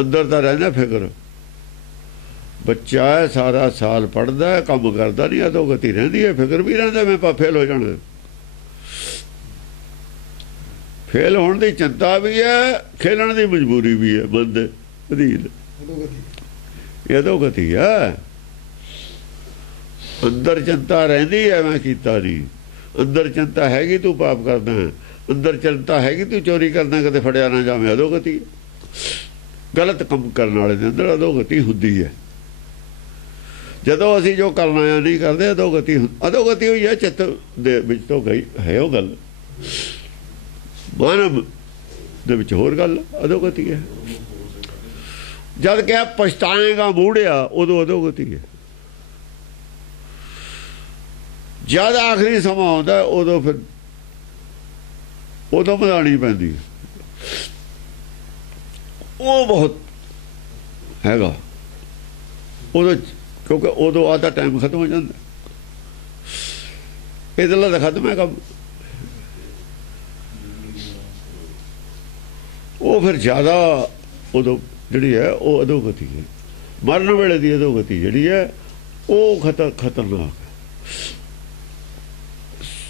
ਅੰਦਰ ਤਾਂ ਰਹਿੰਦਾ ਫਿਕਰ। ਬੱਚਾ ਹੈ, ਸਾਰਾ ਸਾਲ ਪੜ੍ਹਦਾ, ਕੰਮ ਕਰਦਾ ਨਹੀਂ, ਅਧੋਗਤੀ ਰਹਿੰਦੀ ਹੈ, ਫਿਕਰ ਵੀ ਰਹਿੰਦਾ ਮੈਂ ਫੇਲ ਹੋ ਜਾਣਾ। ਫੇਲ ਹੋਣ ਦੀ ਚਿੰਤਾ ਵੀ ਹੈ, ਖੇਲਣ ਦੀ ਮਜਬੂਰੀ ਵੀ ਹੈ। ਮਨ ਦੇ ਅਧੀਨ ਇਹ ਅਧੋਗਤੀ ਹੈ। ਅੰਦਰ ਚਿੰਤਾ ਰਹਿੰਦੀ ਹੈ, ਮੈਂ ਕੀਤਾ ਨਹੀਂ। ਅੰਦਰ ਚਿੰਤਾ ਹੈਗੀ ਤੂੰ ਪਾਪ ਕਰਦਾ ਹੈ, ਅੰਦਰ ਚਿੰਤਾ ਹੈਗੀ ਤੂੰ ਚੋਰੀ ਕਰਦਾ, ਕਿਤੇ ਫੜਿਆ ਨਾ ਜਾਵੇਂ, ਅਧੋਗਤੀ। ਗਲਤ ਕੰਮ ਕਰਨ ਵਾਲੇ ਦੇ ਅੰਦਰ ਅਧੋਗਤੀ ਹੁੰਦੀ ਹੈ। ਜਦੋਂ ਅਸੀਂ ਜੋ ਕਰਨਾ ਆ ਨਹੀਂ ਕਰਦੇ, ਅਧੋਗਤੀ ਹੋਈ ਹੈ। ਚਿੱਤ ਦੇ ਵਿੱਚ ਤੋਂ ਗਈ ਹੈ ਉਹ ਗੱਲ, ਮਨ ਦੇ ਵਿੱਚ ਹੋਰ ਗੱਲ ਅਧੋਗਤੀ ਹੈ। ਜਦ ਕਿ ਪਛਤਾਏਗਾ ਮੂੜਿਆ, ਉਦੋਂ ਅਧੋਗਤੀ ਹੈ। ਜਦ ਆਖਰੀ ਸਮਾਂ ਆਉਂਦਾ, ਉਦੋਂ ਫਿਰ ਉਦੋਂ ਵਧਾਉਣੀ ਪੈਂਦੀ ਹੈ। ਉਹ ਬਹੁਤ ਹੈਗਾ ਉਦੋਂ, ਕਿਉਂਕਿ ਉਦੋਂ ਆਧਾ ਟਾਈਮ ਖਤਮ ਹੋ ਜਾਂਦਾ। ਇਹਦਾ ਤਾਂ ਖਤਮ ਹੈ ਕੰਮ। ਉਹ ਫਿਰ ਜ਼ਿਆਦਾ ਉਦੋਂ ਜਿਹੜੀ ਹੈ ਉਹ ਅਧੋਗਤੀ ਹੈ। ਮਰਨ ਵੇਲੇ ਦੀ ਅਧੋਗਤੀ ਜਿਹੜੀ ਹੈ ਉਹ ਖਤਰਨਾਕ ਹੈ।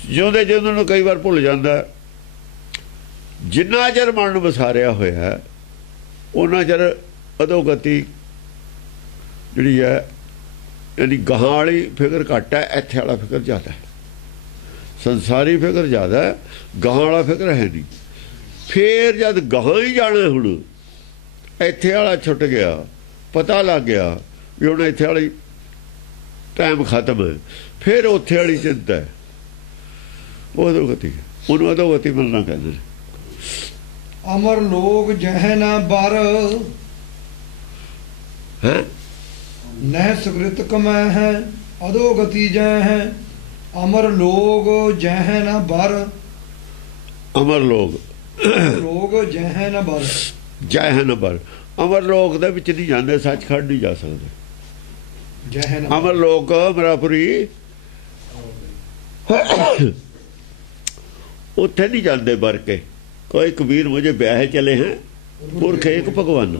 ਜਿਉਂਦੇ ਜਿਹਨਾਂ ਨੂੰ ਕਈ ਵਾਰ ਭੁੱਲ ਜਾਂਦਾ। ਜਿੰਨਾ ਚਿਰ ਮਨ ਵਸਾਰਿਆ ਹੋਇਆ ਉਹਨਾਂ ਚਿਰ ਅਧੋਗਤੀ ਜਿਹੜੀ ਹੈ, ਯਾਨੀ ਗਾਹਾਂ ਵਾਲੀ ਫਿਕਰ ਘੱਟ ਹੈ, ਇੱਥੇ ਵਾਲਾ ਫਿਕਰ ਜ਼ਿਆਦਾ ਹੈ। ਸੰਸਾਰੀ ਫਿਕਰ ਜ਼ਿਆਦਾ ਹੈ, ਗਾਹਾਂ ਵਾਲਾ ਫਿਕਰ ਹੈ ਨਹੀਂ। ਫੇਰ ਜਦ ਗਾਹਾਂ ਹੀ ਜਾਣਾ, ਹੁਣ ਇੱਥੇ ਵਾਲਾ ਛੁੱਟ ਗਿਆ, ਪਤਾ ਲੱਗ ਗਿਆ ਵੀ ਹੁਣ ਇੱਥੇ ਵਾਲੀ ਟਾਈਮ ਖਤਮ ਹੈ, ਫਿਰ ਉੱਥੇ ਵਾਲੀ ਚਿੰਤਾ ਹੈ, ਉਹ ਅਧੋਗਤੀ ਹੈ। ਉਹਨੂੰ ਅਧੋਗਤੀ ਮਿਲਣਾ ਕਹਿੰਦੇ ਨੇ। ਅਮਰ ਲੋਕ ਜਹ ਨਾ ਬਰ ਹੈ ਨਹਿ ਸੁਕ੍ਰਿਤ ਕਮੈ ਹੈ, ਅਧੋਗਤੀ ਜਹ ਹੈ। ਅਮਰ ਲੋਕ ਜਹ ਨਾ ਬਰ, ਅਮਰ ਲੋਕ ਜਹ ਨਾ ਬਰ, ਜਹ ਨਾ ਬਰ। ਅਮਰ ਲੋਕ ਦੇ ਵਿੱਚ ਨਹੀਂ ਜਾਂਦੇ, ਸੱਚਖੰਡ ਨਹੀਂ ਜਾ ਸਕਦੇ। ਜਹ ਨਾ ਅਮਰ ਲੋਕ ਅਮਰਾਪੁਰੀ ਉੱਥੇ ਨਹੀਂ ਜਾਂਦੇ ਬਰ ਕੇ। ਕੋਈ ਕਬੀਰ ਮੁਝੇ ਵਿਆਹੇ ਚਲੇ ਹੈ ਪੁਰਖ ਇੱਕ ਭਗਵਾਨ,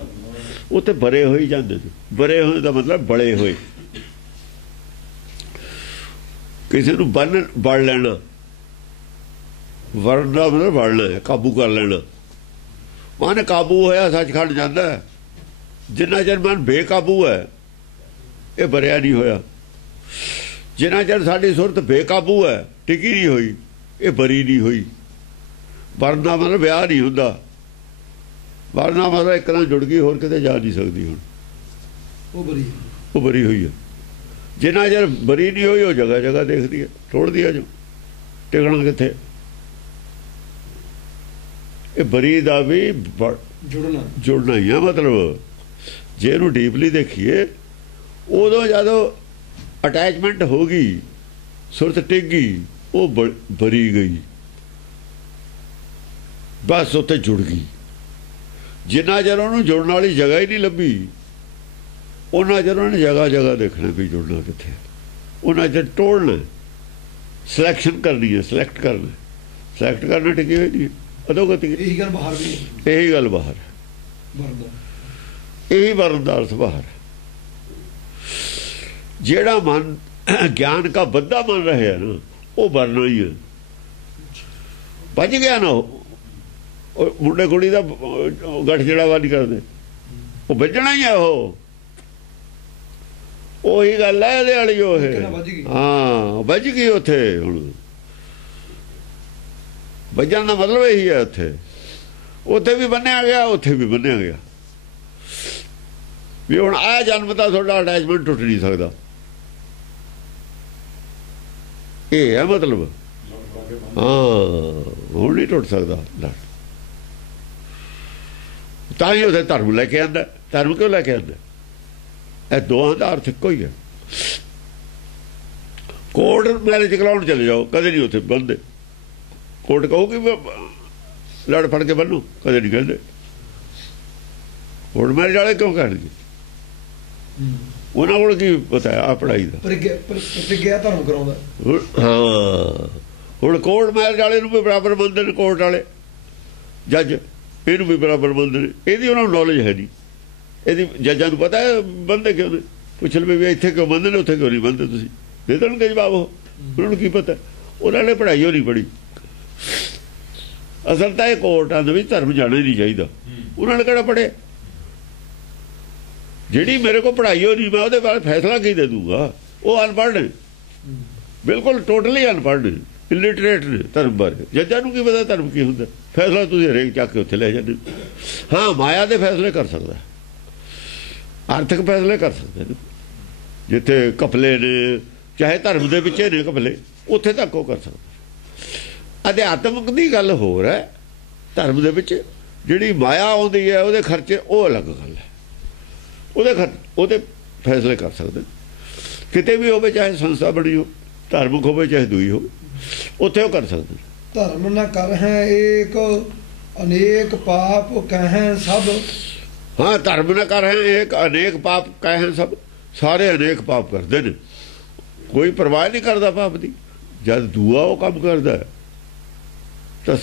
ਉੱਥੇ ਬਰੇ ਹੋਈ ਜਾਂਦੇ ਨੇ। ਬਰੇ ਹੋਏ ਦਾ ਮਤਲਬ ਬੜੇ ਹੋਏ। ਕਿਸੇ ਨੂੰ ਵੜ ਲੈਣਾ, ਵੜਨ ਦਾ ਮਤਲਬ ਵੜਨਾ ਹੈ, ਕਾਬੂ ਕਰ ਲੈਣਾ। ਮਨ ਕਾਬੂ ਹੋਇਆ ਸੱਚਖੰਡ ਜਾਂਦਾ। ਜਿੰਨਾ ਚਿਰ ਮਨ ਬੇਕਾਬੂ ਹੈ ਇਹ ਬਰਿਆ ਨਹੀਂ ਹੋਇਆ। ਜਿੰਨਾ ਚਿਰ ਸਾਡੀ ਸੁਰਤ ਬੇਕਾਬੂ ਹੈ, ਟਿਕੀ ਨਹੀਂ ਹੋਈ, ਇਹ ਬਰੀ ਨਹੀਂ ਹੋਈ। ਵਰਨਾ ਮਤਲਬ ਵਿਆਹ ਨਹੀਂ ਹੁੰਦਾ। ਵਰਨਾ ਮਤਲਬ ਇੱਕ ਨਾਲ ਜੁੜ ਗਈ, ਹੋਰ ਕਿਤੇ ਜਾ ਨਹੀਂ ਸਕਦੀ। ਹੁਣ ਉਹ ਬਰੀ ਹੋਈ ਹੈ। ਜਿੰਨਾ ਚਿਰ ਬਰੀ ਨਹੀਂ ਹੋਈ ਉਹ ਜਗ੍ਹਾ ਜਗ੍ਹਾ ਦੇਖਦੀ ਹੈ, ਟੋੜਦੀ ਹੈ। ਜੋ ਟਿਕਣਾ ਕਿੱਥੇ, ਇਹ ਬਰੀ ਦਾ ਵੀ ਜੁੜਨਾ ਹੀ ਹੈ। ਮਤਲਬ ਜੇ ਇਹਨੂੰ ਡੀਪਲੀ ਦੇਖੀਏ, ਉਦੋਂ ਜਦੋਂ ਅਟੈਚਮੈਂਟ ਹੋ ਗਈ, ਸੁਰਤ ਟਿਕ ਗਈ, ਉਹ ਬਰੀ ਗਈ, ਬਸ ਉੱਥੇ ਜੁੜ ਗਈ। ਜਿੰਨਾ ਚਿਰ ਉਹਨੂੰ ਜੁੜਨ ਵਾਲੀ ਜਗ੍ਹਾ ਹੀ ਨਹੀਂ ਲੱਭੀ, ਉਹਨਾਂ ਚਿਰ ਉਹਨੇ ਜਗ੍ਹਾ ਜਗ੍ਹਾ ਦੇਖਣਾ ਵੀ ਜੁੜਨਾ ਕਿੱਥੇ। ਉਹਨਾਂ ਚਿਰ ਟੋੜਨਾ, ਸਿਲੈਕਸ਼ਨ ਕਰਨੀ ਹੈ, ਸਿਲੈਕਟ ਕਰਨਾ ਟਿਕੀ ਹੋਈ ਨਹੀਂ। ਅਧੋਗਤੀ ਇਹੀ ਗੱਲ ਬਾਹਰ ਵੀ, ਇਹੀ ਗੱਲ ਬਾਹਰ, ਇਹੀ ਵਰਨ ਦਾ ਅਰਥ ਬਾਹਰ। ਜਿਹੜਾ ਮਨ ਗਿਆਨ ਦਾ ਬੱਧਾ ਮੰਨ ਰਿਹਾ ਨਾ, ਉਹ ਵਰਨਾ ਹੀ ਹੈ। ਭੱਜ ਗਿਆ ਨਾ ਉਹ ਮੁੰਡੇ ਕੁੜੀ ਦਾ ਗੱਠ ਜੜਾਵਾ ਨਹੀਂ ਕਰਦੇ, ਉਹ ਵੱਜਣਾ ਹੀ ਆ। ਉਹੀ ਗੱਲ ਹੈ ਇਹਦੇ ਵਾਲੀ। ਉਹ ਹਾਂ ਵੱਜ ਗਈ ਉੱਥੇ। ਹੁਣ ਵੱਜਣ ਦਾ ਮਤਲਬ ਇਹੀ ਹੈ। ਉੱਥੇ ਵੀ ਬੰਨਿਆ ਗਿਆ, ਉੱਥੇ ਵੀ ਬੰਨਿਆ ਗਿਆ ਵੀ ਹੁਣ ਆ ਜਨਮ ਤਾਂ ਤੁਹਾਡਾ ਅਟੈਚਮੈਂਟ ਟੁੱਟ ਨਹੀਂ ਸਕਦਾ। ਇਹ ਹੈ ਮਤਲਬ। ਹਾਂ ਹੁਣ ਨਹੀਂ ਟੁੱਟ ਸਕਦਾ। ਤਾਂ ਹੀ ਉਹਦੇ ਧਰਮ ਲੈ ਕੇ ਆਉਂਦਾ। ਧਰਮ ਕਿਉਂ ਲੈ ਕੇ ਆਉਂਦਾ? ਇਹ ਦੋਹਾਂ ਦਾ ਅਰਥ ਇੱਕੋ ਹੀ ਹੈ। ਕੋਰਟ ਮੈਰਿਜ ਕਰਾਉਣ ਚਲੇ ਜਾਓ, ਕਦੇ ਨਹੀਂ ਉੱਥੇ ਬੰਨਦੇ। ਕੋਰਟ ਕਹੂਗੀ ਲੜ ਫੜ ਕੇ ਬੰਨੋ, ਕਦੇ ਨਹੀਂ ਕਹਿੰਦੇ। ਕੋਰਟ ਮੈਰਿਜ ਵਾਲੇ ਕਿਉਂ ਕਹਿਣਗੇ? ਉਹਨਾਂ ਕੋਲ ਕੀ ਪਤਾ ਆ ਪੜ੍ਹਾਈ ਦਾ। ਪ੍ਰਤਿਗਿਆ ਧਰਮ ਕਰਾਉਂਦਾ। ਹਾਂ ਹੁਣ ਕੋਰਟ ਮੈਰਿਜ ਵਾਲੇ ਨੂੰ ਵੀ ਬਰਾਬਰ ਮੰਨਦੇ ਨੇ, ਕੋਰਟ ਵਾਲੇ ਜੱਜ ਇਹਨੂੰ ਵੀ ਬਰਾਬਰ ਮੰਨਦੇ ਨੇ। ਇਹਦੀ ਉਹਨਾਂ ਨੂੰ ਨੌਲੇਜ ਹੈ ਨਹੀਂ। ਇਹਦੀ ਜੱਜਾਂ ਨੂੰ ਪਤਾ ਹੈ ਬੰਦੇ ਕਿਉਂ ਨੇ। ਪੁੱਛ ਲਵੇ ਵੀ ਇੱਥੇ ਕਿਉਂ ਬੰਦੇ ਨੇ, ਉੱਥੇ ਕਿਉਂ ਨਹੀਂ ਬੰਦੇ। ਤੁਸੀਂ ਦੇ ਦੇਣਗੇ ਜਵਾਬ। ਉਹਨਾਂ ਨੂੰ ਕੀ ਪਤਾ? ਉਹਨਾਂ ਨੇ ਪੜ੍ਹਾਈ ਹੋ ਨਹੀਂ ਪੜ੍ਹੀ। ਅਸਲ ਤਾਂ ਇਹ ਕੋਰਟਾਂ ਦੇ ਵਿੱਚ ਧਰਮ ਜਾਣਾ ਹੀ ਨਹੀਂ ਚਾਹੀਦਾ। ਉਹਨਾਂ ਨੇ ਕਿਹੜਾ ਪੜ੍ਹੇ? ਜਿਹੜੀ ਮੇਰੇ ਕੋਲ ਪੜ੍ਹਾਈ ਹੋ ਨਹੀਂ, ਮੈਂ ਉਹਦੇ ਬਾਰੇ ਫੈਸਲਾ ਕੀ ਦੇ ਦੂੰਗਾ? ਉਹ ਅਨਪੜ੍ਹ ਨੇ, ਬਿਲਕੁਲ ਟੋਟਲੀ ਅਨਪੜ੍ਹ ਨੇ। ਇਲਿਟਰੇਟ ਨੇ ਧਰਮ ਬਾਰੇ। ਜੱਜਾਂ ਨੂੰ ਕੀ ਪਤਾ ਧਰਮ ਕੀ ਹੁੰਦਾ? ਫੈਸਲਾ ਤੁਸੀਂ ਹਰੇਕ ਚੱਕ ਕੇ ਉੱਥੇ ਲੈ ਜਾਂਦੇ। ਹਾਂ, ਮਾਇਆ ਦੇ ਫੈਸਲੇ ਕਰ ਸਕਦਾ, ਆਰਥਿਕ ਫੈਸਲੇ ਕਰ ਸਕਦੇ ਨੇ, ਜਿੱਥੇ ਘਪਲੇ ਨੇ, ਚਾਹੇ ਧਰਮ ਦੇ ਪਿੱਛੇ ਨੇ ਘਪਲੇ, ਉੱਥੇ ਤੱਕ ਉਹ ਕਰ ਸਕਦਾ। ਅਧਿਆਤਮਿਕ ਦੀ ਗੱਲ ਹੋਰ ਹੈ, ਧਰਮ ਦੇ ਵਿੱਚ ਜਿਹੜੀ ਮਾਇਆ ਆਉਂਦੀ ਹੈ ਉਹਦੇ ਖਰਚੇ ਉਹ ਅਲੱਗ ਗੱਲ ਹੈ, ਉਹਦੇ ਫੈਸਲੇ ਕਰ ਸਕਦੇ। ਕਿਤੇ ਵੀ ਹੋਵੇ, ਚਾਹੇ ਸੰਸਥਾ ਬਣੀ ਹੋ, ਧਾਰਮਿਕ ਹੋਵੇ ਚਾਹੇ ਦੂਈ ਹੋਵੇ, ਉੱਥੇ ਉਹ ਕਰ ਸਕਦੇ। ਧਰਮ ਨਾ ਕਰ ਹੈ ਏਕ ਅਨੇਕ ਪਾਪ ਕਹਿ ਸਭ। ਹਾਂ, ਧਰਮ ਨਾ ਕਰ ਹੈ ਏਕ ਅਨੇਕ ਪਾਪ ਕਹਿ ਸਭ। ਸਾਰੇ ਅਨੇਕ ਪਾਪ ਕਰਦੇ ਨੇ, ਕੋਈ ਪਰਵਾਹ ਨਹੀਂ ਕਰਦਾ ਪਾਪ ਦੀ। ਜਦ ਦੂਆ ਉਹ ਕੰਮ ਕਰਦਾ ਤਾਂ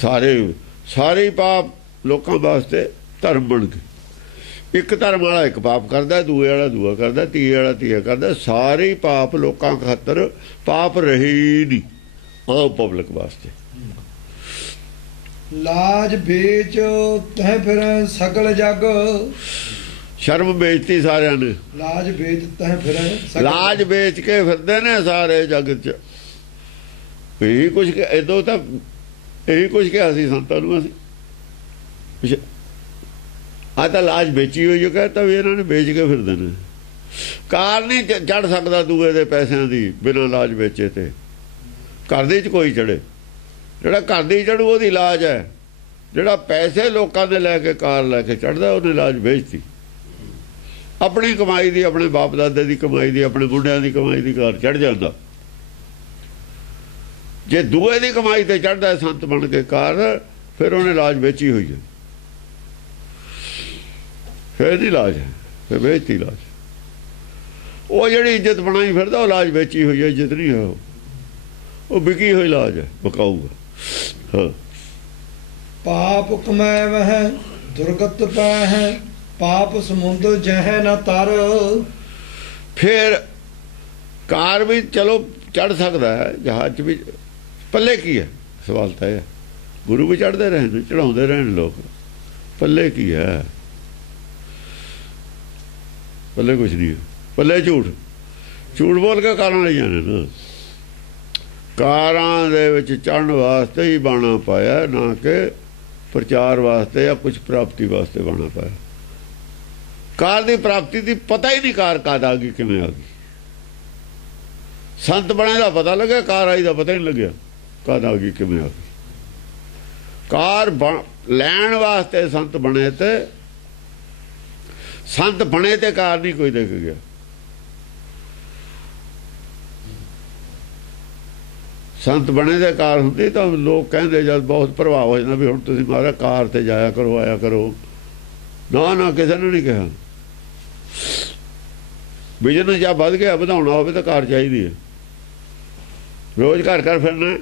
ਸਾਰੇ ਪਾਪ ਲੋਕਾਂ ਵਾਸਤੇ ਧਰਮ ਬਣ ਗਏ। ਇੱਕ ਧਰਮ ਵਾਲਾ ਇੱਕ ਪਾਪ ਕਰਦਾ, ਦੂਏ ਵਾਲਾ ਦੂਆ ਕਰਦਾ, ਤੀਏ ਵਾਲਾ ਤੀਆ ਕਰਦਾ। ਸਾਰੇ ਪਾਪ ਲੋਕਾਂ ਖਾਤਰ ਪਾਪ ਰਹੇ ਹੀ ਨਹੀਂ, ਆਹ ਪਬਲਿਕ ਵਾਸਤੇ। ਲਾਜ ਵੇਚ ਤਹਿ ਫਿਰ ਸਗਲ ਜਗ। ਸ਼ਰਮ ਵੇਚਤੀ ਸਾਰਿਆਂ ਨੇ, ਲਾਜ ਵੇਚ ਤਹਿ ਫਿਰ ਲਾਜ ਵੇਚ ਕੇ ਫਿਰਦੇ ਨੇ ਸਾਰੇ ਜਗ 'ਚ। ਇਹੀ ਕੁਛ ਇਦੋਂ ਤਾਂ ਇਹੀ ਕੁਛ ਕਿਹਾ ਸੀ ਸੰਤਾਂ ਨੂੰ ਅਸੀਂ। ਆ ਤਾਂ ਲਾਜ ਵੇਚੀ ਹੋਈ, ਕਹਿੰਦਾ ਵੀ ਇਹਨਾਂ ਨੇ ਵੇਚ ਕੇ ਫਿਰਦੇ ਨੇ। ਕਾਰ ਨਹੀਂ ਚੜ ਸਕਦਾ ਦੂਏ ਦੇ ਪੈਸਿਆਂ ਦੀ ਬਿਨਾਂ ਲਾਜ ਵੇਚੇ। ਤੇ ਘਰ ਦੇ 'ਚ ਕੋਈ ਚੜੇ, ਜਿਹੜਾ ਘਰ ਦੀ ਚੜੂ ਉਹਦੀ ਲਾਜ ਹੈ। ਜਿਹੜਾ ਪੈਸੇ ਲੋਕਾਂ ਦੇ ਲੈ ਕੇ ਕਾਰ ਲੈ ਕੇ ਚੜਦਾ ਉਹਨੇ ਲਾਜ ਵੇਚਤੀ। ਆਪਣੀ ਕਮਾਈ ਦੀ, ਆਪਣੇ ਬਾਪ ਦਾਦੇ ਦੀ ਕਮਾਈ ਦੀ, ਆਪਣੇ ਮੁੰਡਿਆਂ ਦੀ ਕਮਾਈ ਦੀ ਕਾਰ ਚੜ ਜਾਂਦਾ। ਜੇ ਦੂਏ ਦੀ ਕਮਾਈ ਤੇ ਚੜਦਾ ਸੰਤ ਬਣ ਕੇ ਕਾਰ, ਫਿਰ ਉਹਨੇ ਲਾਜ ਵੇਚੀ ਹੋਈ ਹੈ, ਫਿਰ ਦੀ ਲਾਜ ਹੈ, ਫਿਰ ਵੇਚਤੀ ਲਾਜ। ਉਹ ਜਿਹੜੀ ਇੱਜ਼ਤ ਬਣਾਈ ਫਿਰਦਾ ਉਹ ਲਾਜ ਵੇਚੀ ਹੋਈ ਹੈ, ਇੱਜ਼ਤ ਨਹੀਂ ਹੈ, ਉਹ ਵਿਕੀ ਹੋਈ ਲਾਜ ਹੈ, ਬਕਾਊਗਾ। ਹਾਂ, ਪਾਪ ਕਮੈ ਵਹਿ ਦੁਰਗਤ ਪੈ ਹੈ ਪਾਪ ਸਮੁੰਦ ਜਹ ਨਾ ਤਰ। ਫਿਰ ਕਾਰ ਵੀ ਚਲੋ ਚੜ ਸਕਦਾ ਹੈ, ਜਹਾਜ਼ 'ਚ ਵੀ। ਪੱਲੇ ਕੀ ਹੈ? ਸਵਾਲ ਤਾਂ ਇਹ ਹੈ। ਗੁਰੂ ਵੀ ਚੜ੍ਹਦੇ ਰਹੇ ਨੇ, ਚੜਾਉਂਦੇ ਰਹੇ ਨੇ ਲੋਕ, ਪੱਲੇ ਕੀ ਹੈ? ਪੱਲੇ ਕੁਛ ਨਹੀਂ ਹੈ, ਪੱਲੇ ਝੂਠ ਬੋਲ ਕੇ ਕਾਰਾਂ ਲਈ ਜਾਣੇ ਨਾ। ਕਾਰਾਂ ਦੇ ਵਿੱਚ ਚੜ੍ਹਨ ਵਾਸਤੇ ਹੀ ਬਾਣਾ ਪਾਇਆ, ਨਾ ਕਿ ਪ੍ਰਚਾਰ ਵਾਸਤੇ ਜਾਂ ਕੁਛ ਪ੍ਰਾਪਤੀ ਵਾਸਤੇ ਬਾਣਾ ਪਾਇਆ। ਕਾਰ ਦੀ ਪ੍ਰਾਪਤੀ ਦੀ ਪਤਾ ਹੀ ਨਹੀਂ, ਕਾਰ ਕਦ ਆ ਗਈ, ਕਿਵੇਂ ਆ ਗਈ। ਸੰਤ ਬਣੇ ਦਾ ਪਤਾ ਲੱਗਿਆ, ਕਾਰ ਆਈ ਦਾ ਪਤਾ ਹੀ ਨਹੀਂ ਲੱਗਿਆ ਕਦ ਆ ਗਈ, ਕਿਵੇਂ ਆ ਗਈ। ਕਾਰ ਲੈਣ ਵਾਸਤੇ ਸੰਤ ਬਣੇ, ਤੇ ਸੰਤ ਬਣੇ ਤੇ ਕਾਰ ਨਹੀਂ ਕੋਈ ਦੇਖ ਗਿਆ। ਸੰਤ ਬਣੇ ਦੇ ਕਾਰ ਹੁੰਦੀ ਤਾਂ ਲੋਕ ਕਹਿੰਦੇ, ਜਦ ਬਹੁਤ ਪ੍ਰਭਾਵ ਹੋ ਜਾਂਦਾ ਵੀ ਹੁਣ ਤੁਸੀਂ ਮਾਰਾ ਕਾਰ ਤੇ ਜਾਇਆ ਕਰੋ, ਆਇਆ ਕਰੋ। ਨਾ, ਕਿਸੇ ਨੇ ਨਹੀਂ ਕਿਹਾ। ਬਿਜ਼ਨਸ ਜਾਂ ਵੱਧ ਗਿਆ, ਵਧਾਉਣਾ ਹੋਵੇ ਤਾਂ ਕਾਰ ਚਾਹੀਦੀ ਹੈ। ਰੋਜ਼ ਘਰ ਫਿਰਨਾ,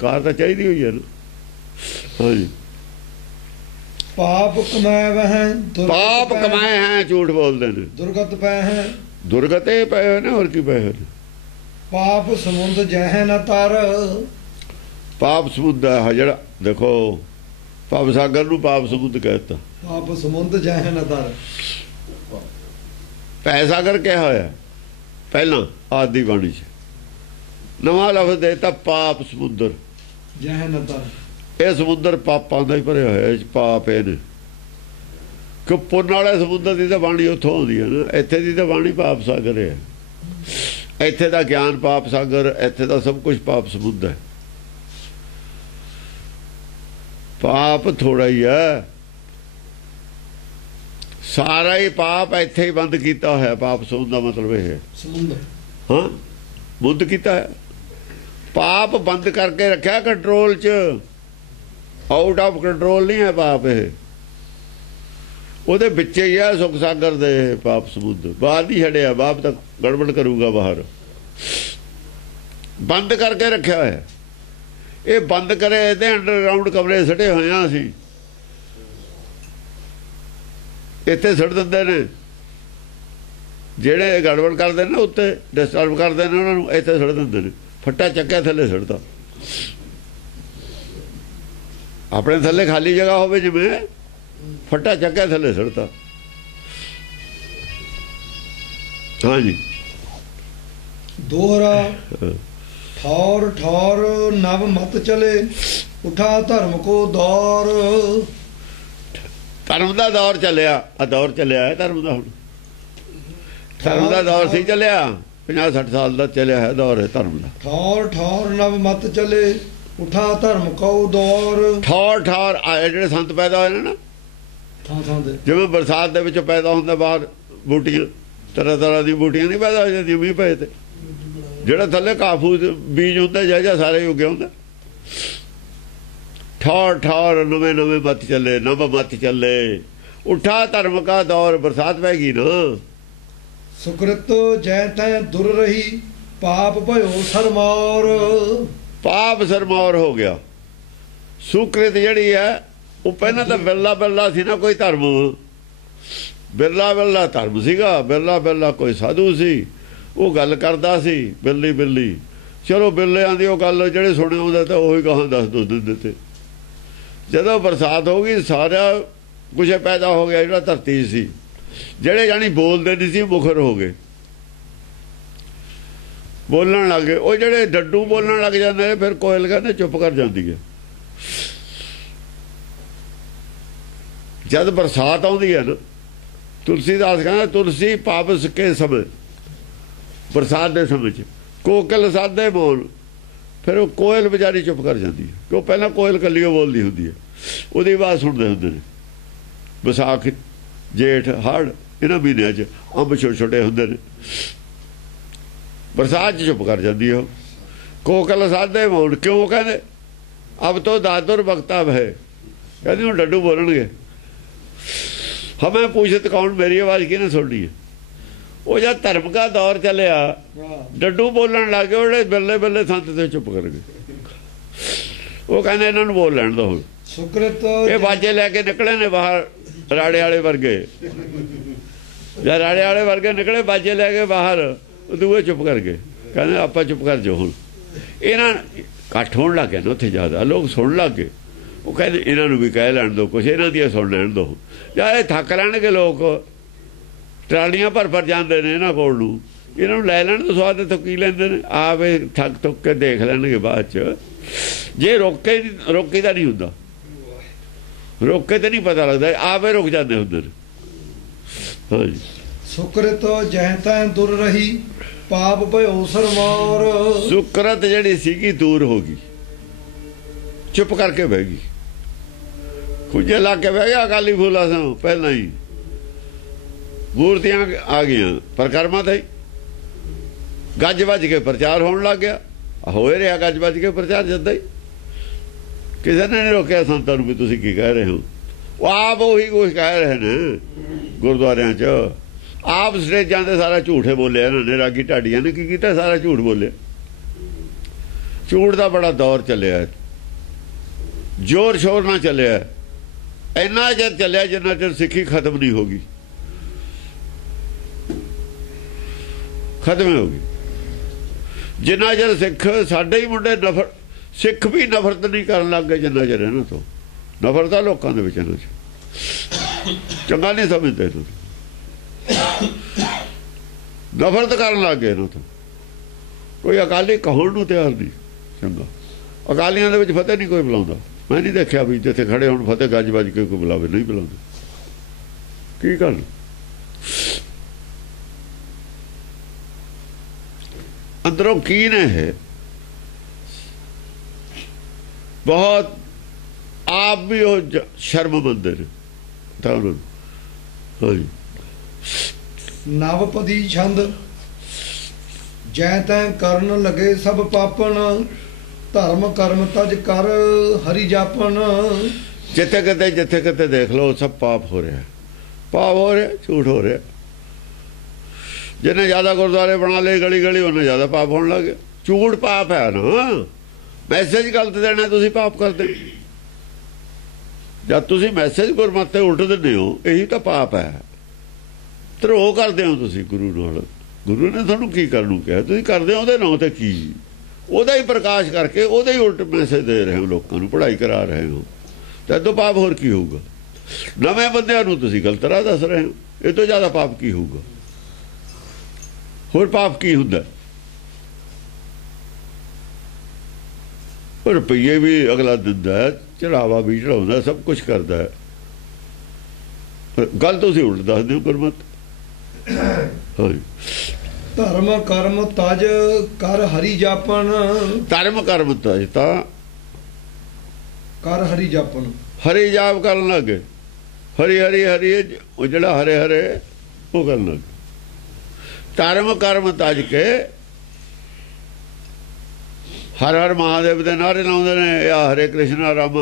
ਕਾਰ ਤਾਂ ਚਾਹੀਦੀ ਹੋਈ ਹੈ ਨਾ। ਹਾਂਜੀ, ਪਾਪ ਕਮਾਏ ਹੈ, ਝੂਠ ਬੋਲਦੇ ਨੇ। ਦੁਰਗਤ ਪੈ ਹੈ, ਦੁਰਗਤ ਇਹ ਪਏ ਹੋਏ ਨੇ, ਹੋਰ ਕੀ ਪਏ ਹੋਏ ਨੇ। ਪਾਪ ਸਮੁੰਦ ਜਹ ਨਾ ਤਰ। ਪਾਪ ਸਮੁੰਦ ਹੈ ਜਿਹੜਾ, ਦੇਖੋ ਭਵ ਸਾਗਰ ਨੂੰ ਪਾਪ ਸਮੁੰਦ ਕਹਿ ਦਿੱਤਾ। ਪਾਪ ਸਮੁੰਦ ਜਹ ਨਾ ਤਰ। ਭੈ ਸਾਗਰ ਕਿਹਾ ਹੋਇਆ ਪਹਿਲਾਂ ਆਦੀ ਬਾਣੀ 'ਚ, ਨਵਾਂ ਲਫ਼ਜ਼ ਦੇਤਾ ਪਾਪ ਸਮੁੰਦਰ ਜਹ ਨਾ ਤਰ। ਇਹ ਸਮੁੰਦਰ ਪਾਪਾਂ ਦਾ ਹੀ ਭਰਿਆ ਹੋਇਆ, ਇਹ 'ਚ ਪਾਪ ਇਹ ਨੇ। ਕਿ ਪੁੰਨ ਵਾਲੇ ਸਮੁੰਦਰ ਦੀ ਤਾਂ ਬਾਣੀ ਉੱਥੋਂ ਆਉਂਦੀ ਹੈ ਨਾ, ਇੱਥੇ ਦੀ ਤਾਂ ਬਾਣੀ ਪਾਪ ਸਾਗਰ ਹੈ। ਇੱਥੇ ਦਾ ਗਿਆਨ ਪਾਪ ਸਾਗਰ, ਇੱਥੇ ਦਾ ਸਭ ਕੁਝ ਪਾਪ ਸਮੁੰਦਰ ਹੈ। ਪਾਪ ਥੋੜਾ ਹੀ ਹੈ, ਸਾਰਾ ਹੀ ਪਾਪ ਇੱਥੇ ਹੀ ਬੰਦ ਕੀਤਾ ਹੋਇਆ। ਪਾਪ ਸਮੁੰਦਰ ਦਾ ਮਤਲਬ ਇਹ ਹੈ, ਸਮੁੰਦਰ। ਹਾਂ, ਬੰਦ ਕੀਤਾ ਹੈ, ਪਾਪ ਬੰਦ ਕਰਕੇ ਰੱਖਿਆ ਕੰਟਰੋਲ 'ਚ। ਆਊਟ ਆਫ ਕੰਟਰੋਲ ਨਹੀਂ ਹੈ ਪਾਪ, ਇਹ ਉਹਦੇ ਵਿੱਚ ਹੀ ਆ ਸੁਖ ਸਾਗਰ ਦੇ। ਪਾਪ ਸਮੁੰਦਰ ਬਾਹਰ ਨਹੀਂ ਛੱਡਿਆ, ਬਾਪ ਤਾਂ ਗੜਬੜ ਕਰੂਗਾ ਬਾਹਰ। ਬੰਦ ਕਰਕੇ ਰੱਖਿਆ ਹੋਇਆ। ਇਹ ਬੰਦ ਕਰੇ, ਇਹਦੇ ਅੰਡਰਗਰਾਉਂਡ ਕਮਰੇ ਸੜੇ ਹੋਏ ਆ ਅਸੀਂ, ਇੱਥੇ ਸੁੱਟ ਦਿੰਦੇ ਨੇ। ਜਿਹੜੇ ਗੜਬੜ ਕਰਦੇ ਨੇ ਉੱਤੇ ਡਿਸਟਰਬ ਕਰਦੇ ਨੇ, ਉਹਨਾਂ ਨੂੰ ਇੱਥੇ ਸੁੱਟ ਦਿੰਦੇ ਨੇ। ਫੱਟਾ ਚੱਕਿਆ ਥੱਲੇ ਸੁੱਟਦਾ। ਆਪਣੇ ਥੱਲੇ ਖਾਲੀ ਜਗ੍ਹਾ ਹੋਵੇ, ਜਿਵੇਂ ਫੱਟਾ ਚੱਕਿਆ ਥੱਲੇ ਸੁੱਟਦਾ। ਹਾਂਜੀ, ਦੋਹਰਾ ठौर ठौर नव मत चले उठा धर्म को दौर। ਧਰਮ ਦਾ ਦੌਰ ਚੱਲਿਆ, ਆ ਦੌਰ ਚੱਲਿਆ ਹੈ ਧਰਮ ਦਾ। ਹੁਣ ਧਰਮ ਦਾ ਦੌਰ ਸੀ ਚੱਲਿਆ, 50-60 ਸਾਲ ਦਾ ਚੱਲਿਆ ਹੈ ਦੌਰ ਹੈ ਧਰਮ ਦਾ। ਠੌਰ ਠੌਰ ਨਵ ਮਤ ਚਲੇ ਉਠਾ ਧਰਮ ਕੋ ਦੌਰ। ਠੌਰ ਠੌਰ ਆਏ ਜਿਹੜੇ ਸੰਤ ਪੈਦਾ ਹੋਏ ਨੇ ਨਾ, ਥਾਂ ਥਾਂ ਦੇ ਜਿਵੇਂ ਬਰਸਾਤ ਦੇ ਵਿੱਚ ਪੈਦਾ ਹੁੰਦਾ ਬਾਹਰ ਬੂਟੀਆਂ, ਤਰ੍ਹਾਂ ਤਰ੍ਹਾਂ ਦੀ ਬੂਟੀਆਂ ਨਹੀਂ ਪੈਦਾ ਹੋ ਜਾਂਦੀਆਂ ਮੀਂਹ ਪਏ ਤੇ। ਜਿਹੜਾ ਥੱਲੇ ਕਾਫੂ ਬੀਜ ਹੁੰਦਾ ਜਾਂ ਸਾਰੇ ਉੱਗੇ ਹੁੰਦਾ। ਠੌਰ ਠੌਰ ਨਵੇਂ ਨਵੇਂ ਮੱਤ ਚੱਲੇ, ਨਵ ਮੱਤ ਚੱਲੇ ਉਠਾ ਧਰਮ ਕਾ ਦੌਰ। ਬਰਸਾਤ ਪੈ ਗਈ ਨਾ। ਸੁਕ੍ਰਿਤ ਜੈ ਤੈ ਦੁਰ ਰਹੀ ਪਾਪ ਭਇਓ ਸਰਮੌਰ। ਪਾਪ ਸਰਮੌਰ ਹੋ ਗਿਆ। ਸੁਕ੍ਰਿਤ ਜਿਹੜੀ ਹੈ ਉਹ ਪਹਿਲਾਂ ਤਾਂ ਬਿਰਲਾ ਬਿਰਲਾ ਸੀ ਨਾ ਕੋਈ ਧਰਮ, ਬਿਰਲਾ ਬਿਰਲਾ ਧਰਮ ਸੀਗਾ। ਬਿਰਲਾ ਬਿਰਲਾ ਕੋਈ ਸਾਧੂ ਸੀ, ਉਹ ਗੱਲ ਕਰਦਾ ਸੀ ਬਿਰਲੀ ਬਿਰਲੀ। ਚਲੋ ਬਿਰਲਿਆਂ ਦੀ ਉਹ ਗੱਲ ਜਿਹੜੇ ਸੁਣੇ ਹੁੰਦੇ ਤਾਂ ਉਹੀ ਗਾਹਾਂ ਦੱਸ ਦੋ ਦਿੰਦੇ ਤੇ। ਜਦੋਂ ਬਰਸਾਤ ਹੋ ਗਈ ਸਾਰਾ ਕੁਛ ਪੈਦਾ ਹੋ ਗਿਆ। ਜਿਹੜਾ ਧਰਤੀ ਸੀ, ਜਿਹੜੇ ਜਾਣੀ ਬੋਲਦੇ ਨਹੀਂ ਸੀ ਮੁਖਰ ਹੋ ਗਏ, ਬੋਲਣ ਲੱਗ ਗਏ। ਉਹ ਜਿਹੜੇ ਡੱਡੂ ਬੋਲਣ ਲੱਗ ਜਾਂਦੇ ਨੇ ਫਿਰ ਕੋਇਲ ਕਹਿੰਦੇ ਚੁੱਪ ਕਰ ਜਾਂਦੀ ਹੈ। ਜਦ ਬਰਸਾਤ ਆਉਂਦੀ ਹੈ ਨਾ, ਤੁਲਸੀਦਾਸ ਕਹਿੰਦਾ ਤੁਲਸੀ ਪਾਵਸ ਕੇ ਸਮੇਂ, ਬਰਸਾਤ ਦੇ ਸਮੇਂ 'ਚ ਕੋਕਿਲ ਸਾਦੇ ਬੋਲ। ਫਿਰ ਉਹ ਕੋਇਲ ਵਿਚਾਰੀ ਚੁੱਪ ਕਰ ਜਾਂਦੀ ਹੈ, ਕਿਉਂ ਪਹਿਲਾਂ ਕੋਇਲ ਕੱਲੀ ਉਹ ਬੋਲਦੀ ਹੁੰਦੀ ਹੈ, ਉਹਦੀ ਆਵਾਜ਼ ਸੁਣਦੇ ਹੁੰਦੇ ਨੇ। ਵਿਸਾਖ ਜੇਠ ਹਾੜ ਇਹਨਾਂ ਮਹੀਨਿਆਂ 'ਚ ਅੰਬ ਛੋਟੇ ਛੋਟੇ ਹੁੰਦੇ ਨੇ, ਬਰਸਾਤ 'ਚ ਚੁੱਪ ਕਰ ਜਾਂਦੀ ਉਹ। ਕੋਕਿਲ ਸਾਦੇ ਬੋਲ ਕਿਉਂ ਕਹਿੰਦੇ ਅਬ ਤੋਂ ਦਾਦੁਰ ਵਕਤਾ ਹੈ, ਕਹਿੰਦੇ ਹੁਣ ਡੱਡੂ ਬੋਲਣਗੇ। ਹਮੇ ਪੁੱਛਤ ਕੌਣ ਮੇਰੀ ਆਵਾਜ਼ ਕਿਹਨੇ ਸੁਣਨੀ ਹੈ। ਉਹ ਜਦ ਧਰਮ ਦਾ ਦੌਰ ਚੱਲਿਆ ਡੱਡੂ ਬੋਲਣ ਲੱਗ ਗਏ, ਉਹਦੇ ਬੱਲੇ ਬੱਲੇ ਸੰਤ ਤੇ ਚੁੱਪ ਕਰ ਗਏ। ਉਹ ਕਹਿੰਦੇ ਇਹਨਾਂ ਨੂੰ ਬੋਲ ਲੈਣ ਦੋ। ਹੁਣ ਸੁਕ੍ਰਿਤ ਇਹ ਬਾਜੇ ਲੈ ਕੇ ਨਿਕਲੇ ਨੇ ਬਾਹਰ, ਰਾੜੇ ਵਾਲੇ ਵਰਗੇ। ਜਦ ਰਾੜੇ ਵਾਲੇ ਵਰਗੇ ਨਿਕਲੇ ਬਾਜੇ ਲੈ ਕੇ ਬਾਹਰ, ਦੂਏ ਚੁੱਪ ਕਰ ਗਏ। ਕਹਿੰਦੇ ਆਪਾਂ ਚੁੱਪ ਕਰ ਜਾਓ। ਹੁਣ ਇਹਨਾਂ ਇਕੱਠ ਹੋਣ ਲੱਗ ਗਿਆ ਨਾ ਉੱਥੇ, ਜ਼ਿਆਦਾ ਲੋਕ ਸੁਣਨ ਲੱਗ ਗਏ। ਉਹ ਕਹਿੰਦੇ ਇਹਨਾਂ ਨੂੰ ਵੀ ਕਹਿ ਲੈਣ ਦੋ ਕੁਛ, ਇਹਨਾਂ ਦੀਆਂ ਸੁਣ ਲੈਣ ਦੋ। ਜਾਂ ਇਹ ਥੱਕ ਲੈਣਗੇ ਲੋਕ, ਟਰਾਲੀਆਂ ਭਰ ਭਰ ਜਾਂਦੇ ਨੇ ਇਹਨਾਂ ਕੋਲ ਨੂੰ, ਇਹਨਾਂ ਨੂੰ ਲੈ ਲੈਣ ਤੋਂ ਸਵਾਦ ਥੁੱਕੀ ਲੈਂਦੇ ਨੇ। ਆਪ ਇਹ ਥੱਕ ਥੁੱਕ ਕੇ ਦੇਖ ਲੈਣਗੇ ਬਾਅਦ 'ਚ। ਜੇ ਰੋਕੇ ਤਾਂ ਨਹੀਂ ਹੁੰਦਾ, ਰੋਕੇ ਤੇ ਨਹੀਂ ਪਤਾ ਲੱਗਦਾ, ਆਪੇ ਰੁਕ ਜਾਂਦੇ ਹੁੰਦੇ ਨੇ। ਹਾਂਜੀ। ਸੁਕ੍ਰਿਤ ਜੈ ਤੈ ਦੁਰ ਰਹੀ ਪਾਪ ਭਇਓ ਸਰਮੌਰ। ਸੁਕਰਤ ਜਿਹੜੀ ਸੀਗੀ ਦੂਰ ਹੋ ਗਈ, ਚੁੱਪ ਕਰਕੇ ਬਹਿ ਗਈ। ਖੁੱਜੇ ਲਾ ਕੇ ਬਹਿ ਗਿਆ ਅਕਾਲੀ ਫੂਲਾ ਤੋਂ ਪਹਿਲਾਂ ਹੀ। ਮੂਰਤੀਆਂ ਆ ਗਈਆਂ ਪਰਕਰਮਾਂ ਤੇ, ਗੱਜ ਵੱਜ ਕੇ ਪ੍ਰਚਾਰ ਹੋਣ ਲੱਗ ਗਿਆ। ਹੋਏ ਰਿਹਾ ਗੱਜ ਵੱਜ ਕੇ ਪ੍ਰਚਾਰ ਜਦਾਂ ਹੀ। ਕਿਸੇ ਨੇ ਨਹੀਂ ਰੋਕਿਆ ਸੰਤਾਂ ਨੂੰ ਵੀ ਤੁਸੀਂ ਕੀ ਕਹਿ ਰਹੇ ਹੋ। ਉਹ ਆਪ ਉਹੀ ਕੁਛ ਕਹਿ ਰਹੇ ਨੇ ਗੁਰਦੁਆਰਿਆਂ 'ਚ। ਆਪ ਸਟੇਜਾਂ ਤੇ ਸਾਰਾ ਝੂਠੇ ਬੋਲਿਆ ਇਹਨਾਂ ਨੇ। ਰਾਗੀ ਢਾਡੀਆਂ ਨੇ ਕੀ ਕੀਤਾ, ਸਾਰਾ ਝੂਠ ਬੋਲਿਆ। ਝੂਠ ਦਾ ਬੜਾ ਦੌਰ ਚੱਲਿਆ, ਜ਼ੋਰ ਸ਼ੋਰ ਨਾਲ ਚੱਲਿਆ। ਇੰਨਾ ਚਿਰ ਚੱਲਿਆ ਜਿੰਨਾ ਚਿਰ ਸਿੱਖੀ ਖਤਮ ਨਹੀਂ ਹੋ ਗਈ, ਖਤਮ ਹੋ ਗਈ। ਜਿੰਨਾ ਚਿਰ ਸਿੱਖ ਸਾਡੇ ਹੀ ਮੁੰਡੇ ਸਿੱਖ ਵੀ ਨਫ਼ਰਤ ਨਹੀਂ ਕਰਨ ਲੱਗ ਗਏ, ਜਿੰਨਾ ਚਿਰ ਇਹਨਾਂ ਤੋਂ ਨਫ਼ਰਤ ਆ ਲੋਕਾਂ ਦੇ ਵਿੱਚ। ਇਹਨਾਂ 'ਚ ਚੰਗਾ ਨਹੀਂ ਸਮਝਦੇ ਤੁਸੀਂ, ਨਫ਼ਰਤ ਕਰਨ ਲੱਗ ਗਏ ਇਹਨਾਂ ਤੋਂ। ਕੋਈ ਅਕਾਲੀ ਕਹਾਉਣ ਨੂੰ ਤਿਆਰ ਨਹੀਂ ਚੰਗਾ। ਅਕਾਲੀਆਂ ਦੇ ਵਿੱਚ ਫਤਿਹ ਨਹੀਂ ਕੋਈ ਬੁਲਾਉਂਦਾ। ਮੈਂ ਨਹੀਂ ਦੇਖਿਆ ਵੀ ਜਿੱਥੇ ਖੜੇ ਹੁਣ ਫਤਿਹ ਗੱਜ ਵੱਜ ਕੇ ਕੋਈ ਬੁਲਾਵੇ, ਨਹੀਂ ਬੁਲਾਉਂਦੇ। ਕੀ ਗੱਲ ਅੰਦਰੋਂ ਕੀ ਨੇ ਇਹ ਬਹੁਤ ਆਪ ਵੀ ਉਹ ਸ਼ਰਮ ਮੰਨਦੇ ਨੇ ਤਾਂ ਉਹਨਾਂ ਨੂੰ। ਹਾਂਜੀ। ਨਵਪਦੀ ਛੰਦ ਜੈ ਤੈ ਕਰਨ ਲਗੇ ਸਭ ਪਾਪਨ ਧਰਮ ਕਰਮ ਤਜ ਕਰ ਹਰੀ ਜਾਪਨ। ਜਿੱਥੇ ਕਿਤੇ ਦੇਖ ਲਓ ਸਭ ਪਾਪ ਹੋ ਰਿਹਾ, ਪਾਪ ਹੋ ਰਿਹਾ, ਝੂਠ ਹੋ ਰਿਹਾ। ਜਿਹਨੇ ਜ਼ਿਆਦਾ ਗੁਰਦੁਆਰੇ ਬਣਾ ਲਏ ਗਲੀ ਗਲੀ, ਉਹਨੇ ਜ਼ਿਆਦਾ ਪਾਪ ਹੋਣ ਲੱਗ ਗਿਆ। ਝੂਠ ਪਾਪ ਹੈ ਨਾ। ਮੈਸੇਜ ਗਲਤ ਦੇਣਾ ਤੁਸੀਂ ਪਾਪ ਕਰਦੇ। ਜਦ ਤੁਸੀਂ ਮੈਸੇਜ ਗੁਰਮਤਿ ਉਲਟ ਦਿੰਦੇ ਹੋ, ਇਹੀ ਤਾਂ ਪਾਪ ਹੈ। ਧਰੋਹ ਕਰਦੇ ਹੋ ਤੁਸੀਂ ਗੁਰੂ ਨਾਲ। ਗੁਰੂ ਨੇ ਤੁਹਾਨੂੰ ਕੀ ਕਰਨ ਨੂੰ ਕਿਹਾ, ਤੁਸੀਂ ਕਰਦੇ ਹੋ ਉਹਦੇ ਨਾਂ ਤੇ ਕੀ, ਉਹਦਾ ਹੀ ਪ੍ਰਕਾਸ਼ ਕਰਕੇ ਉਹਦਾ ਹੀ ਉਲਟ ਮੈਸੇਜ ਦੇ ਰਹੇ ਹੋ ਲੋਕਾਂ ਨੂੰ, ਪੜ੍ਹਾਈ ਕਰਾ ਰਹੇ ਹੋ। ਤਾਂ ਇਹ ਤੋਂ ਪਾਪ ਹੋਰ ਕੀ ਹੋਊਗਾ। ਨਵੇਂ ਬੰਦਿਆਂ ਨੂੰ ਤੁਸੀਂ ਗਲਤ ਰਾਹ ਦੱਸ ਰਹੇ ਹੋ, ਇਹ ਤੋਂ ਜ਼ਿਆਦਾ ਪਾਪ ਕੀ ਹੋਊਗਾ। ਹੋਰ ਪਾਪ ਕੀ ਹੁੰਦਾ। ਰੁਪਈਏ ਵੀ ਅਗਲਾ ਦਿੰਦਾ ਹੈ, ਚੜਾਵਾ ਵੀ ਚੜਾਉਂਦਾ, ਸਭ ਕੁਝ ਕਰਦਾ ਹੈ। ਗੱਲ ਤੁਸੀਂ ਉਲਟ ਦੱਸਦੇ ਹੋ ਗੁਰਮਤਿ। ਹਾਂਜੀ, ਧਰਮ ਕਰਮ ਤਜ ਕਰ ਹਰੀ ਜਾਪਨ। ਧਰਮ ਕਰਮ ਤਜ ਤਾਂ ਕਰ ਹਰੀ ਜਾਪਨ, ਹਰੀ ਜਾਪ ਕਰਨ ਲੱਗੇ। ਹਰੀ ਹਰੀ ਹਰੀ, ਉਹ ਜਿਹੜਾ ਹਰੇ ਹਰੇ ਉਹ ਕਰਨ ਲੱਗੇ। ਧਰਮ ਕਰਮ ਤਜ ਕੇ ਹਰ ਹਰ ਮਹਾਦੇਵ ਦੇ ਨਾਰੇ ਲਾਉਂਦੇ ਨੇ, ਜਾਂ ਹਰੇ ਕ੍ਰਿਸ਼ਨ ਰਾਮ,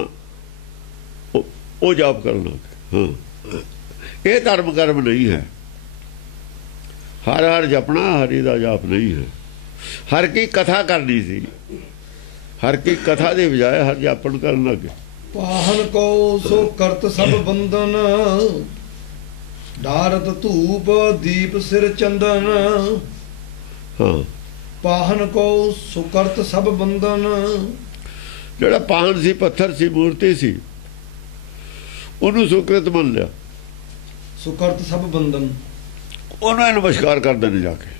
ਉਹ ਜਾਪ ਕਰਨ ਲੱਗੇ। ਹਾਂ, ਇਹ ਧਰਮ ਕਰਮ ਨਹੀਂ ਹੈ। ਹਰ ਹਰ ਜਪਣਾ ਹਰੀ ਦਾ ਜਾਪ ਨਹੀਂ ਹੈ। ਹਰ ਕੀ ਕਥਾ ਕਰਨੀ ਸੀ, ਹਰ ਕੀ ਕਥਾ ਦੇ ਬਜਾਏ ਹਰ ਜਾਪਣ ਕਰਨ ਲੱਗੇ। ਪਾਹਨ ਕੋ ਸੋ ਕਰਤ ਸਭ ਬੰਧਨ, ਢਾਰਤ ਧੂਪ ਦੀਪ ਸਿਰ ਚੰਦਨ। ਹਾਂ, ਪਾਹਨ ਕੋ ਸੋ ਕਰਤ ਸਭ ਬੰਧਨ। ਜਿਹੜਾ ਪਾਹਨ ਸੀ, ਪੱਥਰ ਸੀ, ਮੂਰਤੀ ਸੀ, ਉਹਨੂੰ ਸੁਕ੍ਰਿਤ ਮੰਨ ਲਿਆ। ਸੁਕਰਤ ਸਭ ਬੰਧਨ, ਉਹਨੂੰ ਨਮਸਕਾਰ ਕਰਦੇ ਨੇ ਜਾ ਕੇ।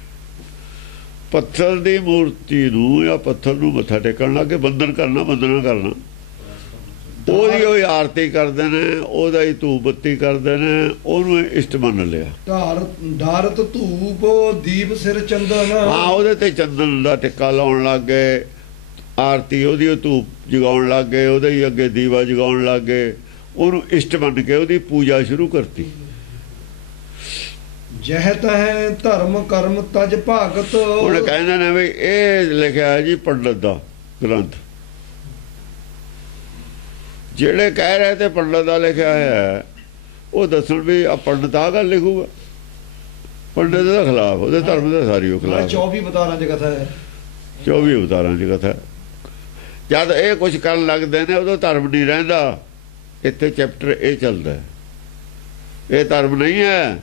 ਪੱਥਰ ਦੀ ਮੂਰਤੀ ਨੂੰ ਜਾਂ ਪੱਥਰ ਨੂੰ ਮੱਥਾ ਟੇਕਣ ਲੱਗੇ, ਬੰਧਨ ਕਰਨਾ, ਬੰਧਨਾ ਕਰਨਾ। ਉਹਦੀ ਉਹ ਆਰਤੀ ਕਰਦੇ ਨੇ, ਉਹਦਾ ਹੀ ਧੂਪ ਬੱਤੀ ਕਰਦੇ ਨੇ, ਉਹਨੂੰ ਇਸ਼ਟ ਮੰਨ ਲਿਆ। ਢਾਰਤ ਧੂਪ ਦੀਪ ਸਿਰ ਚੰਦਨ। ਹਾਂ, ਉਹਦੇ ਤੇ ਚੰਦਨ ਦਾ ਟਿੱਕਾ ਲਾਉਣ ਲੱਗ ਗਏ, ਆਰਤੀ ਉਹਦੀ ਉਹ ਧੂਪ ਜਗਾਉਣ ਲੱਗ ਗਏ, ਉਹਦੇ ਹੀ ਅੱਗੇ ਦੀਵਾ ਜਗਾਉਣ ਲੱਗ ਗਏ, ਉਹਨੂੰ ਇਸ਼ਟ ਮੰਨ ਕੇ ਉਹਦੀ ਪੂਜਾ ਸ਼ੁਰੂ ਕਰਤੀ। ਜਹ ਤਹਿ ਧਰਮ ਕਰਮ ਤਜ ਭਾਗਤ। ਹੁਣ ਕਹਿੰਦੇ ਨੇ ਵੀ ਇਹ ਲਿਖਿਆ ਹੈ ਜੀ ਪੰਡਤ ਦਾ ਗ੍ਰੰਥ। ਜਿਹੜੇ ਕਹਿ ਰਹੇ ਤੇ ਪੰਡਤ ਦਾ ਲਿਖਿਆ ਹੈ, ਉਹ ਦੱਸਣ ਵੀ ਆ ਪੰਡਤ ਆ ਗੱਲ ਲਿਖੂਗਾ। ਪੰਡਤ ਦੇ ਖਿਲਾਫ, ਉਹਦੇ ਧਰਮ ਦੇ ਸਾਰੀ ਉਹ ਖਿਲਾਫ। 24 ਅਵਤਾਰਾਂ ਦੀ ਕਥਾ ਹੈ। 24 ਅਵਤਾਰਾਂ ਦੀ ਕਥਾ। ਜਦ ਇਹ ਕੁਝ ਕਰਨ ਲੱਗਦੇ ਨੇ, ਉਦੋਂ ਧਰਮ ਨਹੀਂ ਰਹਿੰਦਾ। ਇੱਥੇ ਚੈਪਟਰ ਇਹ ਚੱਲਦਾ, ਇਹ ਧਰਮ ਨਹੀਂ ਹੈ।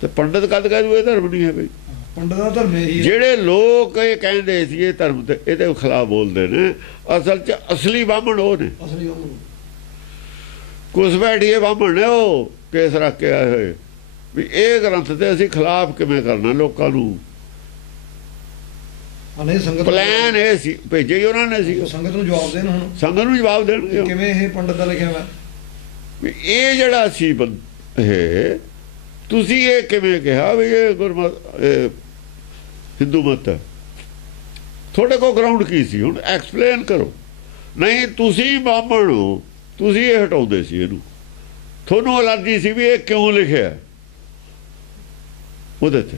ਤੇ ਪੰਡਤ ਕਦ ਕਹਿ ਦੂ ਇਹ ਧਰਮ ਨਹੀਂ ਹੈ? ਬਈ ਪੰਡਤ ਦਾ ਧਰਮ ਇਹੀ ਹੈ। ਜਿਹੜੇ ਲੋਕ ਇਹ ਕਹਿੰਦੇ ਸੀ ਇਹ ਧਰਮ ਤੇ, ਇਹਦੇ ਖਿਲਾਫ ਬੋਲਦੇ ਨੇ। ਅਸਲ 'ਚ ਅਸਲੀ ਬਾਹਮਣ ਉਹ ਨੇ, ਅਸਲੀ ਕੁਸ ਬੈਠੀਏ ਬਾਹਮਣ ਨੇ। ਉਹ ਕੇਸ ਰੱਖ ਕੇ ਆਏ ਹੋਏ ਵੀ ਇਹ ਗ੍ਰੰਥ ਤੇ ਅਸੀਂ ਖਿਲਾਫ ਕਿਵੇਂ ਕਰਨਾ ਲੋਕਾਂ ਨੂੰ। ਪਲਾਨ ਇਹ ਸੀ, ਭੇਜੇ ਹੀ ਉਹਨਾਂ ਨੇ ਸੀ। ਸੰਗਤ ਨੂੰ ਜਵਾਬ ਦੇਣ, ਹੁਣ ਸੰਗਤ ਨੂੰ ਜਵਾਬ ਦੇਣਗੇ ਕਿਵੇਂ ਇਹ ਪੰਡਤ ਦਾ ਲਿਖਿਆ ਹੋਇਆ ਵੀ ਇਹ ਜਿਹੜਾ ਸੀ ਇਹ ਤੁਸੀਂ ਇਹ ਕਿਵੇਂ ਕਿਹਾ ਵੀ ਇਹ ਗੁਰਮਤਿ ਹਿੰਦੂ ਮਤ ਹੈ? ਤੁਹਾਡੇ ਕੋਲ ਗਰਾਊਂਡ ਕੀ ਸੀ? ਹੁਣ ਐਕਸਪਲੇਨ ਕਰੋ। ਨਹੀਂ, ਤੁਸੀਂ ਬਾਹਮਣ ਹੋ, ਤੁਸੀਂ ਇਹ ਹਟਾਉਂਦੇ ਸੀ ਇਹਨੂੰ। ਤੁਹਾਨੂੰ ਅਲਰਜੀ ਸੀ ਵੀ ਇਹ ਕਿਉਂ ਲਿਖਿਆ ਉਹਦੇ 'ਚ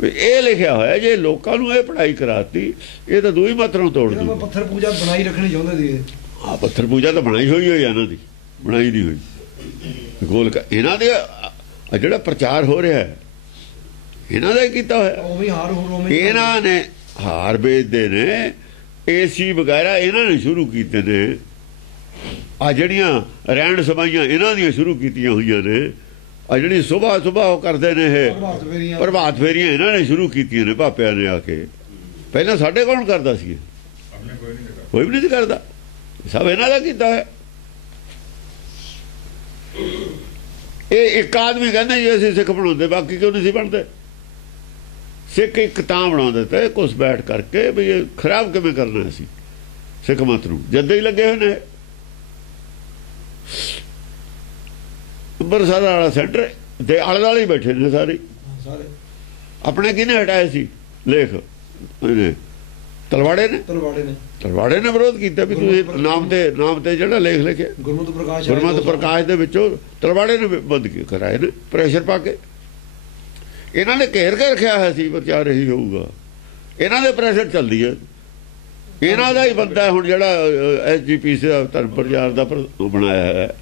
ਵੀ ਇਹ ਲਿਖਿਆ ਹੋਇਆ। ਜੇ ਲੋਕਾਂ ਨੂੰ ਇਹ ਪੜ੍ਹਾਈ ਕਰਾਤੀ, ਇਹ ਤਾਂ ਦੂਈ ਮਤ ਨੂੰ ਤੋੜ ਦੂ। ਪੱਥਰ ਪੂਜਾ ਬਣਾਈ ਰੱਖਣੀ ਚਾਹੁੰਦੇ ਸੀ। ਹਾਂ, ਪੱਥਰ ਪੂਜਾ ਤਾਂ ਬਣਾਈ ਹੋਈ ਇਹਨਾਂ ਦੀ, ਬਣਾਈ ਦੀ ਹੋਈ ਗੋਲ। ਇਹਨਾਂ ਦੇ ਜਿਹੜਾ ਪ੍ਰਚਾਰ ਹੋ ਰਿਹਾ ਇਹਨਾਂ ਦਾ ਹੀ ਕੀਤਾ ਹੋਇਆ। ਇਹਨਾਂ ਨੇ ਹਾਰ ਵੇਚਦੇ ਨੇ, ਏਸੀ ਵਗੈਰਾ ਇਹਨਾਂ ਨੇ ਸ਼ੁਰੂ ਕੀਤੇ ਨੇ। ਆ ਜਿਹੜੀਆਂ ਰਹਿਣ ਸਮਾਈਆਂ ਇਹਨਾਂ ਦੀਆਂ ਸ਼ੁਰੂ ਕੀਤੀਆਂ ਹੋਈਆਂ ਨੇ। ਆ ਜਿਹੜੀ ਸੁਬਾਹ ਉਹ ਕਰਦੇ ਨੇ, ਇਹ ਪ੍ਰਭਾਤ ਫੇਰੀਆਂ ਇਹਨਾਂ ਨੇ ਸ਼ੁਰੂ ਕੀਤੀਆਂ ਨੇ ਭਾਪਿਆਂ ਨੇ ਆ ਕੇ। ਪਹਿਲਾਂ ਸਾਡੇ ਕੌਣ ਕਰਦਾ ਸੀ? ਕੋਈ ਵੀ ਨਹੀਂ ਕਰਦਾ, ਸਭ ਇਹਨਾਂ ਦਾ ਕੀਤਾ ਹੈ। ਇਹ ਇੱਕ ਆਦਮੀ ਕਹਿੰਦਾ ਜੀ ਅਸੀਂ ਸਿੱਖ ਬਣਾਉਂਦੇ, ਬਾਕੀ ਕਿਉਂ ਨਹੀਂ ਸੀ ਬਣਦੇ? ਸਿੱਖ ਇੱਕ ਤਾਂ ਬਣਾਉਂਦੇ ਤੇ ਕੁਛ ਬੈਠ ਕਰਕੇ ਵੀ ਇਹ ਖਰਾਬ ਕਿਵੇਂ ਕਰਨਾ ਸੀ ਸਿੱਖ ਮਤ ਨੂੰ। ਜਦ ਹੀ ਲੱਗੇ ਹੋਏ ਨੇ। ਅੰਮ੍ਰਿਤਸਰ ਵਾਲਾ ਸੈਂਟਰ ਦੇ ਆਲੇ ਦੁਆਲੇ ਬੈਠੇ ਨੇ ਸਾਰੇ। ਆਪਣੇ ਕਿਹਨੇ ਹਟਾਏ ਸੀ ਲੇਖ? ਤਲਵਾੜੇ ਨੇ ਵਿਰੋਧ ਕੀਤਾ ਵੀ ਤੁਸੀਂ ਨਾਮ ਤੇ ਜਿਹੜਾ ਲੇਖ ਲਿਖਿਆ ਗੁਰਮਤਿ ਪ੍ਰਕਾਸ਼ ਦੇ ਵਿੱਚੋਂ ਤਲਵਾੜੇ ਨੇ ਬੰਦ ਕਰਾਏ ਨੇ, ਪ੍ਰੈਸ਼ਰ ਪਾ ਕੇ। ਇਹਨਾਂ ਨੇ ਘੇਰ ਕੇ ਰੱਖਿਆ ਹੋਇਆ ਸੀ ਪ੍ਰਚਾਰ ਇਹੀ ਹੋਊਗਾ। ਇਹਨਾਂ ਦੇ ਪ੍ਰੈਸ਼ਰ ਚੱਲਦੀ ਹੈ। ਇਹਨਾਂ ਦਾ ਹੀ ਬੰਦਾ ਹੁਣ ਜਿਹੜਾ SGPC ਦਾ ਧਰਮ ਪ੍ਰਚਾਰ ਦਾ ਬਣਾਇਆ ਹੈ।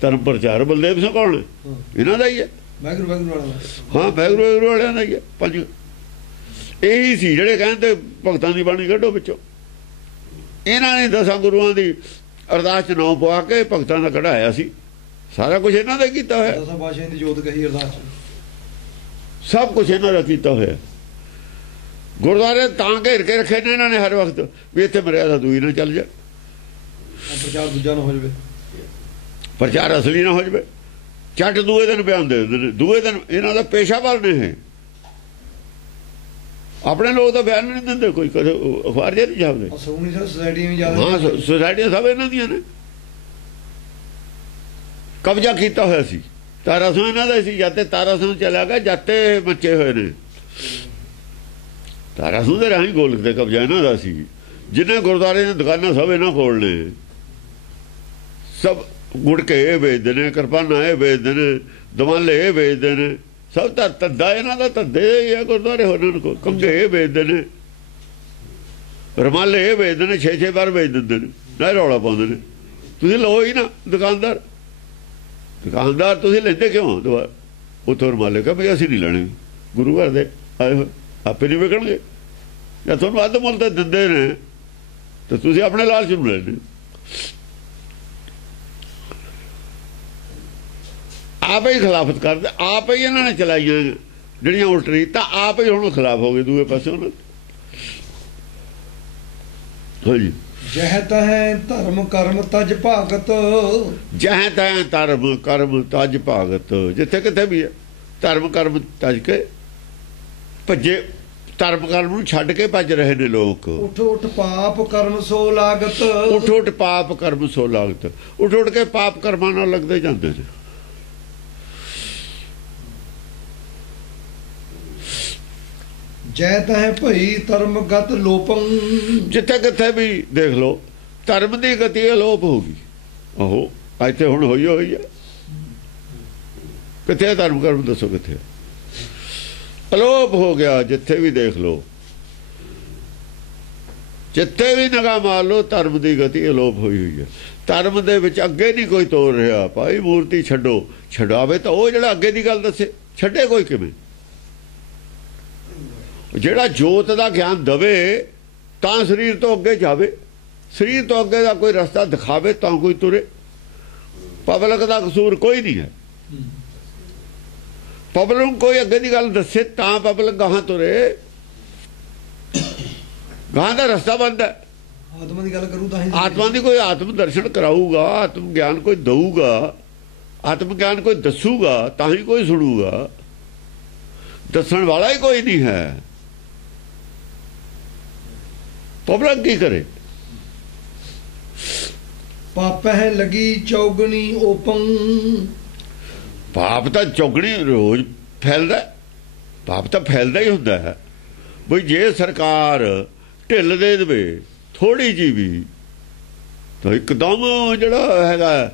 ਧਰਮ ਪ੍ਰਚਾਰ ਬਲਦੇਵ ਸਿੰਘ ਕੌਣ? ਇਹਨਾਂ ਦਾ ਹੀ ਹੈ। ਹਾਂ, ਵਾਹਿਗੁਰੂ ਵਾਲਿਆਂ ਦਾ ਹੀ ਹੈ। ਪੰਜ ਇਹੀ ਸੀ ਜਿਹੜੇ ਕਹਿੰਦੇ ਭਗਤਾਂ ਦੀ ਬਾਣੀ ਕੱਢੋ ਵਿੱਚੋਂ। ਇਹਨਾਂ ਨੇ 10 ਗੁਰੂਆਂ ਦੀ ਅਰਦਾਸ 'ਚ ਨਾਂ ਪਵਾ ਕੇ ਭਗਤਾਂ ਦਾ ਕਢਾਇਆ ਸੀ। ਸਾਰਾ ਕੁਝ ਇਹਨਾਂ ਦਾ ਕੀਤਾ ਹੋਇਆ। 10 ਬਾਦਸ਼ਾਹਾਂ ਦੀ ਜੋਤ ਕਹੀ ਅਰਦਾਸ 'ਚ, ਸਭ ਕੁਝ ਇਹਨਾਂ ਦਾ ਕੀਤਾ ਹੋਇਆ। ਗੁਰਦੁਆਰੇ ਤਾਂ ਘੇਰ ਕੇ ਰੱਖੇ ਨੇ ਇਹਨਾਂ ਨੇ ਹਰ ਵਕਤ ਵੀ ਇੱਥੇ ਮਰਿਆਦਾ ਦੂਈ ਨਾ ਚੱਲ ਜਾ, ਪ੍ਰਚਾਰ ਦੂਜਾ ਨਾ ਹੋ ਜਾਵੇ, ਪ੍ਰਚਾਰ ਅਸਲੀ ਨਾ ਹੋ ਜਾਵੇ। ਝੱਟ ਦੂਏ ਦਿਨ ਬਿਆਨ ਦੇ ਦਿੰਦੇ ਨੇ। ਦੂਏ ਦਿਨ ਇਹਨਾਂ ਦਾ ਪੇਸ਼ਾਵਰ ਨੇ ਇਹ ਆਪਣੇ ਲੋਕ ਤਾਂ ਬਿਆਨ ਨਹੀਂ ਦਿੰਦੇ, ਕੋਈ ਕਦੇ ਅਖਬਾਰ ਜੇ ਨਹੀਂ ਛਾਪਦੇ। ਸੁਣੀ ਸਰ ਸੁਸਾਇਟੀਆਂ ਵੀ ਜ਼ਿਆਦਾ। ਹਾਂ ਸੁਸਾਇਟੀਆਂ ਸਭ ਇਹਨਾਂ ਦੀਆਂ ਨੇ। ਕਬਜ਼ਾ ਕੀਤਾ ਹੋਇਆ ਸੀ, ਤਾਰਾ ਸਿੰਘ ਇਹਨਾਂ ਦਾ ਸੀ। ਜਦ ਤੇ ਤਾਰਾ ਸਿੰਘ ਚਲਾ ਗਿਆ, ਜਦ ਤੇ ਮੱਚੇ ਹੋਏ ਨੇ। ਤਾਰਾ ਸਿੰਘ ਦੇ ਰਾਹੀਂ ਗੋਲਕ ਤੇ ਕਬਜ਼ਾ ਇਹਨਾਂ ਦਾ ਸੀ। ਜਿੰਨੇ ਗੁਰਦੁਆਰੇ ਦੀਆਂ ਦੁਕਾਨਾਂ ਸਭ ਇਹਨਾਂ ਕੋਲ ਨੇ। ਸਭ ਗੁੜਕੇ ਇਹ ਵੇਚਦੇ ਨੇ, ਕਿਰਪਾਨਾਂ ਇਹ ਵੇਚਦੇ ਨੇ, ਦਮਾਲੇ ਇਹ ਵੇਚਦੇ ਨੇ। ਸਭ ਤਾਂ ਧੰਦਾ ਇਹਨਾਂ ਦਾ ਧੰਦੇ ਹੀ ਆ। ਗੁਰਦੁਆਰੇ ਉਹਨਾਂ ਕੋਲ ਕੰਘੇ ਇਹ ਵੇਚਦੇ ਨੇ, ਰੁਮਾਲੇ ਇਹ ਵੇਚਦੇ ਨੇ, 6-6 ਵਾਰ ਵੇਚ ਦਿੰਦੇ ਨੇ, ਨਾ ਰੌਲਾ ਪਾਉਂਦੇ ਨੇ। ਤੁਸੀਂ ਲਓ ਹੀ ਨਾ। ਦੁਕਾਨਦਾਰ ਤੁਸੀਂ ਲੈਂਦੇ ਕਿਉਂ? ਦੁਬਾਰਾ ਉੱਥੋਂ ਰੁਮਾਲੇ ਕਹ ਵੀ ਅਸੀਂ ਨਹੀਂ ਲੈਣੇ, ਗੁਰੂ ਘਰ ਦੇ ਆਏ ਹੋਏ ਆਪੇ ਨਹੀਂ ਵਿਕਣਗੇ। ਜਾਂ ਤੁਹਾਨੂੰ ਅੱਧ ਮੁੱਲ ਤਾਂ ਦਿੰਦੇ ਨੇ, ਤਾਂ ਤੁਸੀਂ ਆਪਣੇ ਲਾਲਚ ਨੂੰ ਲੈਂਦੇ। ਆਪ ਹੀ ਖਿਲਾਫਤ ਕਰਦੇ, ਆਪ ਹੀ ਇਹਨਾਂ ਨੇ ਚਲਾਈਆਂ ਜਿਹੜੀਆਂ ਉਲਟ ਰੀਤਾਂ, ਆਪ ਹੀ ਹੁਣ ਖਿਲਾਫ ਹੋ ਗਏ ਦੂਏ ਪਾਸੇ ਉਹਨਾਂ। ਹਾਂਜੀ। ਜਹ ਤਹਿ ਧਰਮ ਕਰਮ ਤਜ ਭਾਗਤ। ਜਹ ਤਹਿ ਧਰਮ ਕਰਮ ਤਜ ਭਾਗਤ। ਜਿੱਥੇ ਕਿਤੇ ਵੀ ਹੈ ਧਰਮ ਕਰਮ ਤਜ ਕੇ ਭੱਜੇ, ਧਰਮ ਕਰਮ ਨੂੰ ਛੱਡ ਕੇ ਭੱਜ ਰਹੇ ਨੇ ਲੋਕ। ਉਠ ਉਠ ਪਾਪ ਕਰਮ ਸੋ ਲਾਗਤ। ਉਠ ਉਠ ਪਾਪ ਕਰਮ ਸੋ ਲਾਗਤ। ਉਠ ਉਠ ਕੇ ਪਾਪ ਕਰਮਾਂ ਨਾਲ ਲੱਗਦੇ ਜਾਂਦੇ ਨੇ। ਜੈ ਤਹਿ ਭਈ ਧਰਮ ਗਤ ਲੋਪੰ। ਜਿੱਥੇ ਕਿੱਥੇ ਵੀ ਦੇਖ ਲਓ ਧਰਮ ਦੀ ਗਤੀ ਅਲੋਪ ਹੋ ਗਈ। ਆਹੋ ਇੱਥੇ ਹੁਣ ਹੋਈ ਹੈ। ਕਿੱਥੇ ਧਰਮ ਕਰਮ ਦੱਸੋ ਕਿੱਥੇ? ਅਲੋਪ ਹੋ ਗਿਆ। ਜਿੱਥੇ ਵੀ ਦੇਖ ਲਓ, ਜਿੱਥੇ ਵੀ ਨਿਗਾਹ ਮਾਰ ਲਓ, ਧਰਮ ਦੀ ਗਤੀ ਅਲੋਪ ਹੋਈ ਹੈ। ਧਰਮ ਦੇ ਵਿੱਚ ਅੱਗੇ ਨਹੀਂ ਕੋਈ ਤੋਰ ਰਿਹਾ। ਭਾਈ ਮੂਰਤੀ ਛੱਡੋ, ਛਡਾਵੇ ਤਾਂ ਉਹ ਜਿਹੜਾ ਅੱਗੇ ਦੀ ਗੱਲ ਦੱਸੇ। ਛੱਡੇ ਕੋਈ ਕਿਵੇਂ? ਜਿਹੜਾ ਜੋਤ ਦਾ ਗਿਆਨ ਦਵੇ ਤਾਂ ਸਰੀਰ ਤੋਂ ਅੱਗੇ ਜਾਵੇ। ਸਰੀਰ ਤੋਂ ਅੱਗੇ ਦਾ ਕੋਈ ਰਸਤਾ ਦਿਖਾਵੇ ਤਾਂ ਕੋਈ ਤੁਰੇ। ਪਬਲਿਕ ਦਾ ਕਸੂਰ ਕੋਈ ਨਹੀਂ ਹੈ। ਪਬਲਿਕ ਨੂੰ ਕੋਈ ਅੱਗੇ ਦੀ ਗੱਲ ਦੱਸੇ ਤਾਂ ਪਬਲਿਕ ਗਾਹਾਂ ਤੁਰੇ। ਗਾਹਾਂ ਦਾ ਰਸਤਾ ਬਣਦਾ। ਆਤਮਾ ਦੀ ਗੱਲ ਕਰੂ ਤਾਂ ਹੀ। ਆਤਮਾ ਦੀ ਕੋਈ ਆਤਮ ਦਰਸ਼ਨ ਕਰਾਊਗਾ, ਆਤਮ ਗਿਆਨ ਕੋਈ ਦਊਗਾ, ਆਤਮ ਗਿਆਨ ਕੋਈ ਦੱਸੂਗਾ ਤਾਂ ਹੀ ਕੋਈ ਸੁਣੂਗਾ। ਦੱਸਣ ਵਾਲਾ ਹੀ ਕੋਈ ਨਹੀਂ ਹੈ। ਪਬਲਿਕ ਕੀ ਕਰੇ? ਪਾਪ ਹੈ ਲਗੀ ਚੌਗਣੀ ਓਪੰ। ਪਾਪ ਤਾਂ ਚੌਗਣੀ ਰੋਜ਼ ਫੈਲਦਾ। ਪਾਪ ਤਾਂ ਫੈਲਦਾ ਹੀ ਹੁੰਦਾ ਹੈ। ਬਈ ਜੇ ਸਰਕਾਰ ਢਿੱਲ ਦੇ ਦੇਵੇ ਥੋੜੀ ਜਿਹੀ ਵੀ ਤਾਂ ਇੱਕਦਮ ਜਿਹੜਾ ਹੈਗਾ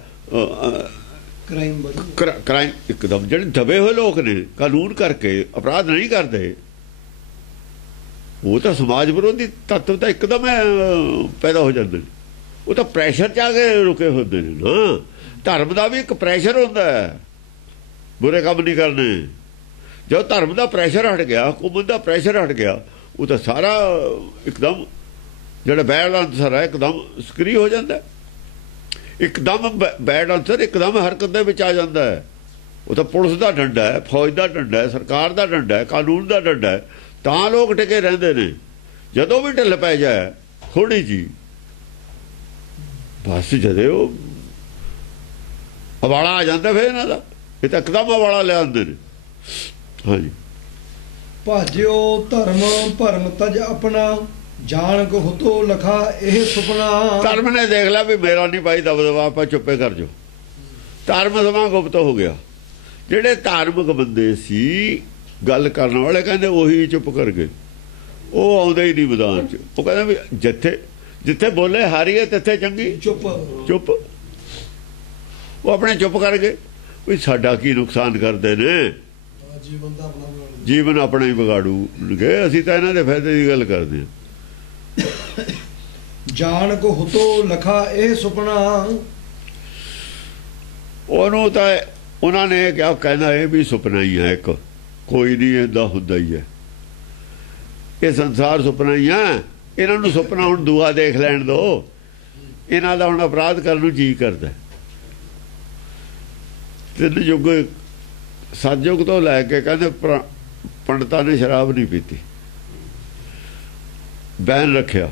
ਕ੍ਰਾਈਮ ਇੱਕਦਮ। ਜਿਹੜੇ ਦਬੇ ਹੋਏ ਲੋਕ ਨੇ ਕਾਨੂੰਨ ਕਰਕੇ ਅਪਰਾਧ ਨਹੀਂ ਕਰਦੇ, ਉਹ ਤਾਂ ਸਮਾਜ ਵਿਰੋਧੀ ਤੱਤਵ ਤਾਂ ਇੱਕਦਮ ਪੈਦਾ ਹੋ ਜਾਂਦੇ ਨੇ। ਉਹ ਤਾਂ ਪ੍ਰੈਸ਼ਰ 'ਚ ਆ ਕੇ ਰੁਕੇ ਹੁੰਦੇ ਨੇ ਨਾ। ਧਰਮ ਦਾ ਵੀ ਇੱਕ ਪ੍ਰੈਸ਼ਰ ਹੁੰਦਾ ਹੈ, ਬੁਰੇ ਕੰਮ ਨਹੀਂ ਕਰਨੇ। ਜਦੋਂ ਧਰਮ ਦਾ ਪ੍ਰੈਸ਼ਰ ਹਟ ਗਿਆ, ਹੁਕੂਮਤ ਦਾ ਪ੍ਰੈਸ਼ਰ ਹਟ ਗਿਆ, ਉਹ ਤਾਂ ਸਾਰਾ ਇੱਕਦਮ ਜਿਹੜਾ ਬੈਡ ਆਨਸਰ ਹੈ ਇੱਕਦਮ ਸਕਰੀ ਹੋ ਜਾਂਦਾ। ਇੱਕਦਮ ਬੈਡ ਆਨਸਰ ਇੱਕਦਮ ਹਰਕਤ ਦੇ ਵਿੱਚ ਆ ਜਾਂਦਾ ਹੈ। ਉਹ ਤਾਂ ਪੁਲਿਸ ਦਾ ਡੰਡਾ ਹੈ, ਫੌਜ ਦਾ ਡੰਡਾ ਹੈ, ਸਰਕਾਰ ਦਾ ਡੰਡਾ ਹੈ, ਕਾਨੂੰਨ ਦਾ ਡੰਡਾ ਹੈ, ਤਾਂ ਲੋਕ ਟਿਕੇ ਰਹਿੰਦੇ ਨੇ। ਜਦੋਂ ਵੀ ਢਿੱਲ ਪੈ ਜਾਏ ਥੋੜੀ ਜੀ, ਬਸ ਜਦੇ ਉਹ ਅਵਾਲਾ ਆ ਜਾਂਦਾ ਫਿਰ ਇਹਨਾਂ ਦਾ। ਇਹ ਤਾਂ ਇੱਕਦਮ ਅਵਾਲਾ ਲਿਆਉਂਦੇ ਨੇ। ਹਾਂਜੀ। ਭਾਜਿਓ ਧਰਮ ਭਰਮ ਤਜ ਆਪਣਾ। ਜਾਣ ਕੋ ਹੁਤੋ ਲਖਾ ਇਹ ਸੁਪਨਾ। ਧਰਮ ਨੇ ਦੇਖ ਲਿਆ ਵੀ ਮੇਰਾ ਨਹੀਂ ਭਾਈ ਦਬਦਬਾ, ਆਪਾਂ ਚੁੱਪੇ ਕਰ ਜੋ। ਧਰਮ ਸਮਾਂ ਗੁਪਤ ਹੋ ਗਿਆ। ਜਿਹੜੇ ਧਾਰਮਿਕ ਬੰਦੇ ਸੀ ਗੱਲ ਕਰਨ ਵਾਲੇ, ਕਹਿੰਦੇ ਉਹੀ ਚੁੱਪ ਕਰ ਗਏ। ਉਹ ਆਉਂਦੇ ਹੀ ਨਹੀਂ ਮੈਦਾਨ 'ਚ। ਉਹ ਕਹਿੰਦਾ ਵੀ ਜਿੱਥੇ ਬੋਲੇ ਹਾਰੀਏ ਤਿੱਥੇ ਚੰਗੀ ਚੁੱਪ। ਉਹ ਆਪਣੇ ਚੁੱਪ ਕਰ ਗਏ ਵੀ ਸਾਡਾ ਕੀ ਨੁਕਸਾਨ ਕਰਦੇ ਨੇ, ਜੀਵਨ ਆਪਣਾ ਹੀ ਵਿਗਾੜੂਗੇ। ਅਸੀਂ ਤਾਂ ਇਹਨਾਂ ਦੇ ਫਾਇਦੇ ਦੀ ਗੱਲ ਕਰਦੇ ਹਾਂ। ਜਾਣ ਕੋ ਹੁਤੋ ਲਖਾ ਇਹ ਸੁਪਨਾ। ਉਹਨੂੰ ਤਾਂ ਉਹਨਾਂ ਨੇ ਕਿਹਾ, ਕਹਿੰਦਾ ਇਹ ਵੀ ਸੁਪਨਾ ਹੀ ਹੈ ਇੱਕ, ਕੋਈ ਨਹੀਂ ਏਦਾਂ ਹੁੰਦਾ ਹੀ ਹੈ। ਇਹ ਸੰਸਾਰ ਸੁਪਨਾ ਹੀ ਹੈ। ਇਹਨਾਂ ਨੂੰ ਸੁਪਨਾ ਹੁਣ ਦੂਆ ਦੇਖ ਲੈਣ ਦੋ। ਇਹਨਾਂ ਦਾ ਹੁਣ ਅਪਰਾਧ ਕਰਨ ਨੂੰ ਜੀ ਕਰਦਾ। ਤਿੰਨ ਯੁੱਗ ਸਤਯੁਗ ਤੋਂ ਲੈ ਕੇ ਕਹਿੰਦੇ ਪੰਡਤਾਂ ਨੇ ਸ਼ਰਾਬ ਨਹੀਂ ਪੀਤੀ, ਬੈਨ ਰੱਖਿਆ।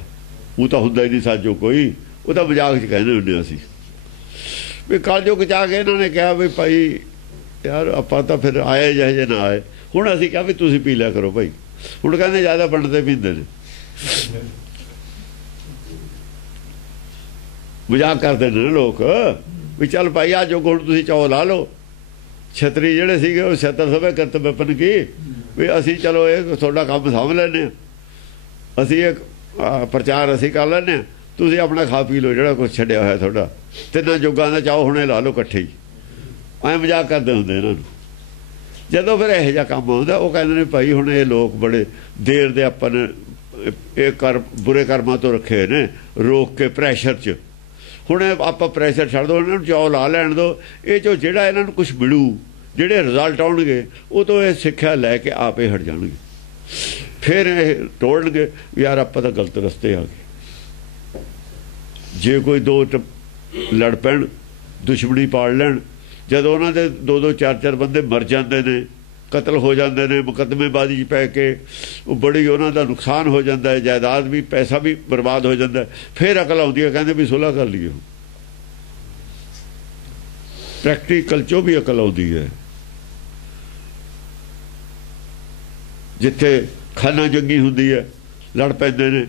ਉਹ ਤਾਂ ਹੁੰਦਾ ਹੀ ਨਹੀਂ ਸਤਯੁਗ ਕੋਈ। ਉਹ ਤਾਂ ਮਜ਼ਾਕ 'ਚ ਕਹਿੰਦੇ ਹੁੰਦੇ ਅਸੀਂ ਵੀ ਕਲਯੁਗ 'ਚ ਆ ਕੇ ਇਹਨਾਂ ਨੇ ਕਿਹਾ ਵੀ ਭਾਈ ਯਾਰ ਆਪਾਂ ਤਾਂ ਫਿਰ ਆਏ ਜਿਹੇ ਨਾ ਆਏ। ਹੁਣ ਅਸੀਂ ਕਿਹਾ ਵੀ ਤੁਸੀਂ ਪੀ ਲਿਆ ਕਰੋ ਭਾਈ। ਹੁਣ ਕਹਿੰਦੇ ਜ਼ਿਆਦਾ ਵੰਡਦੇ ਪੀਂਦੇ ਨੇ, ਮਜ਼ਾਕ ਕਰਦੇ ਨੇ ਲੋਕ ਵੀ ਚੱਲ ਭਾਈ ਆ ਜੋ ਹੁਣ ਤੁਸੀਂ ਚੌ ਲਾ ਲਓ। ਛਤਰੀ ਜਿਹੜੇ ਸੀਗੇ ਉਹ ਛਤਰ ਸਭੇ ਕਰਤ ਵਿਪਨ ਕੀ, ਵੀ ਅਸੀਂ ਚਲੋ ਇਹ ਤੁਹਾਡਾ ਕੰਮ ਸਾਂਭ ਲੈਂਦੇ ਹਾਂ, ਅਸੀਂ ਇਹ ਪ੍ਰਚਾਰ ਅਸੀਂ ਕਰ ਲੈਂਦੇ ਹਾਂ, ਤੁਸੀਂ ਆਪਣਾ ਖਾ ਪੀ ਲਓ ਜਿਹੜਾ ਕੁਛ ਛੱਡਿਆ ਹੋਇਆ ਤੁਹਾਡਾ, ਤਿੰਨਾਂ ਜੁਗਾਂ ਦਾ ਚਾਹੋ ਹੁਣੇ ਲਾ ਲਓ ਇਕੱਠੇ ਹੀ। ਐਂ ਮਜ਼ਾਕ ਕਰਦੇ ਹੁੰਦੇ ਇਹਨਾਂ ਨੂੰ। ਜਦੋਂ ਫਿਰ ਇਹੋ ਜਿਹਾ ਕੰਮ ਆਉਂਦਾ ਉਹ ਕਹਿੰਦੇ ਨੇ ਭਾਈ ਹੁਣ ਇਹ ਲੋਕ ਬੜੇ ਦੇਰ ਦੇ ਆਪਾਂ ਨੇ ਇਹ ਬੁਰੇ ਕਰਮਾਂ ਤੋਂ ਰੱਖੇ ਨੇ ਰੋਕ ਕੇ ਪ੍ਰੈਸ਼ਰ 'ਚ। ਹੁਣ ਆਪਾਂ ਪ੍ਰੈਸ਼ਰ ਛੱਡ ਦਿਓ, ਇਹਨਾਂ ਨੂੰ ਚੌ ਲਾ ਲੈਣ ਦਿਓ। ਇਹ 'ਚੋਂ ਜਿਹੜਾ ਇਹਨਾਂ ਨੂੰ ਕੁਛ ਮਿਲੂ, ਜਿਹੜੇ ਰਿਜ਼ਲਟ ਆਉਣਗੇ ਉਹ ਤੋਂ ਇਹ ਸਿੱਖਿਆ ਲੈ ਕੇ ਆਪੇ ਹਟ ਜਾਣਗੇ। ਫਿਰ ਇਹ ਤੋੜਨਗੇ ਯਾਰ ਆਪਾਂ ਤਾਂ ਗਲਤ ਰਸਤੇ ਆ ਗਏ। ਜੇ ਕੋਈ ਦੋ ਲੜ ਪੈਣ, ਦੁਸ਼ਮਣੀ ਪਾੜ ਲੈਣ, ਜਦੋਂ ਉਹਨਾਂ ਦੇ 2-2 4-4 ਬੰਦੇ ਮਰ ਜਾਂਦੇ ਨੇ, ਕਤਲ ਹੋ ਜਾਂਦੇ ਨੇ, ਮੁਕੱਦਮੇਬਾਜ਼ੀ 'ਚ ਪੈ ਕੇ ਉਹ ਬੜੀ ਉਹਨਾਂ ਦਾ ਨੁਕਸਾਨ ਹੋ ਜਾਂਦਾ ਹੈ, ਜਾਇਦਾਦ ਵੀ ਪੈਸਾ ਵੀ ਬਰਬਾਦ ਹੋ ਜਾਂਦਾ। ਫਿਰ ਅਕਲ ਆਉਂਦੀ ਹੈ, ਕਹਿੰਦੇ ਵੀ ਸੁਲ੍ਹਾ ਕਰ ਲਈਏ। ਪ੍ਰੈਕਟੀਕਲ 'ਚੋਂ ਵੀ ਅਕਲ ਆਉਂਦੀ ਹੈ। ਜਿੱਥੇ ਖਾਨਾ ਜੰਗੀ ਹੁੰਦੀ ਹੈ, ਲੜ ਪੈਂਦੇ ਨੇ,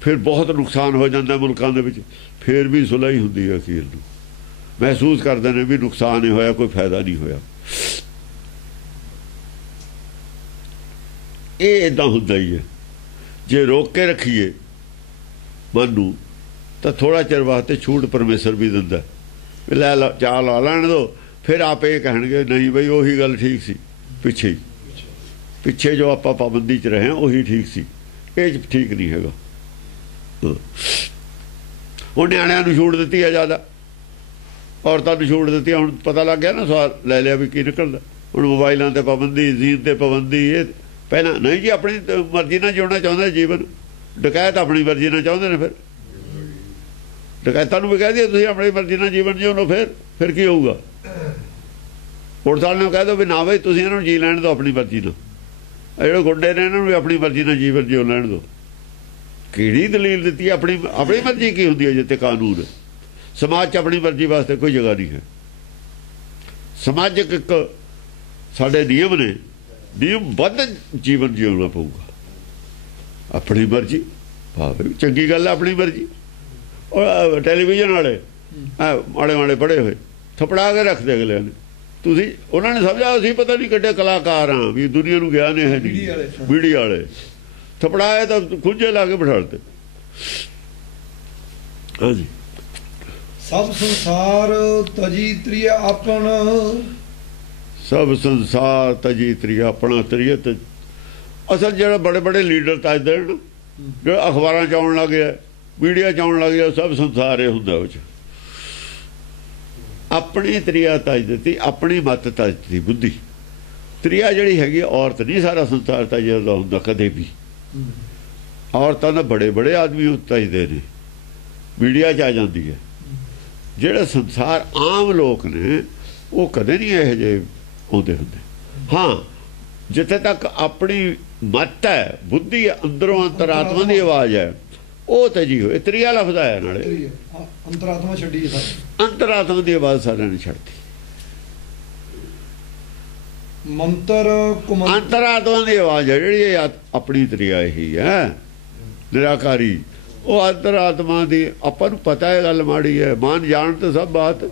ਫਿਰ ਬਹੁਤ ਨੁਕਸਾਨ ਹੋ ਜਾਂਦਾ ਮੁਲਕਾਂ ਦੇ ਵਿੱਚ, ਫਿਰ ਵੀ ਸੁਲ੍ਹਾ ਹੀ ਹੁੰਦੀ ਹੈ। ਅਖੀਰ ਨੂੰ ਮਹਿਸੂਸ ਕਰਦੇ ਨੇ ਵੀ ਨੁਕਸਾਨ ਹੀ ਹੋਇਆ, ਕੋਈ ਫਾਇਦਾ ਨਹੀਂ ਹੋਇਆ। ਇਹ ਇੱਦਾਂ ਹੁੰਦਾ ਹੀ ਹੈ। ਜੇ ਰੋਕ ਕੇ ਰੱਖੀਏ ਮਨ ਨੂੰ ਤਾਂ ਥੋੜ੍ਹਾ ਚਿਰ ਵਾਸਤੇ ਛੂਟ ਪਰਮੇਸ਼ਰ ਵੀ ਦਿੰਦਾ, ਲੈ ਲਾ ਚਾਹ ਲਾ ਲੈਣ ਦਿਓ। ਫਿਰ ਆਪੇ ਇਹ ਕਹਿਣਗੇ ਨਹੀਂ ਬਈ ਉਹੀ ਗੱਲ ਠੀਕ ਸੀ, ਪਿੱਛੇ ਜੋ ਆਪਾਂ ਪਾਬੰਦੀ 'ਚ ਰਹੇ ਉਹੀ ਠੀਕ ਸੀ, ਇਹ ਠੀਕ ਨਹੀਂ ਹੈਗਾ। ਹੁਣ ਨਿਆਣਿਆਂ ਨੂੰ ਛੂਟ ਦਿੱਤੀ ਹੈ ਜ਼ਿਆਦਾ, ਔਰਤਾਂ ਨੂੰ ਛੂਟ ਦਿੱਤੀ। ਹੁਣ ਪਤਾ ਲੱਗ ਗਿਆ ਨਾ, ਸਵਾਲ ਲੈ ਲਿਆ ਵੀ ਕੀ ਨਿਕਲਦਾ। ਹੁਣ ਮੋਬਾਈਲਾਂ ਤੇ ਪਾਬੰਦੀ, ਜ਼ੀਨ ਤੇ ਪਾਬੰਦੀ। ਇਹ ਪਹਿਲਾਂ ਨਹੀਂ ਜੀ, ਆਪਣੀ ਮਰਜ਼ੀ ਨਾਲ ਜਿਉਣਾ ਚਾਹੁੰਦੇ ਜੀਵਨ। ਡਕੈਤ ਆਪਣੀ ਮਰਜ਼ੀ ਨਾਲ ਚਾਹੁੰਦੇ ਨੇ, ਫਿਰ ਡਕੈਤਾਂ ਨੂੰ ਵੀ ਕਹਿ ਦਈਏ ਤੁਸੀਂ ਆਪਣੀ ਮਰਜ਼ੀ ਨਾਲ ਜੀਵਨ ਜਿਉਣੋ, ਫਿਰ ਕੀ ਹੋਊਗਾ? ਪੁਲਿਸ ਵਾਲੇ ਨੂੰ ਕਹਿ ਦਿਓ ਵੀ ਨਾ ਬਈ ਤੁਸੀਂ ਇਹਨਾਂ ਨੂੰ ਜੀ ਲੈਣ ਦਿਓ ਆਪਣੀ ਮਰਜ਼ੀ ਨਾਲ। ਜਿਹੜੇ ਗੁੰਡੇ ਨੇ ਇਹਨਾਂ ਨੂੰ ਵੀ ਆਪਣੀ ਮਰਜ਼ੀ ਨਾਲ ਜੀਵਨ ਜਿਉ ਲੈਣ ਦਿਓ। ਕਿਹੜੀ ਦਲੀਲ ਦਿੱਤੀ? ਆਪਣੀ ਮਰਜ਼ੀ ਕੀ ਹੁੰਦੀ ਹੈ ਜਿੱਥੇ ਕਾਨੂੰਨ? ਸਮਾਜ 'ਚ ਆਪਣੀ ਮਰਜ਼ੀ ਵਾਸਤੇ ਕੋਈ ਜਗ੍ਹਾ ਨਹੀਂ ਹੈ। ਸਮਾਜਿਕ ਇੱਕ ਸਾਡੇ ਨਿਯਮ ਨੇ, ਨਿਯਮਬੱਧ ਜੀਵਨ ਜਿਉਣਾ ਪਊਗਾ। ਆਪਣੀ ਮਰਜ਼ੀ, ਭਾਵੇਂ ਚੰਗੀ ਗੱਲ ਹੈ ਆਪਣੀ ਮਰਜ਼ੀ। ਔਰ ਟੈਲੀਵਿਜ਼ਨ ਵਾਲੇ ਮਾੜੇ ਮਾੜੇ ਪੜ੍ਹੇ ਹੋਏ ਥਪੜਾ ਕੇ ਰੱਖਦੇ ਅਗਲਿਆਂ ਨੇ। ਤੁਸੀਂ ਉਹਨਾਂ ਨੇ ਸਮਝਿਆ ਅਸੀਂ ਪਤਾ ਨਹੀਂ ਕਿੱਡੇ ਕਲਾਕਾਰ ਹਾਂ, ਵੀ ਦੁਨੀਆ ਨੂੰ ਗਿਆਨ ਹੈ ਨਹੀਂ। ਮੀਡੀਆ ਵਾਲੇ ਥਪੜਾਏ ਤਾਂ ਖੁੰਝੇ ਲਾ ਕੇ ਬਿਠਾ ਦਿੱਤੇ। ਹਾਂਜੀ, ਸਭ ਸੰਸਾਰ ਤਜੀ ਤ੍ਰਿਆ ਆਪਣ, ਸਭ ਸੰਸਾਰ ਤਜੀ ਤ੍ਰਿਆ ਆਪਣਾ। ਤ੍ਰਿਅਤ ਅਸਲ ਜਿਹੜਾ ਬੜੇ ਬੜੇ ਲੀਡਰ ਤਜ ਦੇਣ, ਜਿਹੜਾ ਅਖਬਾਰਾਂ 'ਚ ਆਉਣ ਲੱਗ ਗਿਆ, ਮੀਡੀਆ 'ਚ ਆਉਣ ਲੱਗ ਗਿਆ, ਸਭ ਸੰਸਾਰ ਇਹ ਹੁੰਦਾ। ਉਹ 'ਚ ਆਪਣੀ ਤ੍ਰਿਆ ਤਜ ਦਿੱਤੀ, ਆਪਣੀ ਮੱਤ ਤਜ ਦਿੱਤੀ, ਬੁੱਧੀ। ਤ੍ਰਿਆ ਜਿਹੜੀ ਹੈਗੀ ਔਰਤ ਨਹੀਂ ਸਾਰਾ ਸੰਸਾਰ ਤਜਦਾ ਹੁੰਦਾ ਕਦੇ ਵੀ। ਔਰਤਾਂ ਦਾ ਬੜੇ ਬੜੇ ਆਦਮੀ ਤਜਦੇ ਨੇ, ਮੀਡੀਆ 'ਚ ਆ ਜਾਂਦੀ ਹੈ। ਜਿਹੜੇ ਸੰਸਾਰ ਆਮ ਲੋਕ ਨੇ ਉਹ ਕਦੇ ਨਹੀਂ ਇਹੋ ਜਿਹੇ ਆਉਂਦੇ ਹੁੰਦੇ। ਹਾਂ, ਜਿੱਥੇ ਤੱਕ ਆਪਣੀ ਮੱਤ ਹੈ, ਬੁੱਧੀ ਹੈ, ਅੰਦਰੋਂ ਅੰਤਰਾਤਮਾ ਦੀ ਆਵਾਜ਼ ਹੈ, ਉਹ ਤਜੀ ਹੋਏ। ਤ੍ਰਿਆ ਲਫ਼ਜ਼ ਆਇਆ ਨਾਲੇ, ਅੰਤਰਾਤਮਾ ਛੱਡੀ ਹੈ। ਅੰਤਰਾਤਮਾ ਦੀ ਆਵਾਜ਼ ਸਾਰਿਆਂ ਨੇ ਛੱਡਤੀ। ਮੰਤਰ ਅੰਤਰਾਤਮਾ ਦੀ ਆਵਾਜ਼ ਹੈ ਜਿਹੜੀ ਆਪਣੀ ਤ੍ਰਿਆ ਇਹੀ ਹੈ, ਨਿਰਾਕਾਰੀ। ਉਹ ਅੰਤਰਾਤਮਾ ਦੀ ਆਪਾਂ ਨੂੰ ਪਤਾ ਹੈ ਗੱਲ ਮਾੜੀ ਹੈ, ਮਾਨ ਜਾਣ ਤੇ ਸਭ ਬਾਤ।